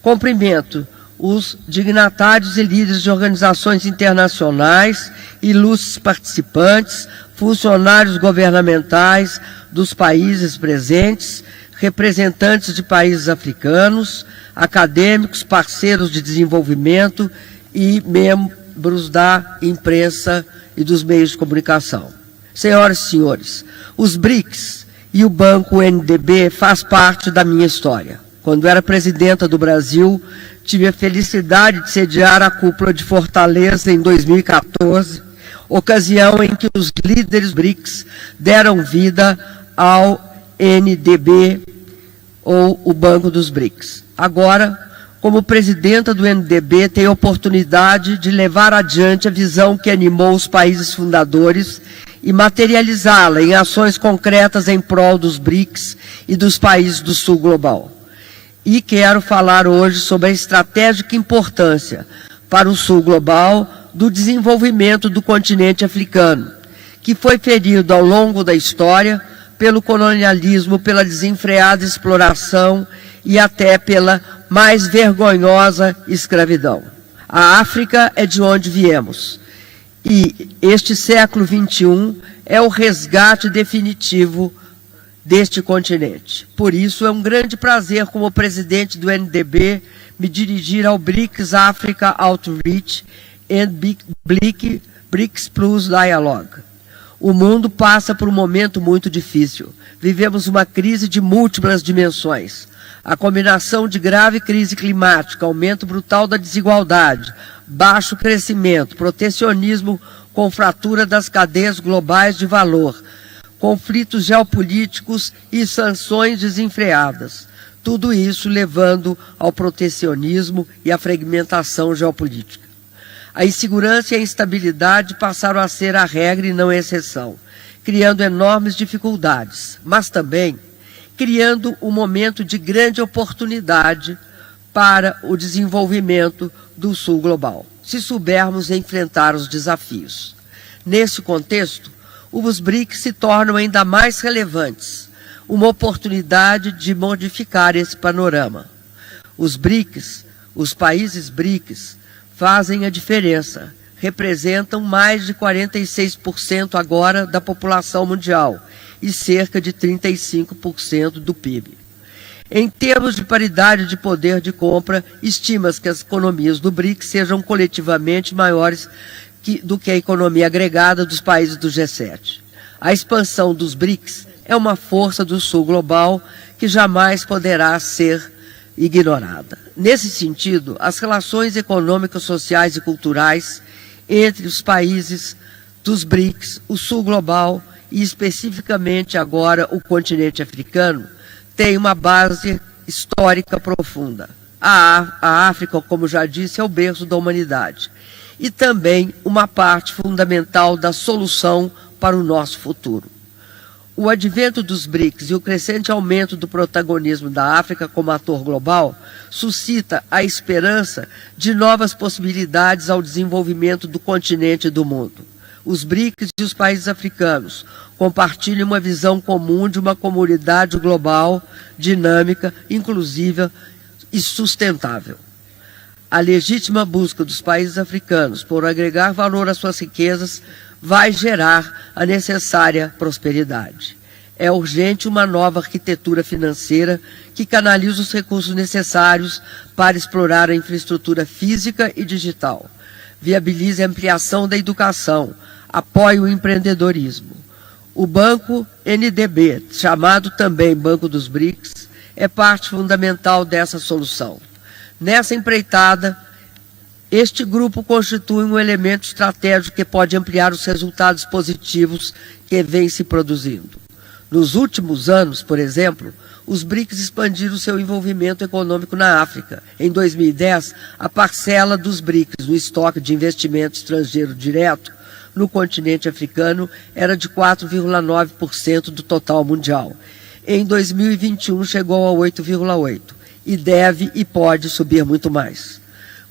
cumprimento os dignatários e líderes de organizações internacionais, ilustres participantes, funcionários governamentais dos países presentes, representantes de países africanos, acadêmicos, parceiros de desenvolvimento e membros da imprensa e dos meios de comunicação. Senhoras e senhores, os BRICS e o Banco NDB faz parte da minha história. Quando era presidenta do Brasil, tive a felicidade de sediar a cúpula de Fortaleza em 2014, ocasião em que os líderes BRICS deram vida ao NDB, ou o Banco dos BRICS. Agora, como presidenta do NDB, tenho a oportunidade de levar adiante a visão que animou os países fundadores e materializá-la em ações concretas em prol dos BRICS e dos países do Sul Global. E quero falar hoje sobre a estratégica importância para o Sul Global do desenvolvimento do continente africano, que foi ferido ao longo da história pelo colonialismo, pela desenfreada exploração e até pela mais vergonhosa escravidão. A África é de onde viemos. E este século XXI é o resgate definitivo deste continente. Por isso, é um grande prazer, como presidente do NDB, me dirigir ao BRICS-Africa Outreach and BRICS Plus Dialogue. O mundo passa por um momento muito difícil. Vivemos uma crise de múltiplas dimensões. A combinação de grave crise climática, aumento brutal da desigualdade, baixo crescimento, protecionismo com fratura das cadeias globais de valor, conflitos geopolíticos e sanções desenfreadas. Tudo isso levando ao protecionismo e à fragmentação geopolítica. A insegurança e a instabilidade passaram a ser a regra e não a exceção, criando enormes dificuldades, mas também criando um momento de grande oportunidade para o desenvolvimento do Sul Global, se soubermos enfrentar os desafios. Nesse contexto, os BRICS se tornam ainda mais relevantes, uma oportunidade de modificar esse panorama. Os BRICS, os países BRICS, fazem a diferença, representam mais de 46% agora da população mundial e cerca de 35% do PIB. Em termos de paridade de poder de compra, estima-se que as economias do BRICS sejam coletivamente maiores do que a economia agregada dos países do G7. A expansão dos BRICS é uma força do Sul Global que jamais poderá ser ignorada. Nesse sentido, as relações econômicas, sociais e culturais entre os países dos BRICS, o Sul Global e especificamente agora o continente africano, têm uma base histórica profunda. A África, como já disse, é o berço da humanidade. e também uma parte fundamental da solução para o nosso futuro. O advento dos BRICS e o crescente aumento do protagonismo da África como ator global suscita a esperança de novas possibilidades ao desenvolvimento do continente e do mundo. Os BRICS e os países africanos compartilham uma visão comum de uma comunidade global, dinâmica, inclusiva e sustentável. A legítima busca dos países africanos por agregar valor às suas riquezas vai gerar a necessária prosperidade. É urgente uma nova arquitetura financeira que canalize os recursos necessários para explorar a infraestrutura física e digital, viabilize a ampliação da educação, apoie o empreendedorismo. O Banco NDB, chamado também Banco dos BRICS, é parte fundamental dessa solução. Nessa empreitada, este grupo constitui um elemento estratégico que pode ampliar os resultados positivos que vêm se produzindo. Nos últimos anos, por exemplo, os BRICS expandiram seu envolvimento econômico na África. Em 2010, a parcela dos BRICS no estoque de investimento estrangeiro direto no continente africano era de 4,9% do total mundial. Em 2021, chegou a 8,8%, e deve e pode subir muito mais.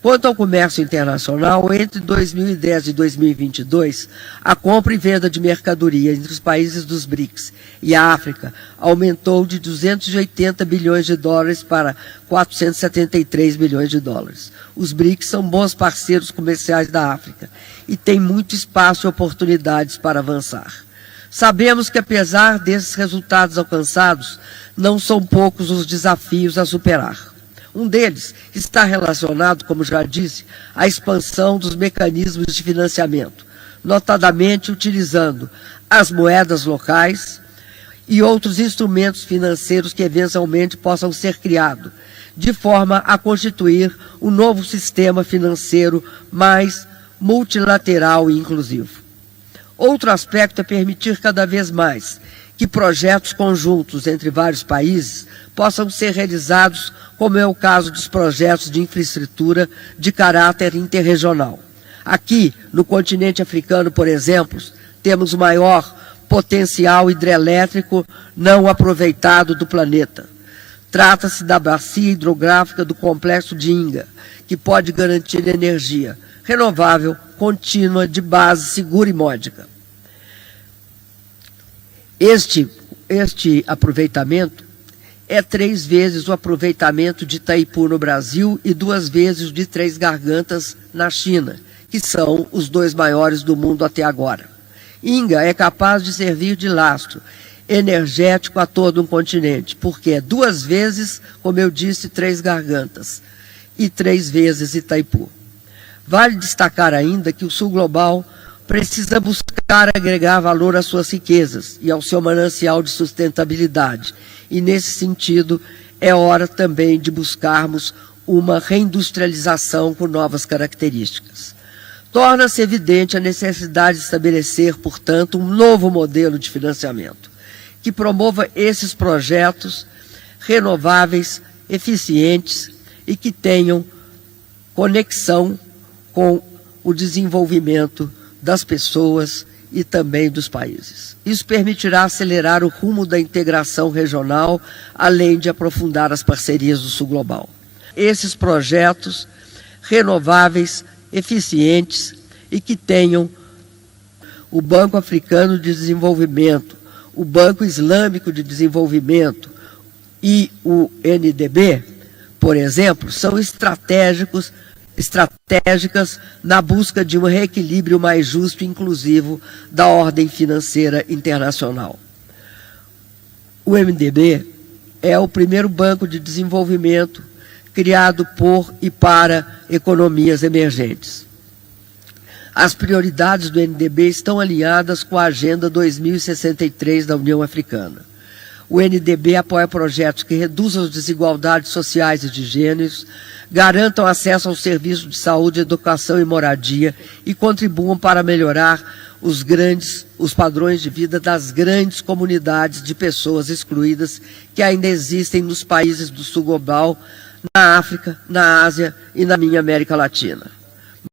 Quanto ao comércio internacional, entre 2010 e 2022, a compra e venda de mercadoria entre os países dos BRICS e a África aumentou de 280 bilhões de dólares para 473 bilhões de dólares. Os BRICS são bons parceiros comerciais da África e têm muito espaço e oportunidades para avançar. Sabemos que, apesar desses resultados alcançados, não são poucos os desafios a superar. Um deles está relacionado, como já disse, à expansão dos mecanismos de financiamento, notadamente utilizando as moedas locais e outros instrumentos financeiros que eventualmente possam ser criados, de forma a constituir um novo sistema financeiro mais multilateral e inclusivo. Outro aspecto é permitir cada vez mais que projetos conjuntos entre vários países possam ser realizados, como é o caso dos projetos de infraestrutura de caráter interregional. Aqui, no continente africano, por exemplo, temos o maior potencial hidrelétrico não aproveitado do planeta. Trata-se da bacia hidrográfica do complexo de Inga, que pode garantir energia renovável, contínua, de base segura e módica. Este aproveitamento é 3 vezes o aproveitamento de Itaipu no Brasil e 2 vezes o de Três Gargantas na China, que são os 2 maiores do mundo até agora. Inga é capaz de servir de lastro energético a todo um continente, porque é 2 vezes, como eu disse, Três Gargantas e 3 vezes Itaipu. Vale destacar ainda que o Sul Global precisa buscar agregar valor às suas riquezas e ao seu manancial de sustentabilidade. E, nesse sentido, é hora também de buscarmos uma reindustrialização com novas características. Torna-se evidente a necessidade de estabelecer, portanto, um novo modelo de financiamento que promova esses projetos renováveis, eficientes e que tenham conexão com o desenvolvimento das pessoas e também dos países. Isso permitirá acelerar o rumo da integração regional, além de aprofundar as parcerias do Sul Global. Esses projetos renováveis, eficientes e que tenham o Banco Africano de Desenvolvimento, o Banco Islâmico de Desenvolvimento e o NDB, por exemplo, são estratégicas na busca de um reequilíbrio mais justo e inclusivo da ordem financeira internacional. O MDB é o primeiro banco de desenvolvimento criado por e para economias emergentes. As prioridades do NDB estão alinhadas com a Agenda 2063 da União Africana. O NDB apoia projetos que reduzam as desigualdades sociais e de gêneros, garantam acesso aos serviços de saúde, educação e moradia e contribuam para melhorar os padrões de vida das grandes comunidades de pessoas excluídas que ainda existem nos países do Sul Global, na África, na Ásia e na minha América Latina.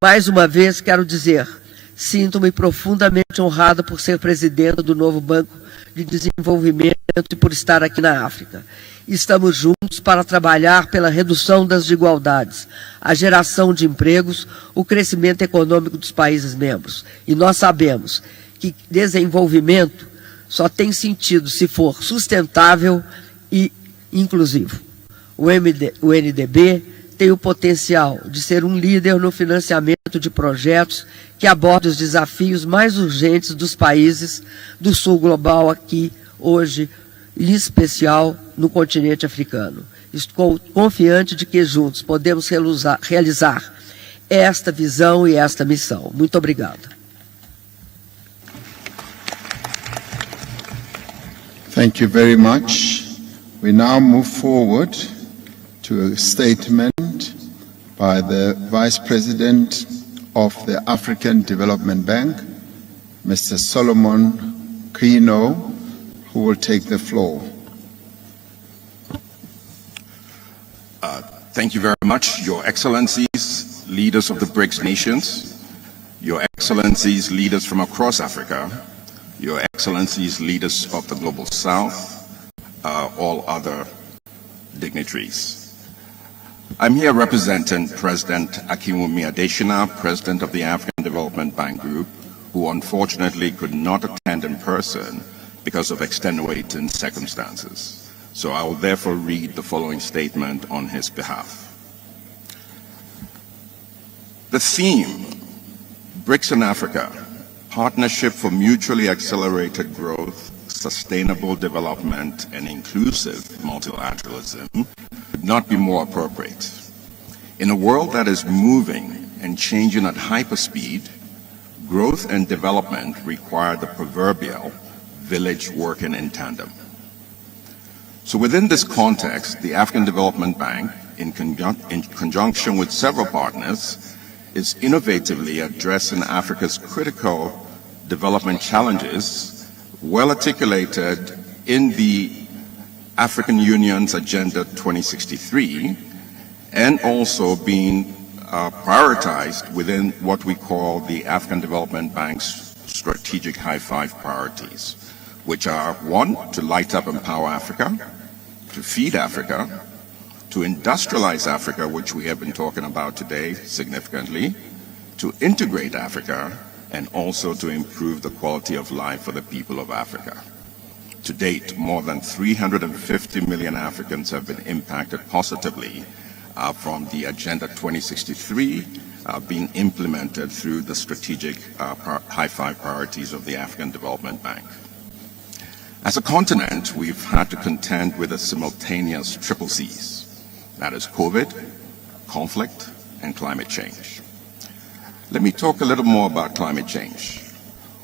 Mais uma vez, quero dizer, sinto-me profundamente honrada por ser presidenta do novo Banco de Desenvolvimento e por estar aqui na África. Estamos juntos para trabalhar pela redução das desigualdades, a geração de empregos, o crescimento econômico dos países membros. E nós sabemos que desenvolvimento só tem sentido se for sustentável e inclusivo. O NDB tem o potencial de ser um líder no financiamento de projetos que abordem os desafios mais urgentes dos países do sul global aqui, hoje, em especial no continente africano. Estou confiante de que juntos podemos realizar esta visão e esta missão. Muito obrigada. Thank you very much. We now move forward to a statement by the Vice President of the African Development Bank, Mr. Solomon Kino, who will take the floor. Thank you very much, Your Excellencies, leaders of the BRICS nations, Your Excellencies, leaders from across Africa, Your Excellencies, leaders of the Global South, all other dignitaries. I'm here representing President Akinwumi Adesina, President of the African Development Bank Group, who unfortunately could not attend in person because of extenuating circumstances. So I will therefore read the following statement on his behalf. The theme, BRICS in Africa, Partnership for Mutually Accelerated Growth, Sustainable Development, and Inclusive Multilateralism, could not be more appropriate. In a world that is moving and changing at hyperspeed, growth and development require the proverbial village working in tandem. So within this context, the African Development Bank, in conjunction with several partners, is innovatively addressing Africa's critical development challenges, well articulated in the African Union's Agenda 2063, and also being prioritized within what we call the African Development Bank's strategic high-five priorities, which are, one, to light up and empower Africa, to feed Africa, to industrialize Africa, which we have been talking about today significantly, to integrate Africa, and also to improve the quality of life for the people of Africa. To date, more than 350 million Africans have been impacted positively from the Agenda 2063 being implemented through the strategic high-five priorities of the African Development Bank. As a continent, we've had to contend with a simultaneous triple C's. That is COVID, conflict, and climate change. Let me talk a little more about climate change.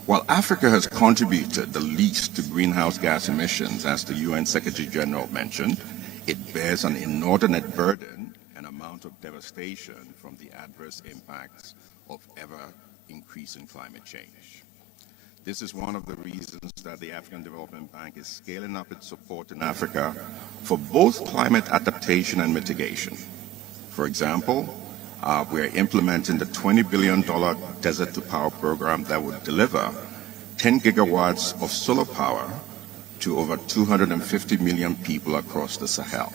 While Africa has contributed the least to greenhouse gas emissions, as the UN Secretary General mentioned, it bears an inordinate burden and amount of devastation from the adverse impacts of ever-increasing climate change. This is one of the reasons that the African Development Bank is scaling up its support in Africa for both climate adaptation and mitigation. For example, we're implementing the $20 billion Desert to Power program that would deliver 10 gigawatts of solar power to over 250 million people across the Sahel.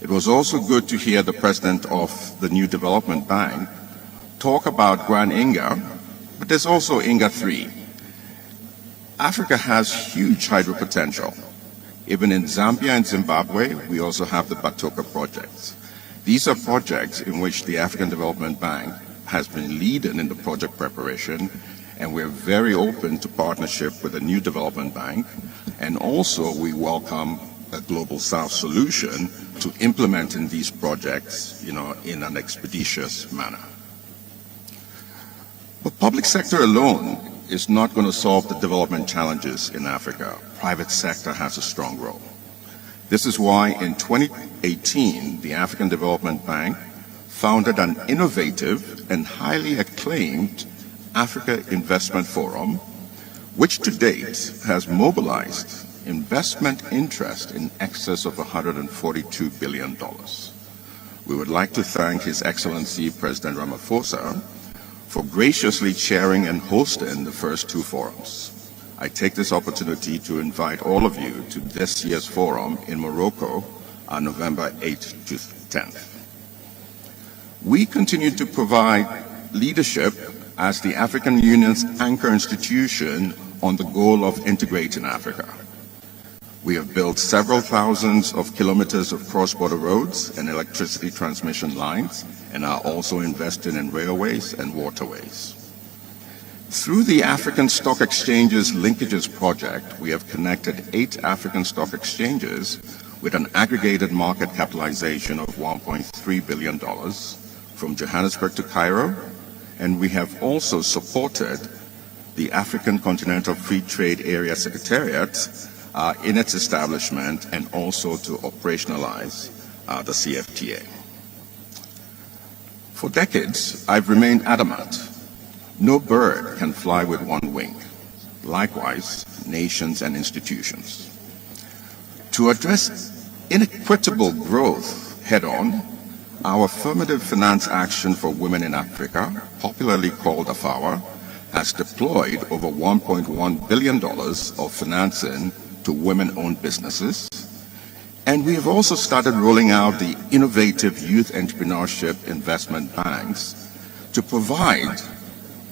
It was also good to hear the president of the new development bank talk about Grand Inga, but there's also Inga 3. Africa has huge hydro potential. Even in Zambia and Zimbabwe, we also have the Batoka projects. These are projects in which the African Development Bank has been leading in the project preparation, and we're very open to partnership with the new development bank, and also we welcome a Global South solution to implementing these projects, in an expeditious manner. But public sector alone is not going to solve the development challenges in Africa. Private sector has a strong role. This is why in 2018, the African Development Bank founded an innovative and highly acclaimed Africa Investment Forum, which to date has mobilized investment interest in excess of $142 billion. we would like to thank His Excellency President Ramaphosa for graciously chairing and hosting the first two forums. I take this opportunity to invite all of you to this year's forum in Morocco on November 8th to 10th. We continue to provide leadership as the African Union's anchor institution on the goal of integrating Africa. We have built several thousands of kilometers of cross-border roads and electricity transmission lines, and are also investing in railways and waterways. Through the African Stock Exchanges Linkages Project, we have connected 8 African stock exchanges with an aggregated market capitalization of $1.3 billion from Johannesburg to Cairo, and we have also supported the African Continental Free Trade Area Secretariat in its establishment and also to operationalize the CFTA. For decades, I've remained adamant. No bird can fly with one wing. Likewise, nations and institutions. To address inequitable growth head-on, our affirmative finance action for women in Africa, popularly called AFAWA, has deployed over $1.1 billion of financing to women-owned businesses, and we have also started rolling out the innovative youth entrepreneurship investment banks to provide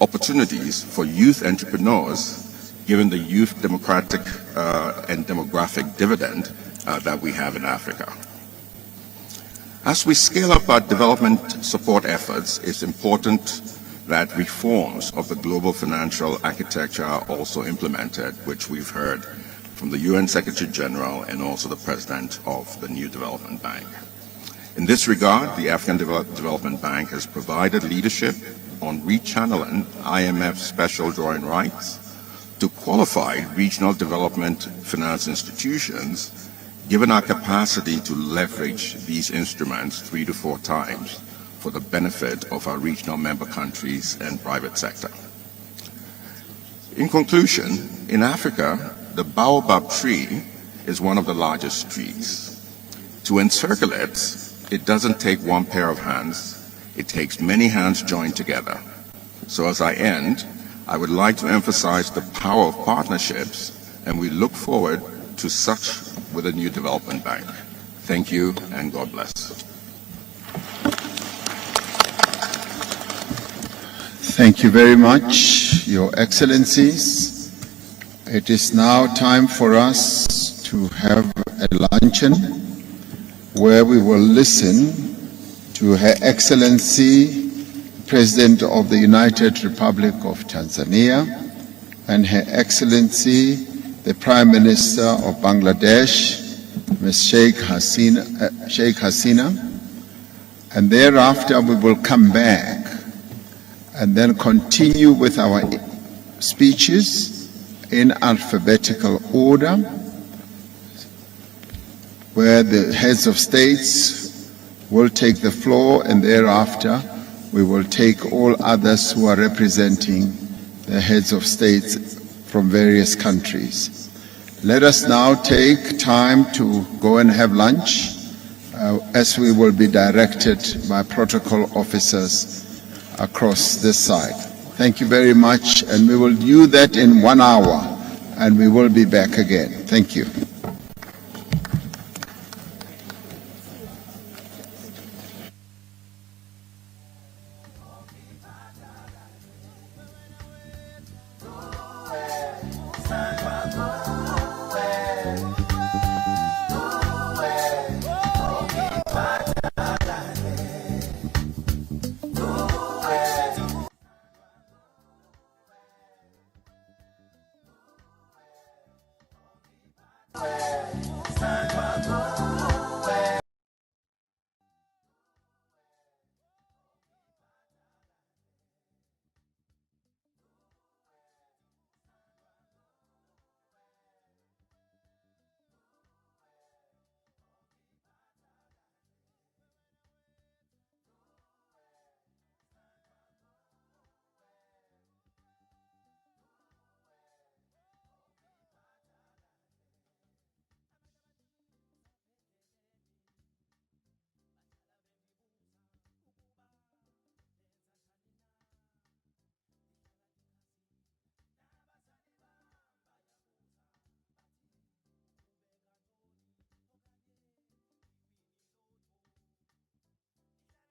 opportunities for youth entrepreneurs, given the youth democratic and demographic dividend that we have in Africa. As we scale up our development support efforts, it's important that reforms of the global financial architecture are also implemented, which we've heard from the UN Secretary General and also the President of the new Development Bank. In this regard, the African Development Bank has provided leadership on rechanneling IMF special drawing rights to qualified regional development finance institutions, given our capacity to leverage these instruments 3 to 4 times for the benefit of our regional member countries and private sector. In conclusion, in Africa, the baobab tree is one of the largest trees. To encircle it, it doesn't take one pair of hands, it takes many hands joined together. So as I end, I would like to emphasize the power of partnerships, and we look forward to such with the new Development Bank. Thank you, and God bless. Thank you very much, Your Excellencies. It is now time for us to have a luncheon where we will listen to Her Excellency, President of the United Republic of Tanzania, and Her Excellency, the Prime Minister of Bangladesh, Ms. Sheikh Hasina, and thereafter we will come back and then continue with our speeches in alphabetical order, where the heads of states will take the floor, and thereafter we will take all others who are representing the heads of states from various countries. Let us now take time to go and have lunch, as we will be directed by protocol officers across this side. Thank you very much, and we will do that in 1 hour, and we will be back again. Thank you.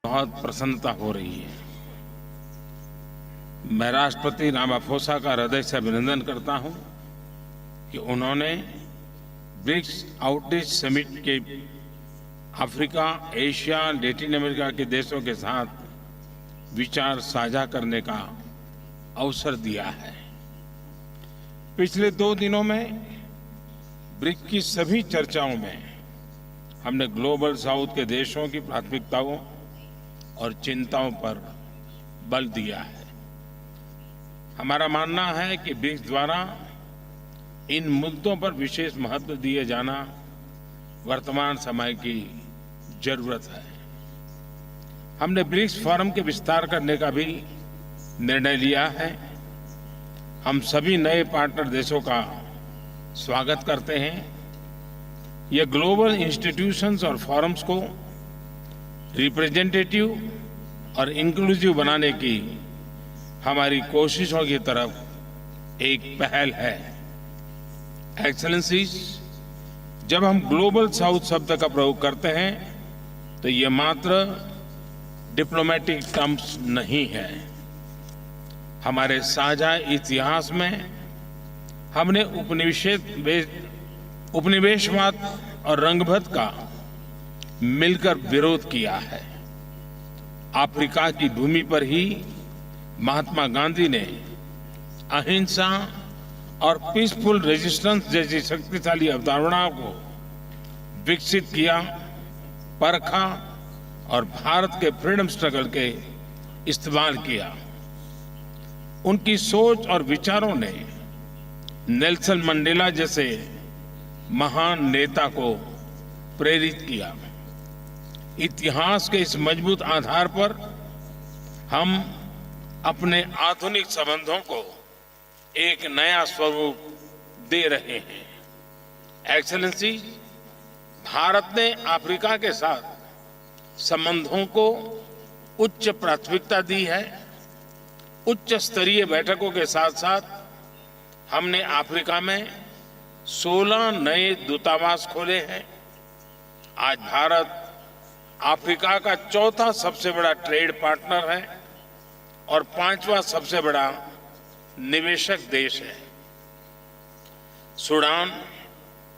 बहुत प्रसन्नता हो रही है। मैं राष्ट्रपति Ramaphosa का हृदय से अभिनंदन करता हूं कि उन्होंने ब्रिक्स आउटरीच समिट के अफ्रीका, एशिया, लैटिन अमेरिका के देशों के साथ विचार साझा करने का अवसर दिया है। पिछले 2 दिनों में ब्रिक्स की सभी चर्चाओं में हमने ग्लोबल साउथ के देशों की प्राथमिकताओं और चिंताओं पर बल दिया है। हमारा मानना है कि ब्रिक्स द्वारा इन मुद्दों पर विशेष महत्व दिए जाना वर्तमान समय की जरूरत है। हमने ब्रिक्स फोरम के विस्तार करने का भी निर्णय लिया है। हम सभी नए पार्टनर देशों का स्वागत करते हैं। ये ग्लोबल इंस्टीट्यूशंस और फोरम्स को रिप्रेजेंटेटिव और इंक्लूसिव बनाने की हमारी कोशिशों की तरफ एक पहल है। एक्सेलेंसीज, जब हम ग्लोबल साउथ शब्द का प्रयोग करते हैं तो ये मात्र डिप्लोमेटिक टर्म्स नहीं है। हमारे साझा इतिहास में हमने उपनिवेशवाद और रंगभेद का मिलकर विरोध किया है। अफ्रीका की भूमि पर ही महात्मा गांधी ने अहिंसा और पीसफुल रेजिस्टेंस जैसी शक्तिशाली अवधारणाओं को विकसित किया, परखा और भारत के फ्रीडम स्ट्रगल के इस्तेमाल किया। उनकी सोच और विचारों ने नेल्सन मंडेला जैसे महान नेता को प्रेरित किया। इतिहास के इस मजबूत आधार पर हम अपने आधुनिक संबंधों को एक नया स्वरूप दे रहे हैं। एक्सेलेंसी, भारत ने अफ्रीका के साथ संबंधों को उच्च प्राथमिकता दी है। उच्च स्तरीय बैठकों के साथ साथ हमने अफ्रीका में 16 नए दूतावास खोले हैं। आज भारत अफ्रीका का चौथा सबसे बड़ा ट्रेड पार्टनर है और 5वां सबसे बड़ा निवेशक देश है। सूडान,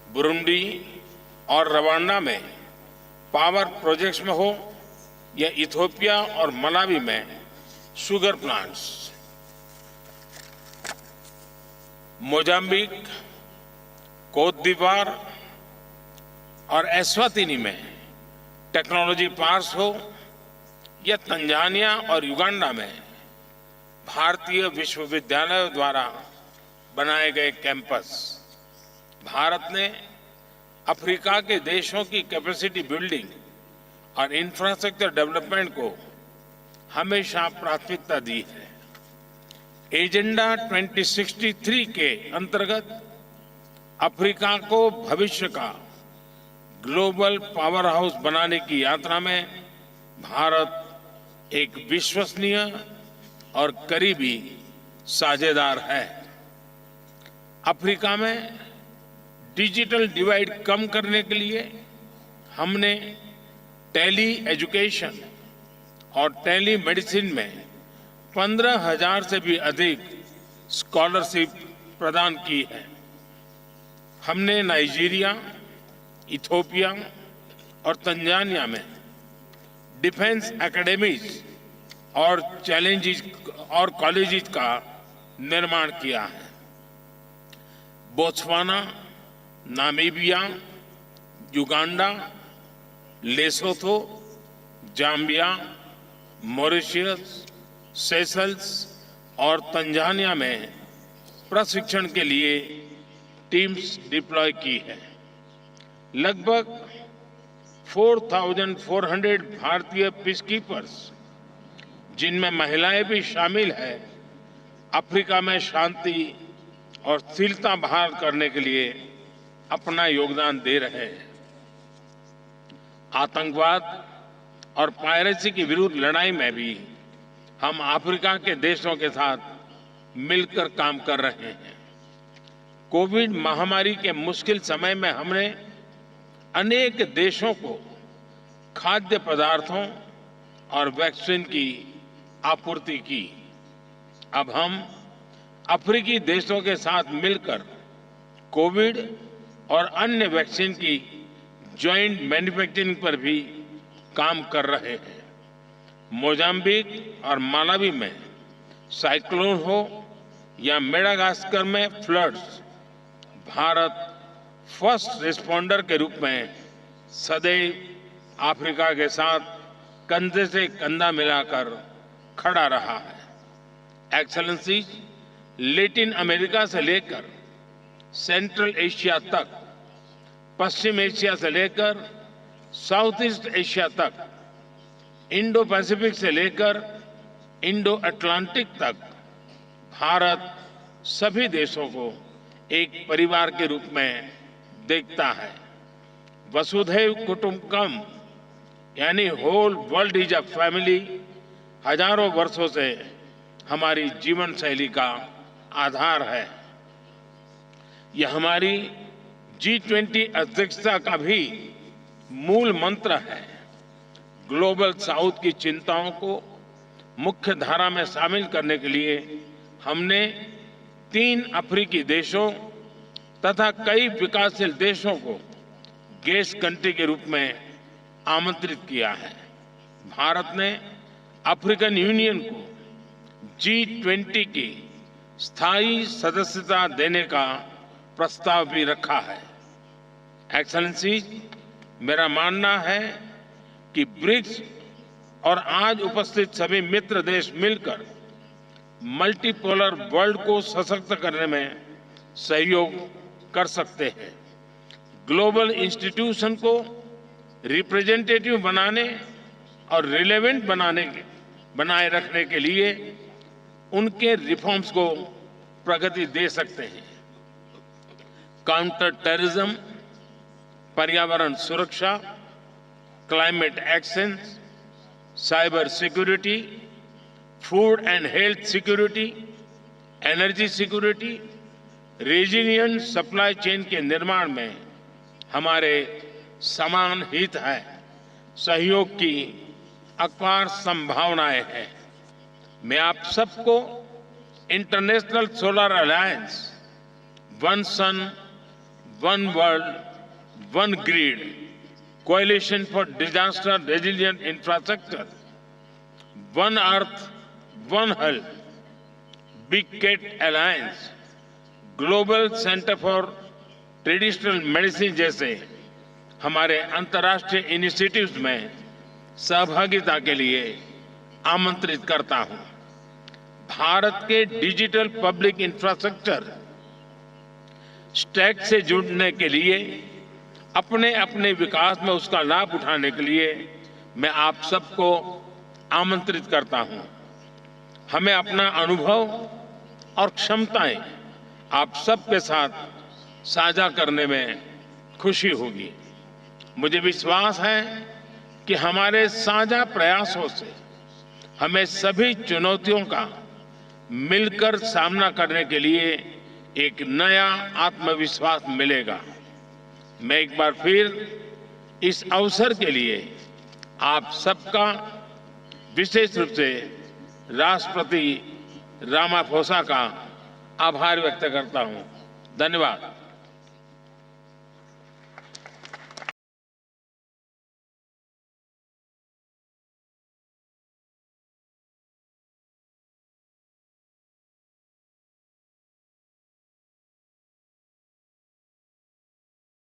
बुरुंडी और रवांडा में पावर प्रोजेक्ट्स में हो या इथियोपिया और मलावी में शुगर प्लांट्स, मोजाम्बिक, कोत दीवार और एस्वातिनी में टेक्नोलॉजी पार्क्स हो या तंजानिया और युगांडा में भारतीय विश्वविद्यालयों द्वारा बनाए गए कैंपस, भारत ने अफ्रीका के देशों की कैपेसिटी बिल्डिंग और इंफ्रास्ट्रक्चर डेवलपमेंट को हमेशा प्राथमिकता दी है। एजेंडा 2063 के अंतर्गत अफ्रीका को भविष्य का ग्लोबल पावर हाउस बनाने की यात्रा में भारत एक विश्वसनीय और करीबी साझेदार है। अफ्रीका में डिजिटल डिवाइड कम करने के लिए हमने टेली एजुकेशन और टेली मेडिसिन में 15,000 से भी अधिक स्कॉलरशिप प्रदान की है। हमने नाइजीरिया, इथियोपिया और तंजानिया में डिफेंस एकेडमीज और कॉलेजेस का निर्माण किया है। Botswana, Namibia, Uganda, Lesotho, Zambia, Mauritius, Seychelles और तंजानिया में प्रशिक्षण के लिए टीम्स डिप्लॉय की है। लगभग 4,400 भारतीय पीसकीपर्स, जिनमें महिलाएं भी शामिल हैं, अफ्रीका में शांति और स्थिरता बहाल करने के लिए अपना योगदान दे रहे हैं। आतंकवाद और पायरेसी के विरुद्ध लड़ाई में भी हम अफ्रीका के देशों के साथ मिलकर काम कर रहे हैं। कोविड महामारी के मुश्किल समय में हमने अनेक देशों को खाद्य पदार्थों और वैक्सीन की आपूर्ति की। अब हम अफ्रीकी देशों के साथ मिलकर कोविड और अन्य वैक्सीन की जॉइंट मैन्युफैक्चरिंग पर भी काम कर रहे हैं। मोजाम्बिक और मालावी में साइक्लोन हो या मेडागास्कर में फ्लड्स, भारत फर्स्ट रिस्पॉन्डर के रूप में सदैव अफ्रीका के साथ कंधे से कंधा मिलाकर खड़ा रहा है। एक्सेलेंसी, लैटिन अमेरिका से लेकर सेंट्रल एशिया तक, पश्चिम एशिया से लेकर साउथ ईस्ट एशिया तक, इंडो पैसिफिक से लेकर इंडो अटलांटिक तक, भारत सभी देशों को एक परिवार के रूप में देखता है। वसुधैव कुटुंबकम यानी whole world is a family हजारों वर्षों से हमारी जीवन शैली का आधार है। यह हमारी G20 अध्यक्षता का भी मूल मंत्र है। ग्लोबल साउथ की चिंताओं को मुख्य धारा में शामिल करने के लिए हमने 3 अफ्रीकी देशों तथा कई विकासशील देशों को गेस्ट कंट्री के रूप में आमंत्रित किया है। भारत ने अफ्रीकन यूनियन को G20 की स्थायी सदस्यता देने का प्रस्ताव भी रखा है। एक्सेलेंसी, मेरा मानना है कि ब्रिक्स और आज उपस्थित सभी मित्र देश मिलकर मल्टीपोलर वर्ल्ड को सशक्त करने में सहयोग कर सकते हैं। ग्लोबल इंस्टीट्यूशन को रिप्रेजेंटेटिव बनाने और रिलेवेंट बनाए रखने के लिए उनके रिफॉर्म्स को प्रगति दे सकते हैं। काउंटर टेररिज्म, पर्यावरण सुरक्षा, climate action, cyber security, food and health security, energy security, resilient supply chain के निर्माण में हमारे समान हित है। सहयोग की अपार संभावनाएं हैं। मैं आप सबको International Solar Alliance, one sun, one world, one grid, coalition for disaster resilient infrastructure, one earth, one health, big cat alliance, global centre for traditional medicine जैसे हमारे अंतर्राष्ट्रीय इनिशिएटिव्स में सहभागिता के लिए आमंत्रित करता हूं। भारत के डिजिटल पब्लिक इंफ्रास्ट्रक्चर स्टैक से जुड़ने के लिए, अपने अपने विकास में उसका लाभ उठाने के लिए मैं आप सबको आमंत्रित करता हूं। हमें अपना अनुभव और क्षमताएं आप सबके साथ साझा करने में खुशी होगी। मुझे विश्वास है कि हमारे साझा प्रयासों से हमें सभी चुनौतियों का मिलकर सामना करने के लिए एक नया आत्मविश्वास मिलेगा। मैं एक बार फिर इस अवसर के लिए आप सबका विशेष रूप से राष्ट्रपति रामाफोसा का आभार व्यक्त करता हूं। धन्यवाद।